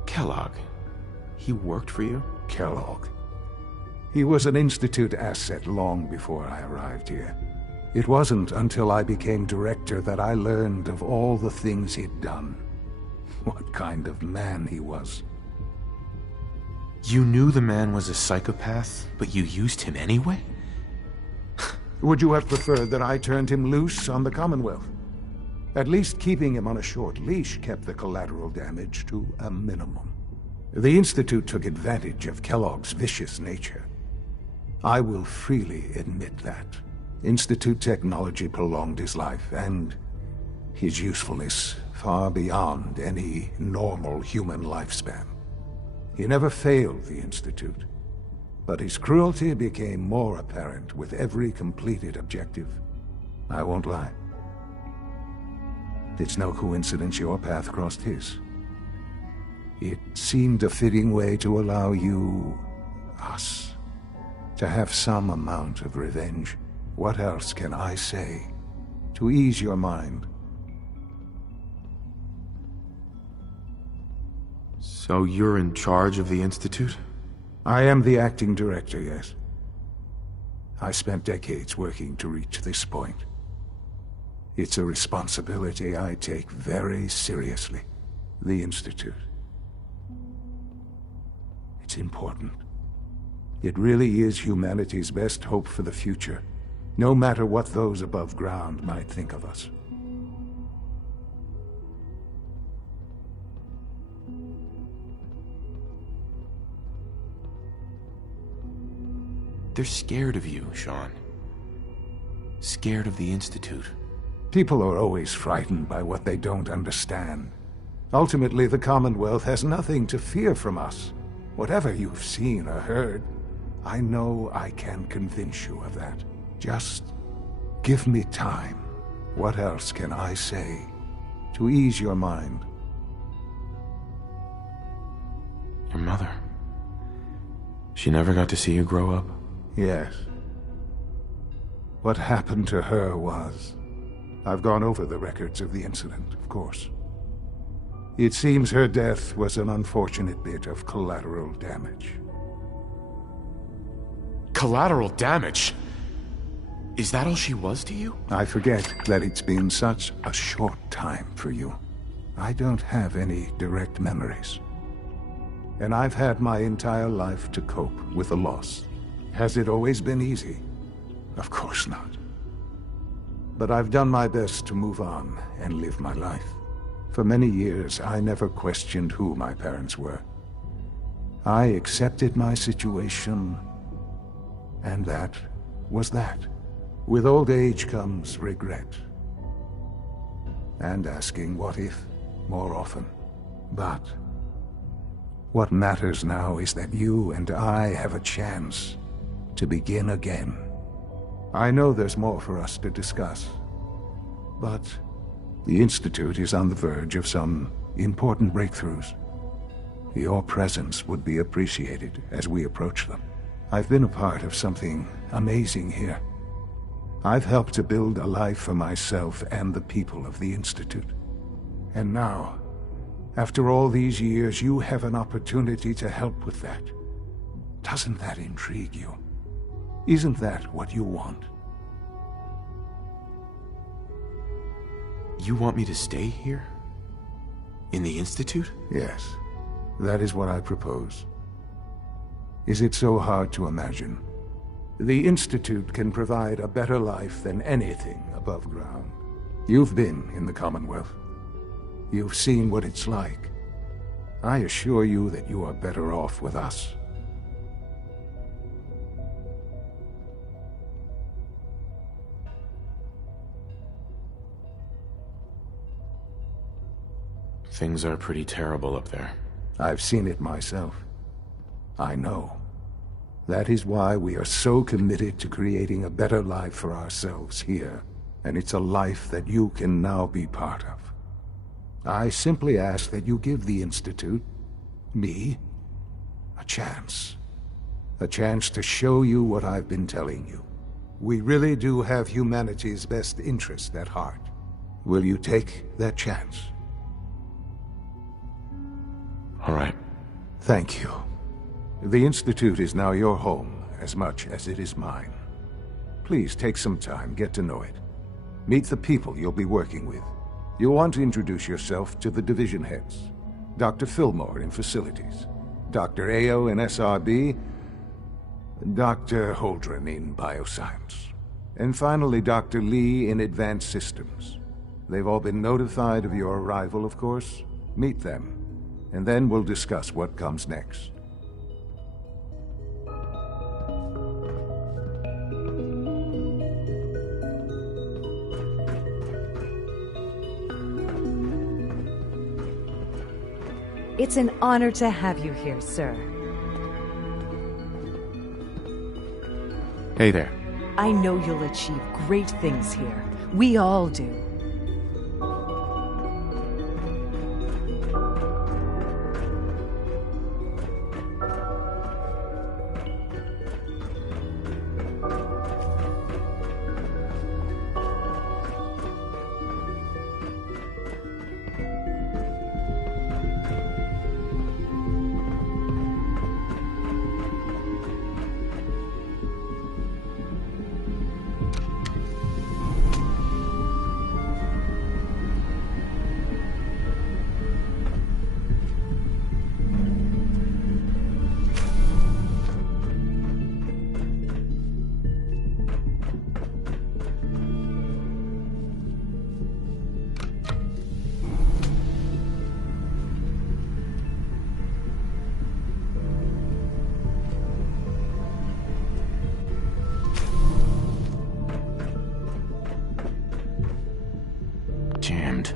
Kellogg. He worked for you? Kellogg. He was an Institute asset long before I arrived here. It wasn't until I became director that I learned of all the things he'd done. What kind of man he was. You knew the man was a psychopath, but you used him anyway? Would you have preferred that I turned him loose on the Commonwealth? At least keeping him on a short leash kept the collateral damage to a minimum. The Institute took advantage of Kellogg's vicious nature. I will freely admit that. Institute technology prolonged his life, and his usefulness far beyond any normal human lifespan. He never failed the Institute, but his cruelty became more apparent with every completed objective. I won't lie. It's no coincidence your path crossed his. It seemed a fitting way to allow you, us, to have some amount of revenge. What else can I say to ease your mind? So you're in charge of the Institute? I am the acting director, yes. I spent decades working to reach this point. It's a responsibility I take very seriously. The Institute. It's important. It really is humanity's best hope for the future, no matter what those above ground might think of us. They're scared of you, Sean. Scared of the Institute. People are always frightened by what they don't understand. Ultimately, the Commonwealth has nothing to fear from us. Whatever you've seen or heard, I know I can convince you of that. Just give me time. What else can I say to ease your mind? Your mother. She never got to see you grow up? Yes. What happened to her was... I've gone over the records of the incident, of course. It seems her death was an unfortunate bit of collateral damage. Collateral damage? Is that all she was to you? I forget that it's been such a short time for you. I don't have any direct memories. And I've had my entire life to cope with a loss. Has it always been easy? Of course not. But I've done my best to move on and live my life. For many years, I never questioned who my parents were. I accepted my situation, and that was that. With old age comes regret. And asking what if more often. But what matters now is that you and I have a chance to begin again. I know there's more for us to discuss, but the Institute is on the verge of some important breakthroughs. Your presence would be appreciated as we approach them. I've been a part of something amazing here. I've helped to build a life for myself and the people of the Institute. And now, after all these years, you have an opportunity to help with that. Doesn't that intrigue you? Isn't that what you want? You want me to stay here? In the Institute? Yes, that is what I propose. Is it so hard to imagine? The Institute can provide a better life than anything above ground. You've been in the Commonwealth. You've seen what it's like. I assure you that you are better off with us. Things are pretty terrible up there. I've seen it myself. I know. That is why we are so committed to creating a better life for ourselves here. And it's a life that you can now be part of. I simply ask that you give the Institute, me, a chance. A chance to show you what I've been telling you. We really do have humanity's best interest at heart. Will you take that chance? All right. Thank you. The Institute is now your home as much as it is mine. Please take some time, get to know it. Meet the people you'll be working with. You'll want to introduce yourself to the division heads. Dr. Fillmore in Facilities, Dr. Ayo in SRB, Dr. Holdren in Bioscience, and finally Dr. Lee in Advanced Systems. They've all been notified of your arrival, of course. Meet them, and then we'll discuss what comes next. It's an honor to have you here, sir. Hey there. I know you'll achieve great things here. We all do. jammed.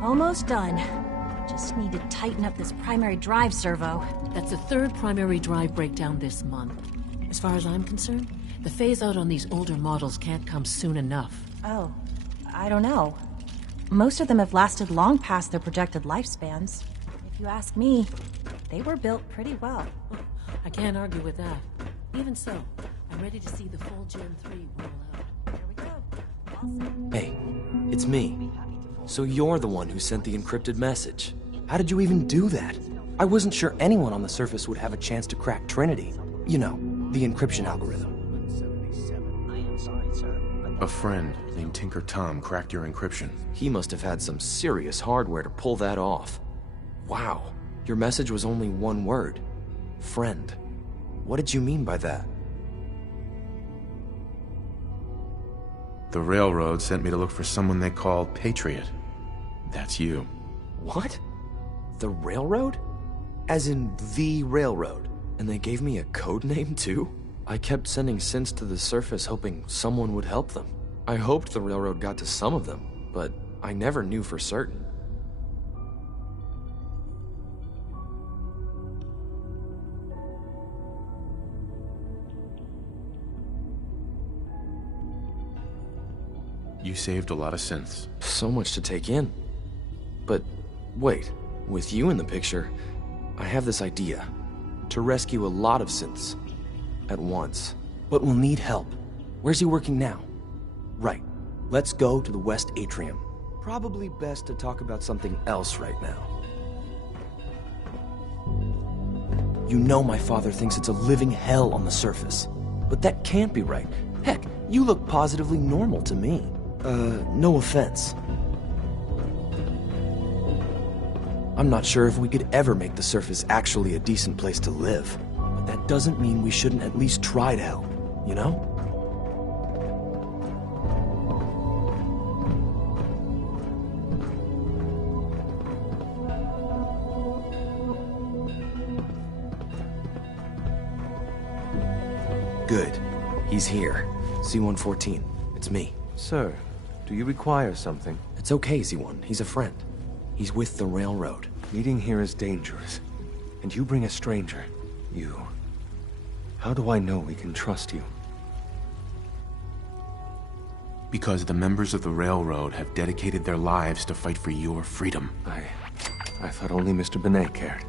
Almost done. Just need to tighten up this primary drive servo. That's the third primary drive breakdown this month. As far as I'm concerned, the phase-out on these older models can't come soon enough. Oh, I don't know. Most of them have lasted long past their projected lifespans. If you ask me, they were built pretty well. I can't argue with that. Even so, I'm ready to see the full Gen 3 roll out. Here we go. Hey, it's me. So you're the one who sent the encrypted message. How did you even do that? I wasn't sure anyone on the surface would have a chance to crack Trinity. You know, the encryption algorithm. A friend named Tinker Tom cracked your encryption. He must have had some serious hardware to pull that off. Wow, your message was only one word. Friend. What did you mean by that? The Railroad sent me to look for someone they call Patriot. That's you. What? The Railroad? As in the Railroad? And they gave me a code name too? I kept sending synths to the surface hoping someone would help them. I hoped the Railroad got to some of them, but I never knew for certain. You saved a lot of synths. So much to take in. But wait, with you in the picture, I have this idea. To rescue a lot of synths. At once. But we'll need help. Where's he working now? Right. Let's go to the West Atrium. Probably best to talk about something else right now. You know my father thinks it's a living hell on the surface. But that can't be right. Heck, you look positively normal to me. No offense. I'm not sure if we could ever make the surface actually a decent place to live. But that doesn't mean we shouldn't at least try to help, you know? Good. He's here. C-114. It's me. Sir, do you require something? It's okay, Z1. He's a friend. He's with the Railroad. Meeting here is dangerous. And you bring a stranger. You. How do I know we can trust you? Because the members of the Railroad have dedicated their lives to fight for your freedom. I thought only Mr. Benet cared.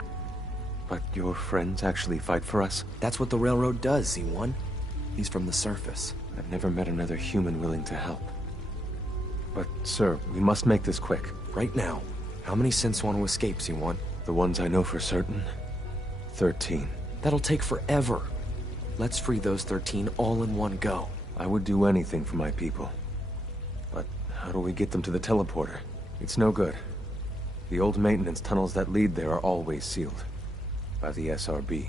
But your friends actually fight for us? That's what the Railroad does, Z1. He's from the surface. I've never met another human willing to help. But, sir, we must make this quick. Right now. How many synths want to escape, Z1? The ones I know for certain? 13. That'll take forever. Let's free those 13 all in one go. I would do anything for my people. But how do we get them to the teleporter? It's no good. The old maintenance tunnels that lead there are always sealed. By the SRB.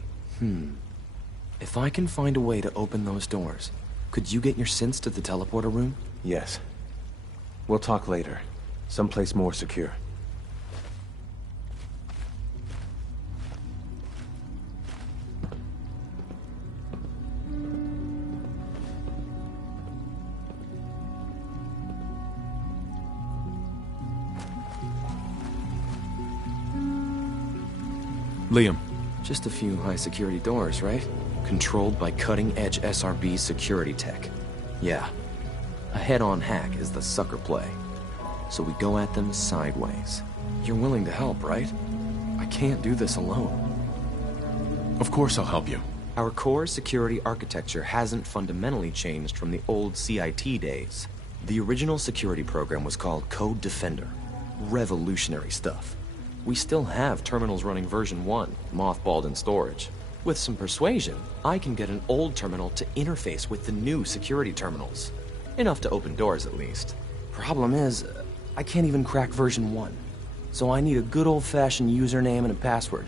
If I can find a way to open those doors, could you get your synths to the teleporter room? Yes. We'll talk later. Someplace more secure. Liam. Just a few high-security doors, right? Controlled by cutting-edge SRB security tech. Yeah. A head-on hack is the sucker play. So we go at them sideways. You're willing to help, right? I can't do this alone. Of course I'll help you. Our core security architecture hasn't fundamentally changed from the old CIT days. The original security program was called Code Defender. Revolutionary stuff. We still have terminals running version 1, mothballed in storage. With some persuasion, I can get an old terminal to interface with the new security terminals. Enough to open doors, at least. Problem is, I can't even crack version 1. So I need a good old-fashioned username and a password.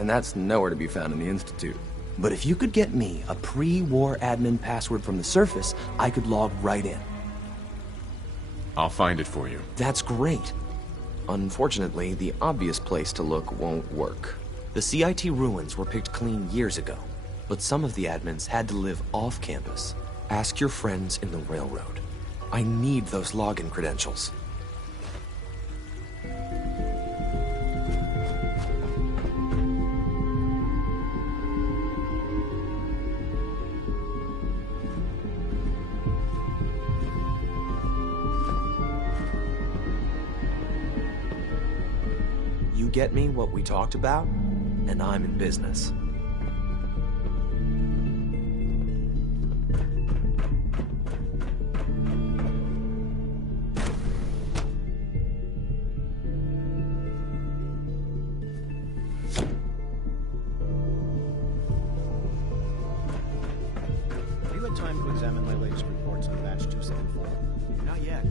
And that's nowhere to be found in the Institute. But if you could get me a pre-war admin password from the surface, I could log right in. I'll find it for you. That's great. Unfortunately, the obvious place to look won't work. The CIT ruins were picked clean years ago, but some of the admins had to live off campus. Ask your friends in the railroad. I need those login credentials. You get me what we talked about, and I'm in business. Have you had time to examine my latest reports on batch 274? Not yet.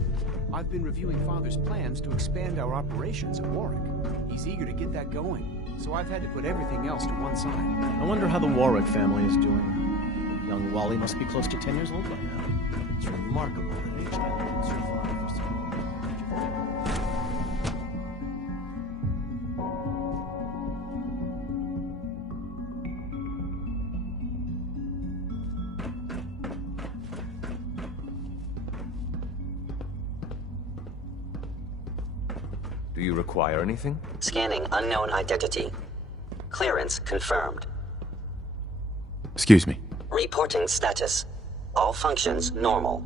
I've been reviewing Father's plans to expand our operations at Warwick. He's eager to get that going, so I've had to put everything else to one side. I wonder how the Warwick family is doing. Young Wally must be close to 10 years old by now. It's remarkable that each child can survive for so long. Do you require anything? Scanning unknown identity. Clearance confirmed. Excuse me. Reporting status. All functions normal.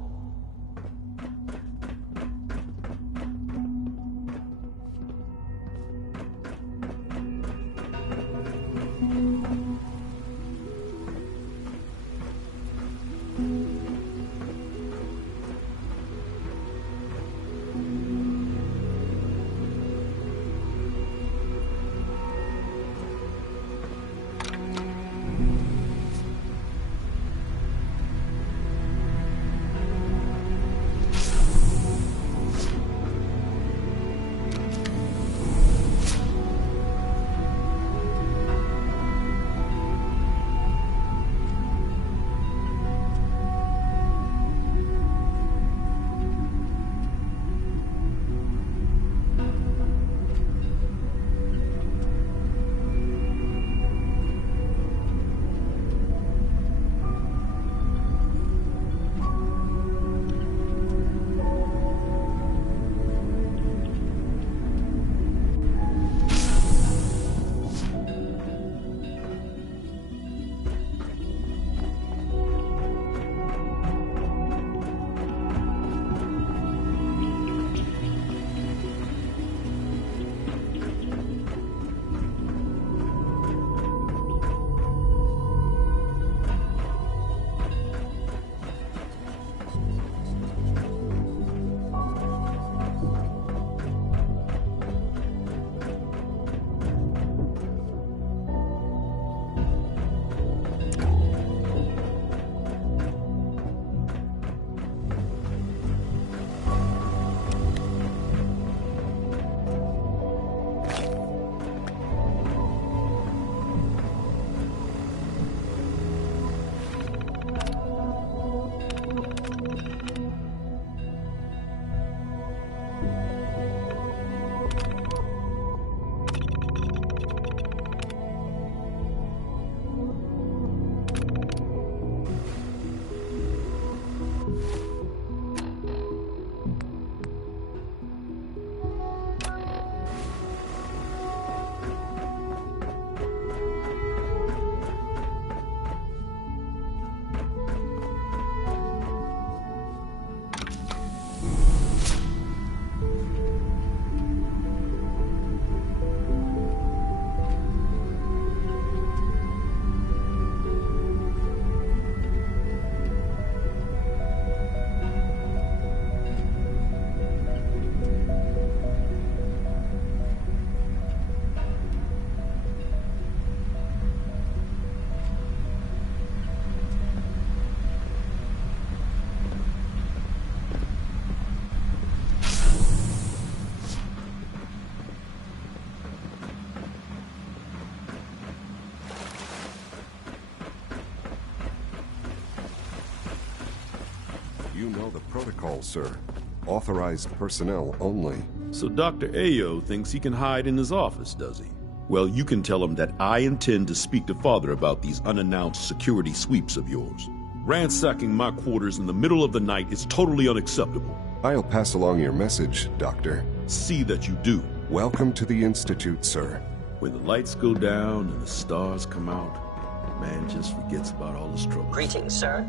You know the protocol, sir. Authorized personnel only. So Dr. Ayo thinks he can hide in his office, does he? Well, you can tell him that I intend to speak to Father about these unannounced security sweeps of yours. Ransacking my quarters in the middle of the night is totally unacceptable. I'll pass along your message, Doctor. See that you do. Welcome to the Institute, sir. When the lights go down and the stars come out, man just forgets about all his troubles. Greetings, sir.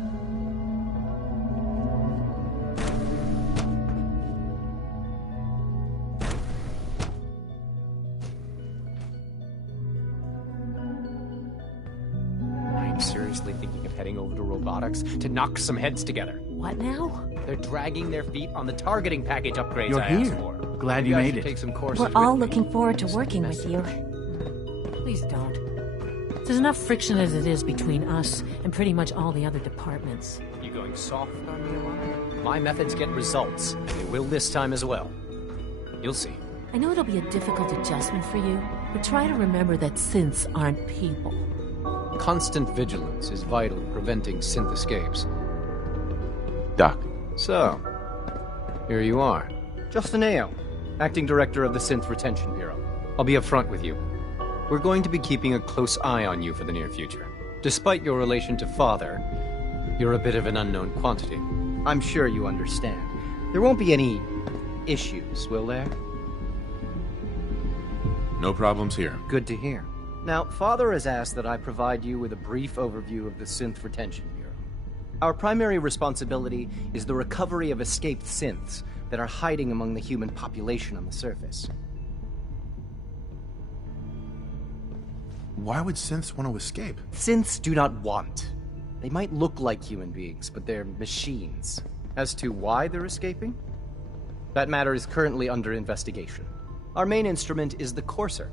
I'm seriously thinking of heading over to robotics to knock some heads together. What now? They're dragging their feet on the targeting package upgrades You're I asked here. for. Glad Maybe you I made should it. Take some courses We're all looking forward to working with you. Please don't. There's enough friction as it is between us and pretty much all the other departments. You going soft on me, Alana? My methods get results. They will this time as well. You'll see. I know it'll be a difficult adjustment for you, but try to remember that synths aren't people. Constant vigilance is vital in preventing synth escapes. Doc. So, here you are. Justin Ayo, Acting Director of the Synth Retention Bureau. I'll be upfront with you. We're going to be keeping a close eye on you for the near future. Despite your relation to Father, you're a bit of an unknown quantity. I'm sure you understand. There won't be any issues, will there? No problems here. Good to hear. Now, Father has asked that I provide you with a brief overview of the Synth Retention Bureau. Our primary responsibility is the recovery of escaped synths that are hiding among the human population on the surface. Why would synths want to escape? Synths do not want. They might look like human beings, but they're machines. As to why they're escaping? That matter is currently under investigation. Our main instrument is the Courser,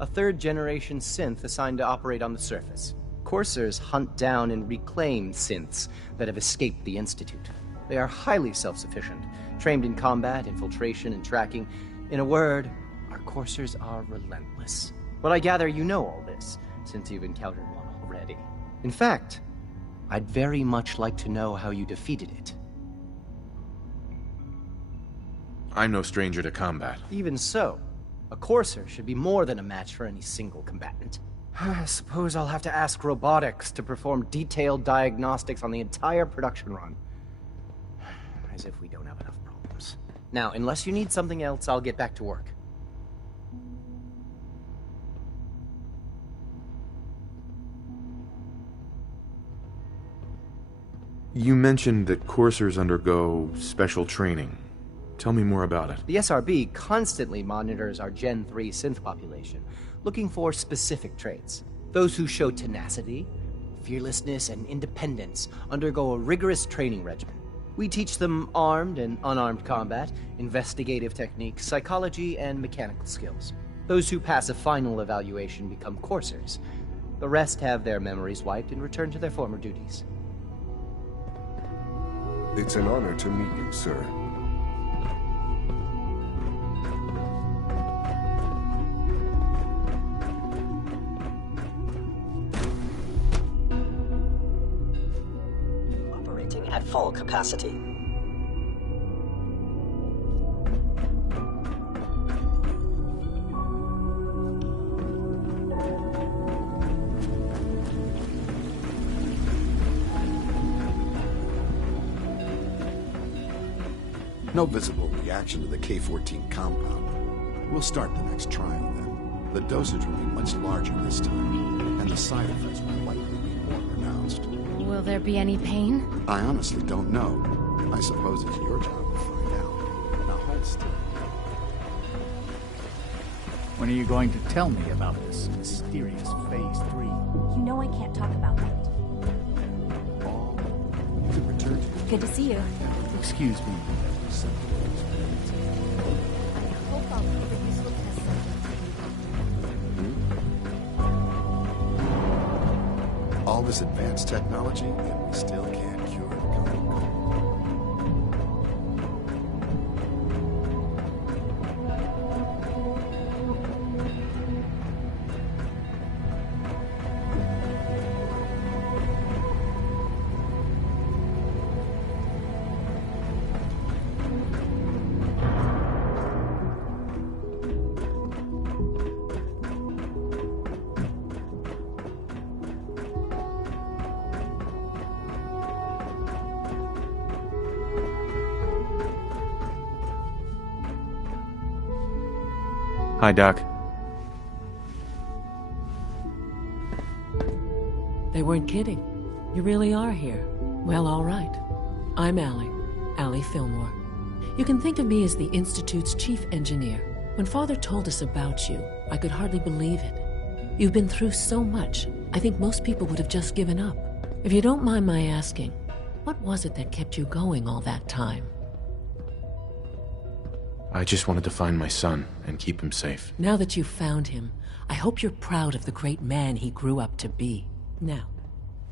a third-generation synth assigned to operate on the surface. Coursers hunt down and reclaim synths that have escaped the Institute. They are highly self-sufficient, trained in combat, infiltration, and tracking. In a word, our Coursers are relentless. But I gather you know all this, since you've encountered one already. In fact, I'd very much like to know how you defeated it. I'm no stranger to combat. Even so, a Courser should be more than a match for any single combatant. I suppose I'll have to ask robotics to perform detailed diagnostics on the entire production run. As if we don't have enough problems. Now, unless you need something else, I'll get back to work. You mentioned that coursers undergo special training. Tell me more about it. The SRB constantly monitors our Gen 3 synth population, looking for specific traits. Those who show tenacity, fearlessness, and independence undergo a rigorous training regimen. We teach them armed and unarmed combat, investigative techniques, psychology, and mechanical skills. Those who pass a final evaluation become coursers. The rest have their memories wiped and return to their former duties. It's an honor to meet you, sir. Operating at full capacity. No visible reaction to the K-14 compound. We'll start the next trial then. The dosage will be much larger this time, and the side effects will likely be more pronounced. Will there be any pain? I honestly don't know. I suppose it's your job to find out. Now hold still. When are you going to tell me about this mysterious Phase 3? You know I can't talk about that. Good return to you. Good to see you. Excuse me. I hope I'll be the useful test subject. All this advanced technology, and we still can't cure the common cold. Hi, Doc. They weren't kidding. You really are here. Well, all right. I'm Allie Fillmore. You can think of me as the Institute's chief engineer. When Father told us about you, I could hardly believe it. You've been through so much, I think most people would have just given up. If you don't mind my asking, what was it that kept you going all that time? I just wanted to find my son and keep him safe. Now that you've found him, I hope you're proud of the great man he grew up to be. Now,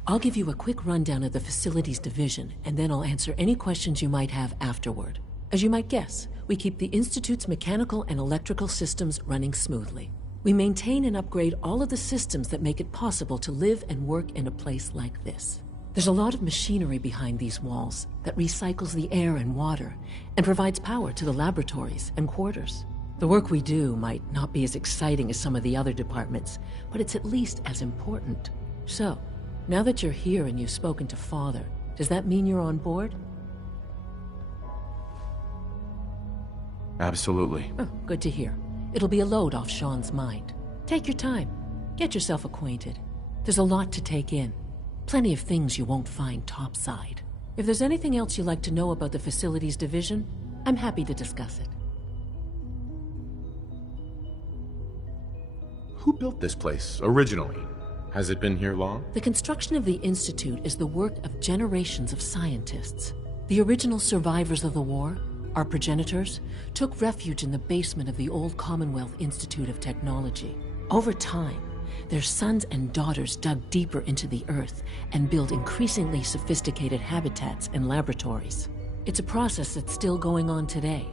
I'll give you a quick rundown of the facilities division, and then I'll answer any questions you might have afterward. As you might guess, we keep the Institute's mechanical and electrical systems running smoothly. We maintain and upgrade all of the systems that make it possible to live and work in a place like this. There's a lot of machinery behind these walls that recycles the air and water and provides power to the laboratories and quarters. The work we do might not be as exciting as some of the other departments, but it's at least as important. So, now that you're here and you've spoken to Father, does that mean you're on board? Absolutely. Oh, good to hear. It'll be a load off Sean's mind. Take your time. Get yourself acquainted. There's a lot to take in. Plenty of things you won't find topside. If there's anything else you'd like to know about the facilities division, I'm happy to discuss it. Who built this place, originally? Has it been here long? The construction of the Institute is the work of generations of scientists. The original survivors of the war, our progenitors, took refuge in the basement of the old Commonwealth Institute of Technology. Over time, their sons and daughters dug deeper into the earth and built increasingly sophisticated habitats and laboratories. It's a process that's still going on today.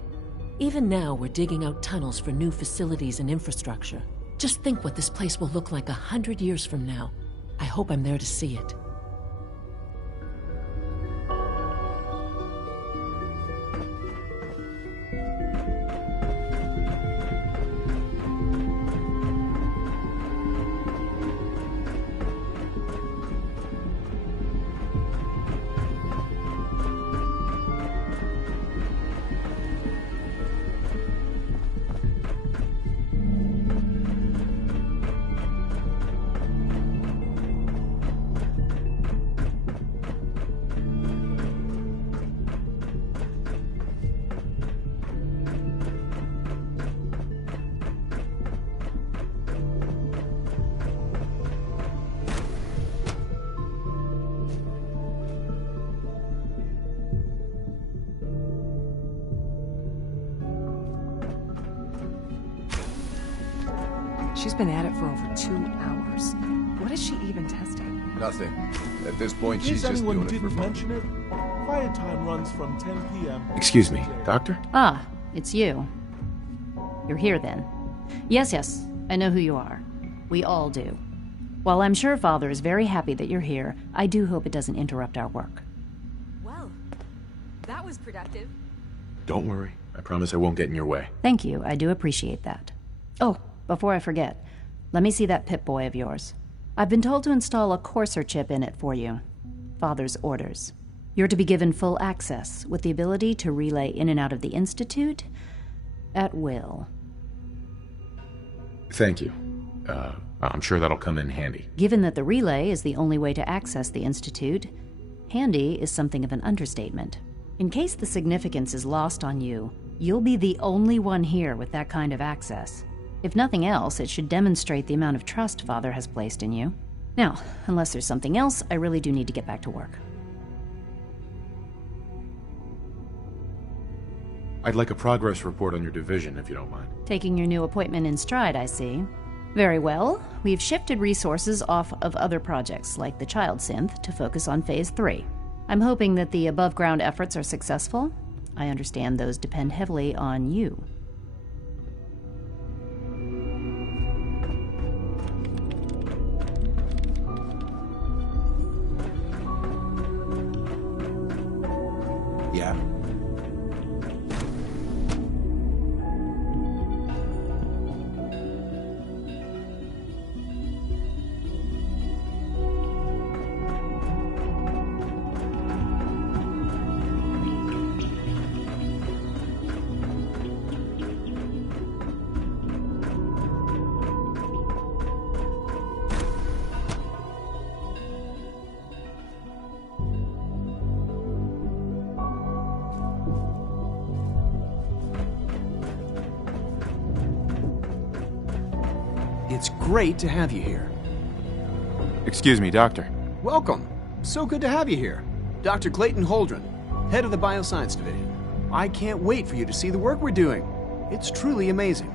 Even now, we're digging out tunnels for new facilities and infrastructure. Just think what this place will look like 100 years from now. I hope I'm there to see it. She's been at it for over 2 hours. What is she even testing? Nothing. At this point, In she's case just anyone doing it for didn't fun. mention it, quiet time runs from 10 p.m. Excuse me, Doctor? Ah, it's you. You're here then. Yes, I know who you are. We all do. While I'm sure Father is very happy that you're here, I do hope it doesn't interrupt our work. Well, that was productive. Don't worry. I promise I won't get in your way. Thank you, I do appreciate that. Oh, before I forget, let me see that Pip-Boy of yours. I've been told to install a Courser chip in it for you. Father's orders. You're to be given full access, with the ability to relay in and out of the Institute at will. Thank you. I'm sure that'll come in handy. Given that the relay is the only way to access the Institute, handy is something of an understatement. In case the significance is lost on you, you'll be the only one here with that kind of access. If nothing else, it should demonstrate the amount of trust Father has placed in you. Now, unless there's something else, I really do need to get back to work. I'd like a progress report on your division, if you don't mind. Taking your new appointment in stride, I see. Very well. We've shifted resources off of other projects, like the Child Synth, to focus on Phase 3. I'm hoping that the above-ground efforts are successful. I understand those depend heavily on you. Yeah. It's great to have you here. Excuse me, Doctor. Welcome. So good to have you here. Dr. Clayton Holdren, head of the Bioscience Division. I can't wait for you to see the work we're doing. It's truly amazing.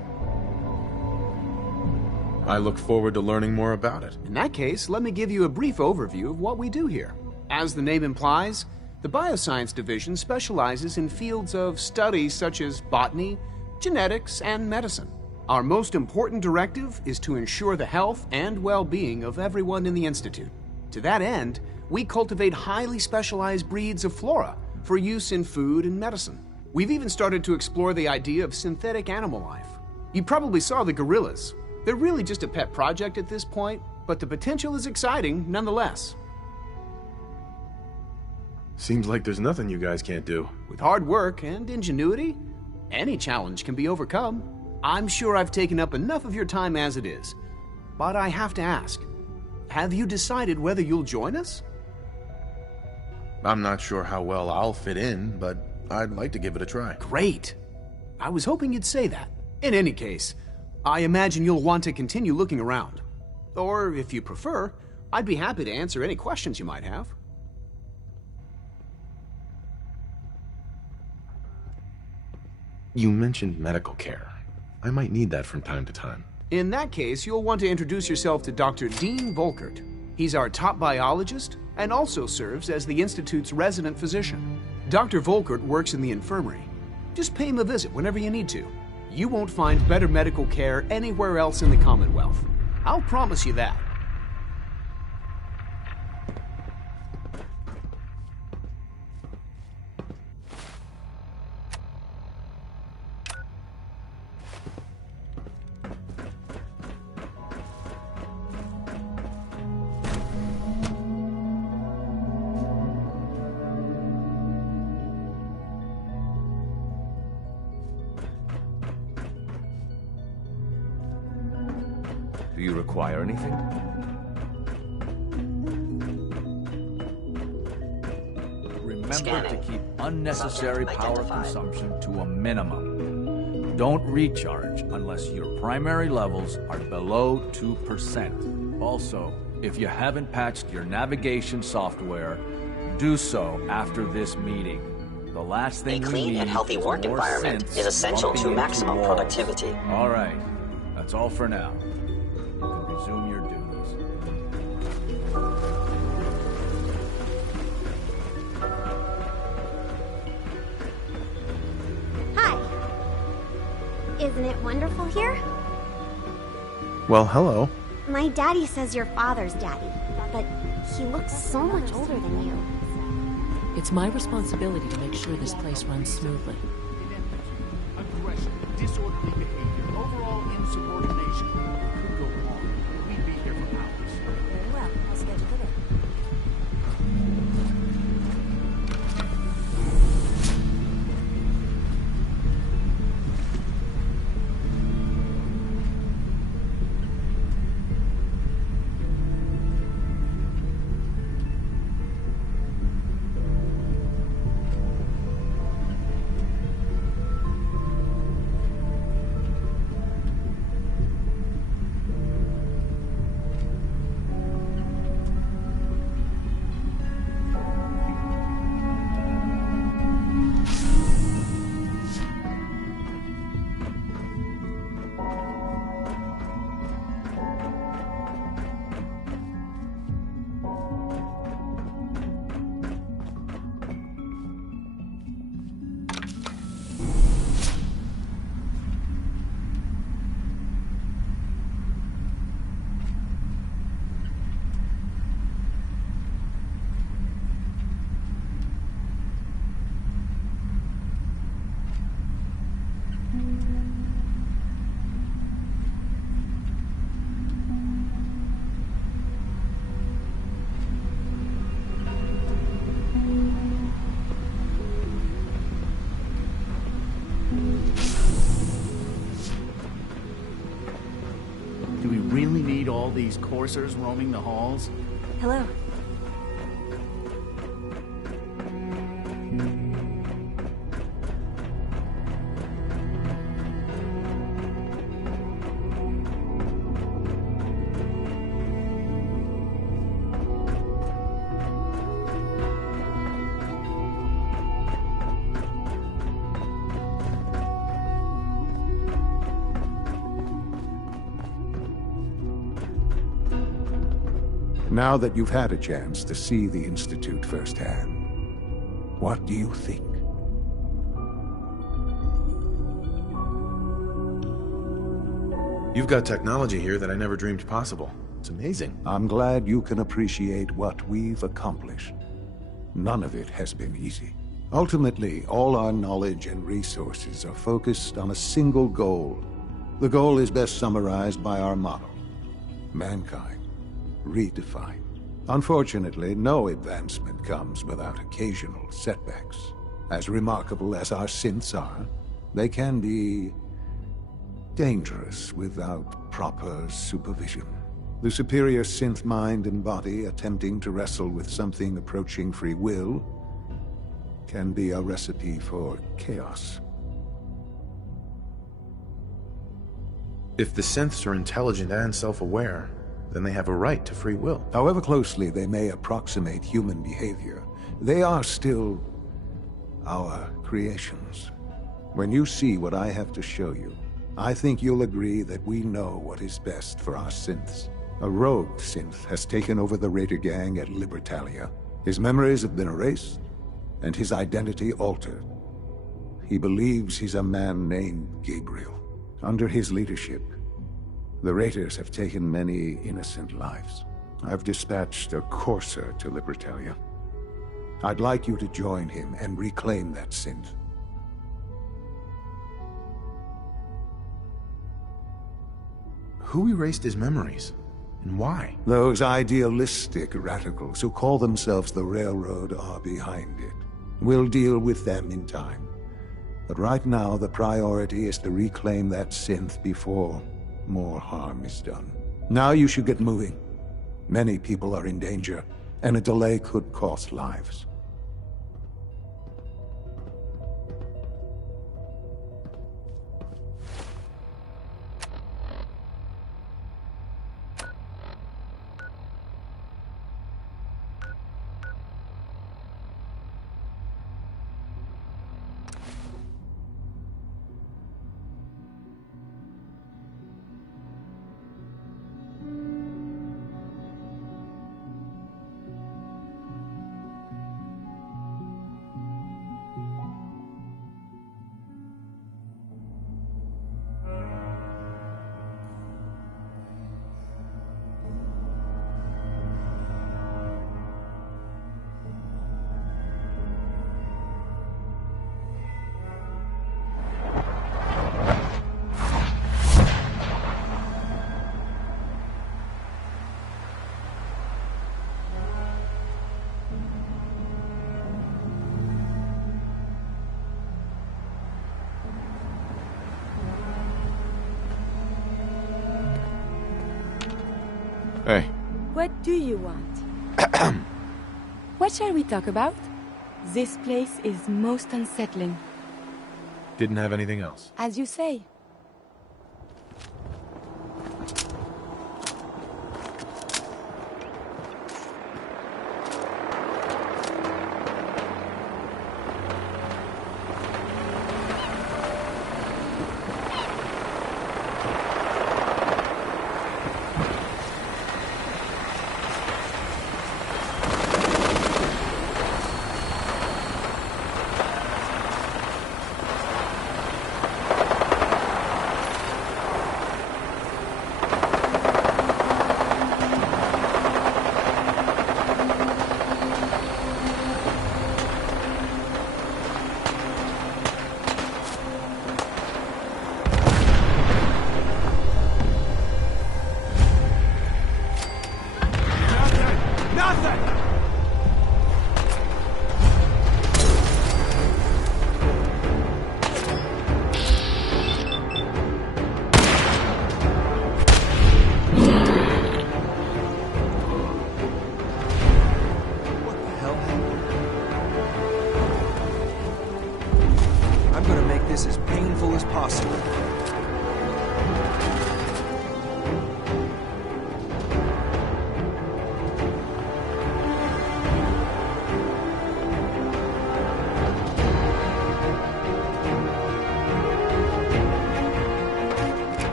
I look forward to learning more about it. In that case, let me give you a brief overview of what we do here. As the name implies, the Bioscience Division specializes in fields of study such as botany, genetics, and medicine. Our most important directive is to ensure the health and well-being of everyone in the Institute. To that end, we cultivate highly specialized breeds of flora for use in food and medicine. We've even started to explore the idea of synthetic animal life. You probably saw the gorillas. They're really just a pet project at this point, but the potential is exciting nonetheless. Seems like there's nothing you guys can't do. With hard work and ingenuity, any challenge can be overcome. I'm sure I've taken up enough of your time as it is, but I have to ask, have you decided whether you'll join us? I'm not sure how well I'll fit in, but I'd like to give it a try. Great. I was hoping you'd say that. In any case, I imagine you'll want to continue looking around. Or, if you prefer, I'd be happy to answer any questions you might have. You mentioned medical care. I might need that from time to time. In that case, you'll want to introduce yourself to Dr. Dean Volkert. He's our top biologist and also serves as the Institute's resident physician. Dr. Volkert works in the infirmary. Just pay him a visit whenever you need to. You won't find better medical care anywhere else in the Commonwealth. I'll promise you that. Do you require anything? Remember to keep unnecessary power consumption to a minimum. Don't recharge unless your primary levels are below 2%. Also, if you haven't patched your navigation software, do so after this meeting. The last thing a clean we need and healthy is work more environment synths is essential bumping to into maximum walls. productivity. All right, that's all for now. You can resume your duties. Hi. Isn't it wonderful here? Well, hello. My daddy says your father's daddy, but he looks so much older than you. It's my responsibility to make sure this place runs smoothly. Aggression, disorderly behavior, overall insubordination. Could go on. We'd be here for hours. Very well. I'll schedule it in. Do we really need all these coursers roaming the halls? Hello. Now that you've had a chance to see the Institute firsthand, what do you think? You've got technology here that I never dreamed possible. It's amazing. I'm glad you can appreciate what we've accomplished. None of it has been easy. Ultimately, all our knowledge and resources are focused on a single goal. The goal is best summarized by our motto: mankind, redefined. Unfortunately, no advancement comes without occasional setbacks. As remarkable as our synths are, they can be dangerous without proper supervision. The superior synth mind and body attempting to wrestle with something approaching free will can be a recipe for chaos. If the synths are intelligent and self-aware, then they have a right to free will. However closely they may approximate human behavior, they are still our creations. When you see what I have to show you, I think you'll agree that we know what is best for our synths. A rogue synth has taken over the Raider gang at Libertalia. His memories have been erased, and his identity altered. He believes he's a man named Gabriel. Under his leadership, the Raiders have taken many innocent lives. I've dispatched a courser to Libertalia. I'd like you to join him and reclaim that synth. Who erased his memories? And why? Those idealistic radicals who call themselves the Railroad are behind it. We'll deal with them in time. But right now, the priority is to reclaim that synth before more harm is done. Now you should get moving. Many people are in danger, and a delay could cost lives. Hey. What do you want? What shall we talk about? This place is most unsettling. Didn't have anything else. As you say.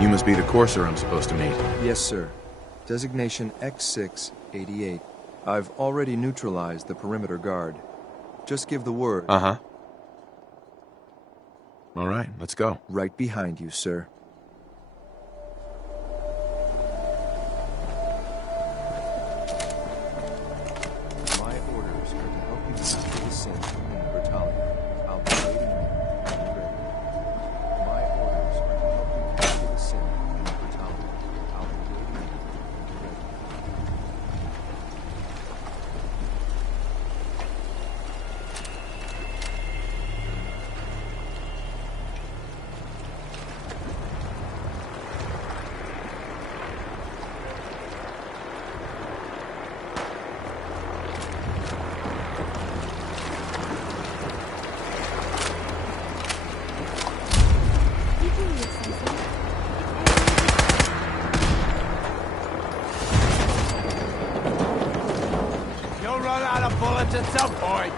You must be the courser I'm supposed to meet. Yes, sir. Designation X688. I've already neutralized the perimeter guard. Just give the word. Uh-huh. All right, let's go. Right behind you, sir. My orders are to help you master the sin in the battalion. I'll be waiting when you're ready. My orders are to help you master the sin in the battalion. I'll be waiting when you're ready. You'll run out of bullets at some point.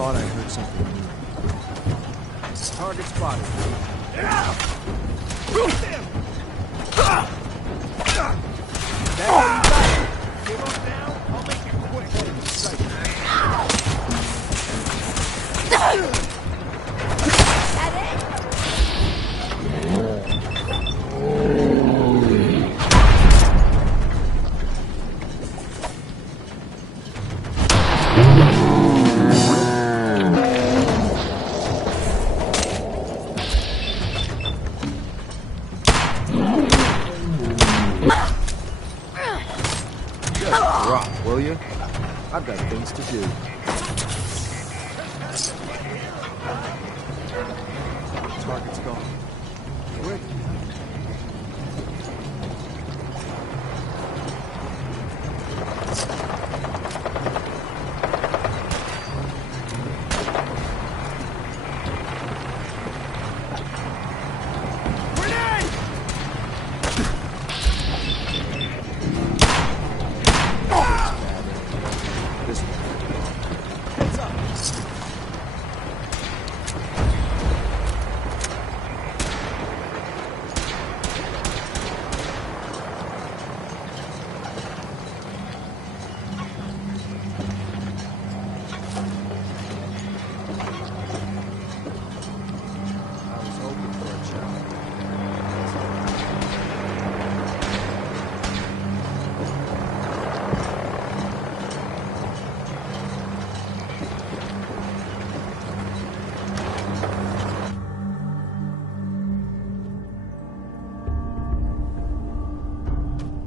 Thought I heard something new. Target spotted. Will you? I've got things to do. Target's gone. Quick.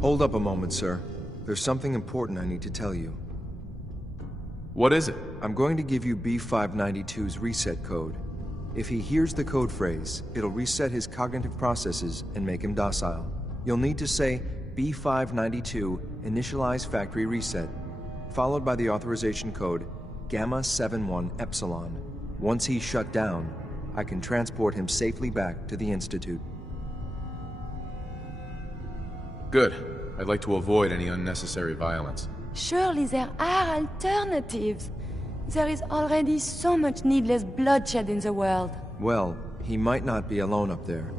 Hold up a moment, sir. There's something important I need to tell you. What is it? I'm going to give you B592's reset code. If he hears the code phrase, it'll reset his cognitive processes and make him docile. You'll need to say B592 initialize factory reset, followed by the authorization code Gamma 71 Epsilon. Once he's shut down, I can transport him safely back to the Institute. Good. I'd like to avoid any unnecessary violence. Surely there are alternatives. There is already so much needless bloodshed in the world. Well, he might not be alone up there.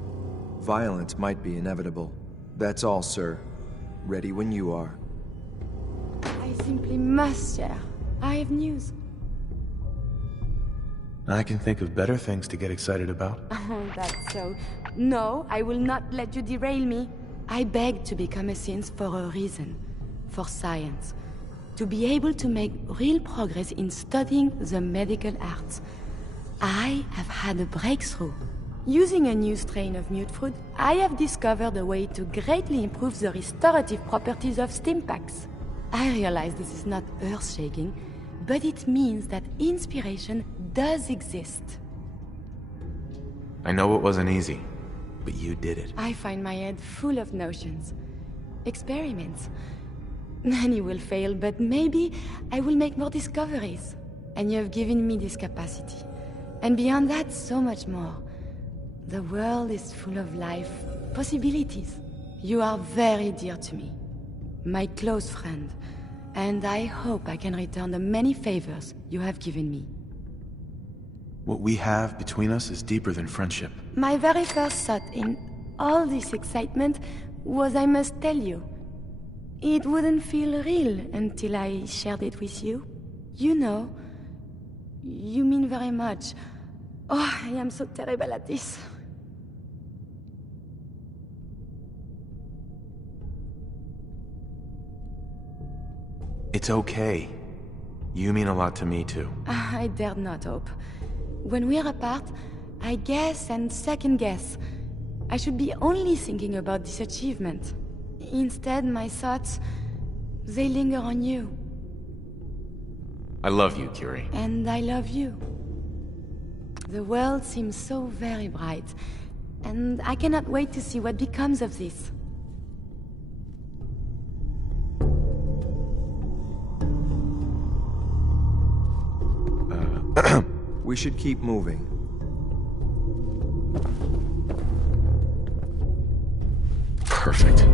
Violence might be inevitable. That's all, sir. Ready when you are. I simply must share. I have news. I can think of better things to get excited about. Oh, that's so. No, I will not let you derail me. I begged to become a synth for a reason. For science. To be able to make real progress in studying the medical arts. I have had a breakthrough. Using a new strain of mute fruit, I have discovered a way to greatly improve the restorative properties of stimpaks. I realize this is not earth-shaking, but it means that inspiration does exist. I know it wasn't easy, but you did it. I find my head full of notions. Experiments. Many will fail, but maybe I will make more discoveries. And you have given me this capacity. And beyond that, so much more. The world is full of life, possibilities. You are very dear to me. My close friend. And I hope I can return the many favors you have given me. What we have between us is deeper than friendship. My very first thought in all this excitement was I must tell you. It wouldn't feel real until I shared it with you. You know, you mean very much. Oh, I am so terrible at this. It's okay. You mean a lot to me, too. I dared not hope. When we're apart, I guess and second guess. I should be only thinking about this achievement. Instead, my thoughts, they linger on you. I love you, Curie. And I love you. The world seems so very bright, and I cannot wait to see what becomes of this. We should keep moving. Perfect.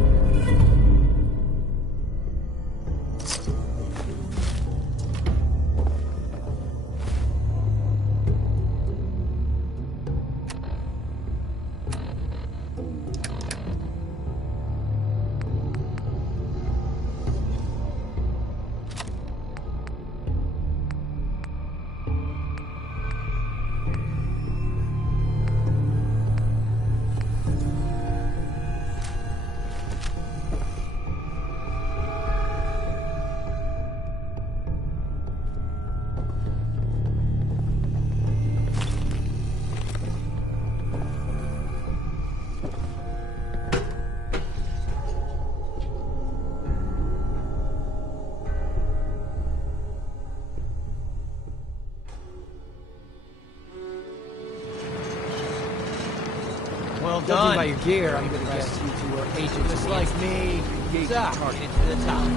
Well Judging done. by your gear, I'm Pretty gonna guess impressed. you two are agents. Just like me. Engage the Zach, target. into the town.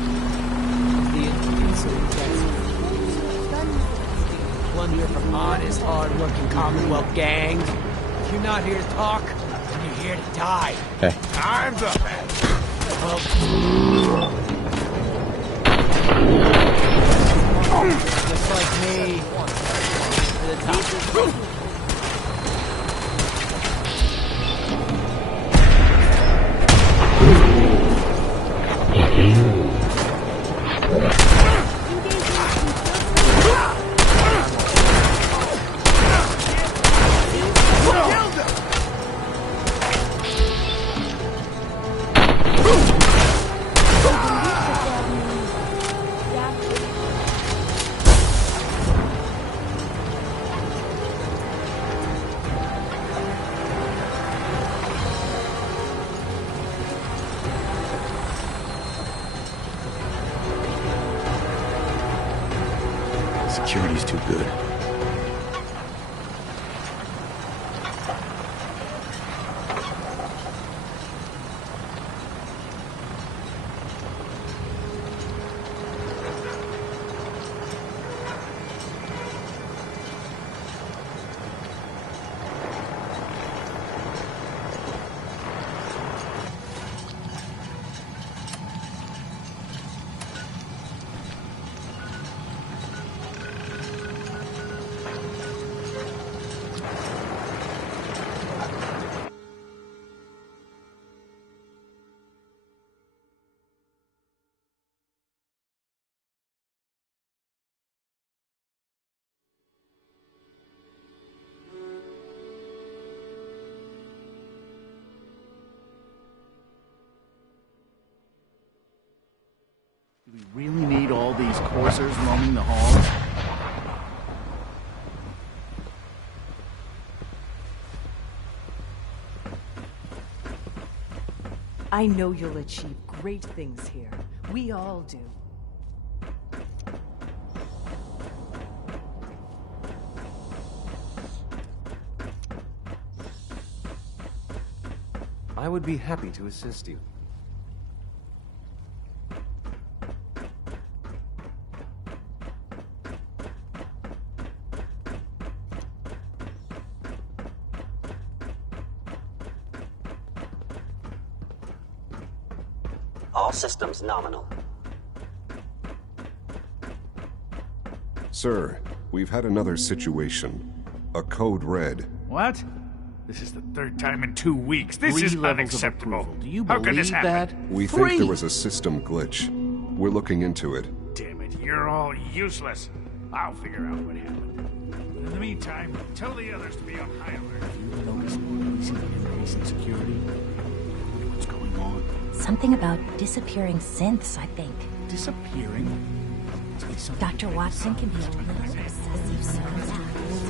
The insurgents. Plunder from honest, hard-working Commonwealth gangs. If you're not here to talk, then you're here to die. Hey. Time's up, man. Well, just like me. To the top. Security's too good. We really need all these coursers roaming the halls? I know you'll achieve great things here. We all do. I would be happy to assist you. All systems nominal. Sir, we've had another situation. A code red. What? This is the third time in 2 weeks. This is levels of unacceptable. approval. Do you How could this believe happen? that? We think there was a system glitch. We're looking into it. Damn it, you're all useless. I'll figure out what happened. In the meantime, tell the others to be on high alert. You notice an increase in security? What's going on? Something about disappearing synths, I think. Disappearing? Dr. Watson can be a little obsessive sometimes.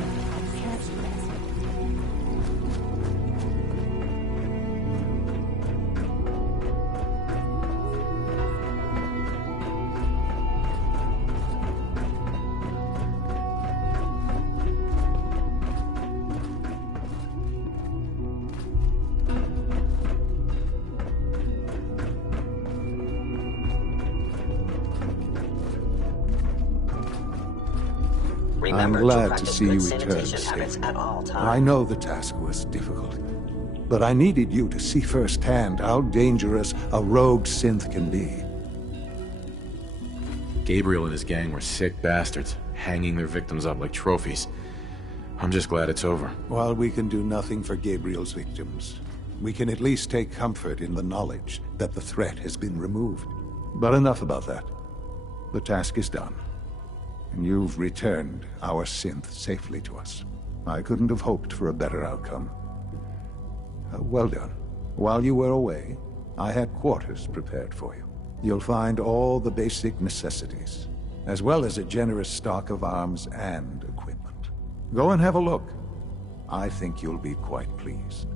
Remember I'm glad to practice see you good return sanitation habits safely. at all times. I know the task was difficult, but I needed you to see firsthand how dangerous a rogue synth can be. Gabriel and his gang were sick bastards, hanging their victims up like trophies. I'm just glad it's over. While we can do nothing for Gabriel's victims, we can at least take comfort in the knowledge that the threat has been removed. But enough about that. The task is done. And you've returned our synth safely to us. I couldn't have hoped for a better outcome. Well done. While you were away, I had quarters prepared for you. You'll find all the basic necessities, as well as a generous stock of arms and equipment. Go and have a look. I think you'll be quite pleased.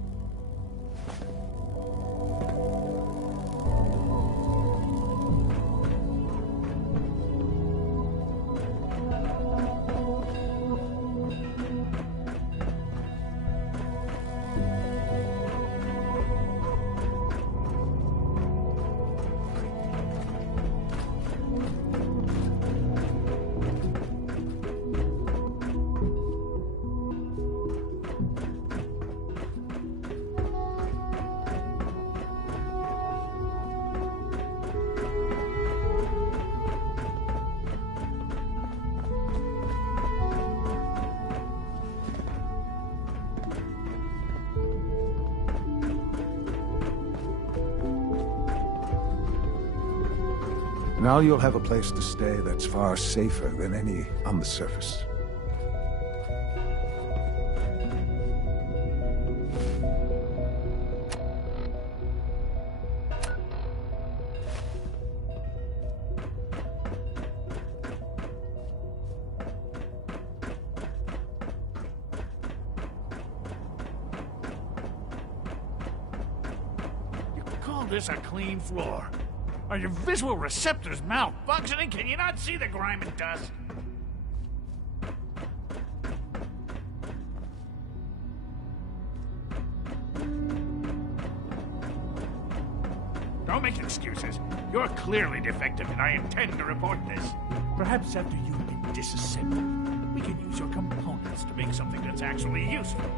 Now you'll have a place to stay that's far safer than any on the surface. You call this a clean floor? Are your visual receptors malfunctioning? Can you not see the grime and dust? Don't make excuses. You're clearly defective, and I intend to report this. Perhaps after you've been disassembled, we can use your components to make something that's actually useful.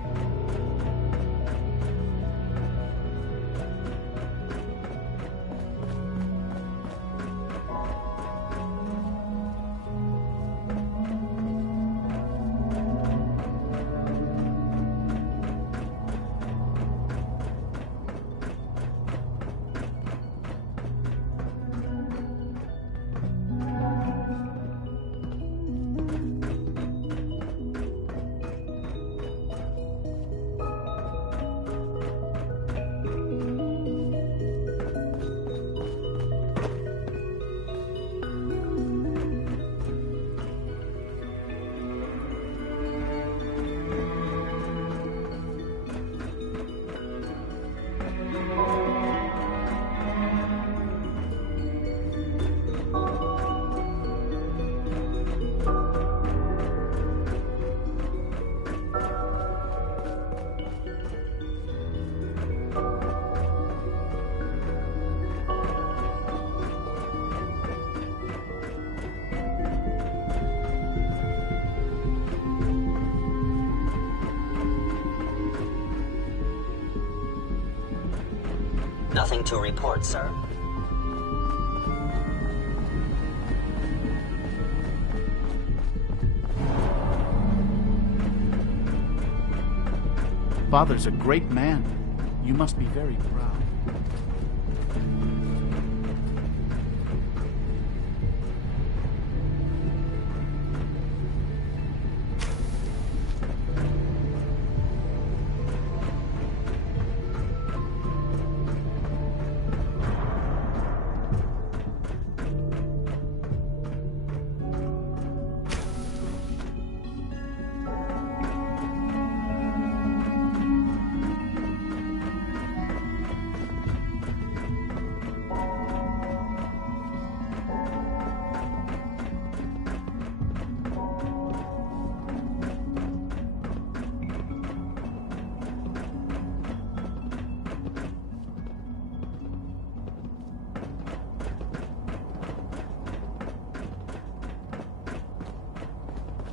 Nothing to report, sir. Father's a great man. You must be very proud.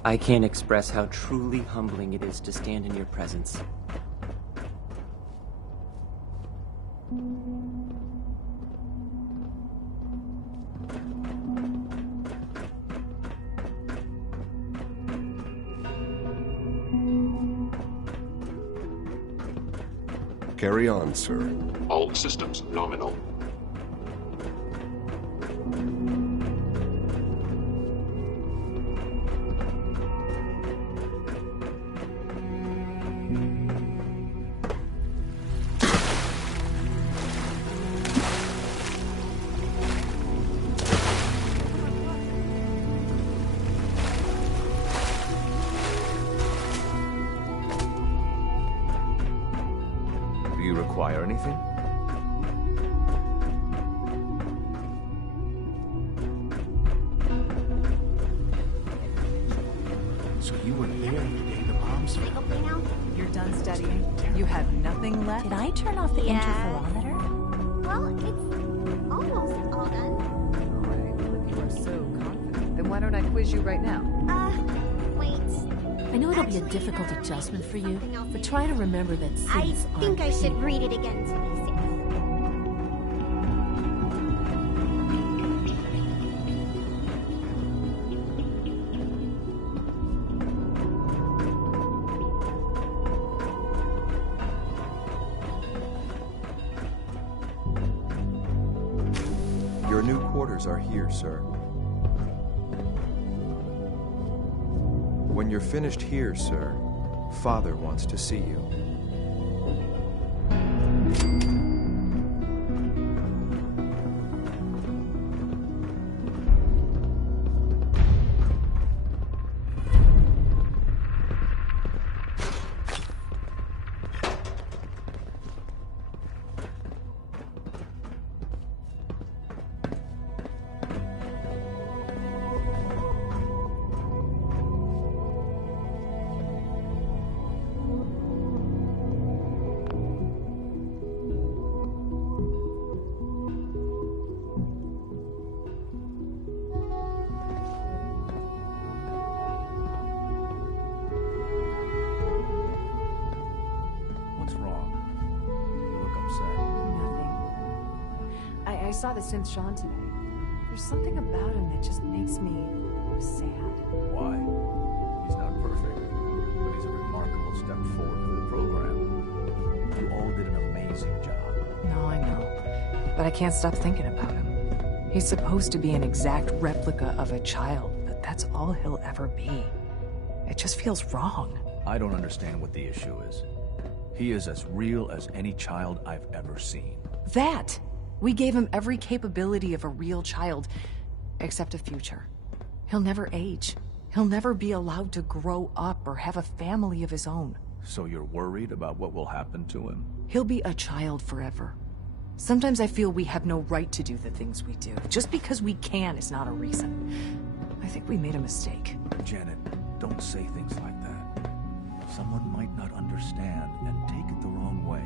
I can't express how truly humbling it is to stand in your presence. Carry on, sir. All systems nominal. Do you require anything? So you were there the day the bombs fell. You're done studying? You have nothing left? Did I turn off the interferometer? Well, it's almost all done. You are so confident. Then why don't I quiz you right now? Wait. I know it'll be a difficult adjustment for you, but try to remember that I synths think I aren't should people. read it again to be safe. Your new quarters are here, sir. When you're finished here, sir, Father wants to see you. What's wrong? You look upset. Nothing. I saw the synth Sean today. There's something about him that just makes me sad. Why? He's not perfect, but he's a remarkable step forward for the program. You all did an amazing job. No, I know. But I can't stop thinking about him. He's supposed to be an exact replica of a child, but that's all he'll ever be. It just feels wrong. I don't understand what the issue is. He is as real as any child I've ever seen. That! We gave him every capability of a real child, except a future. He'll never age. He'll never be allowed to grow up or have a family of his own. So you're worried about what will happen to him? He'll be a child forever. Sometimes I feel we have no right to do the things we do. Just because we can is not a reason. I think we made a mistake. Janet, don't say things like that. Someone might not understand and take it the wrong way.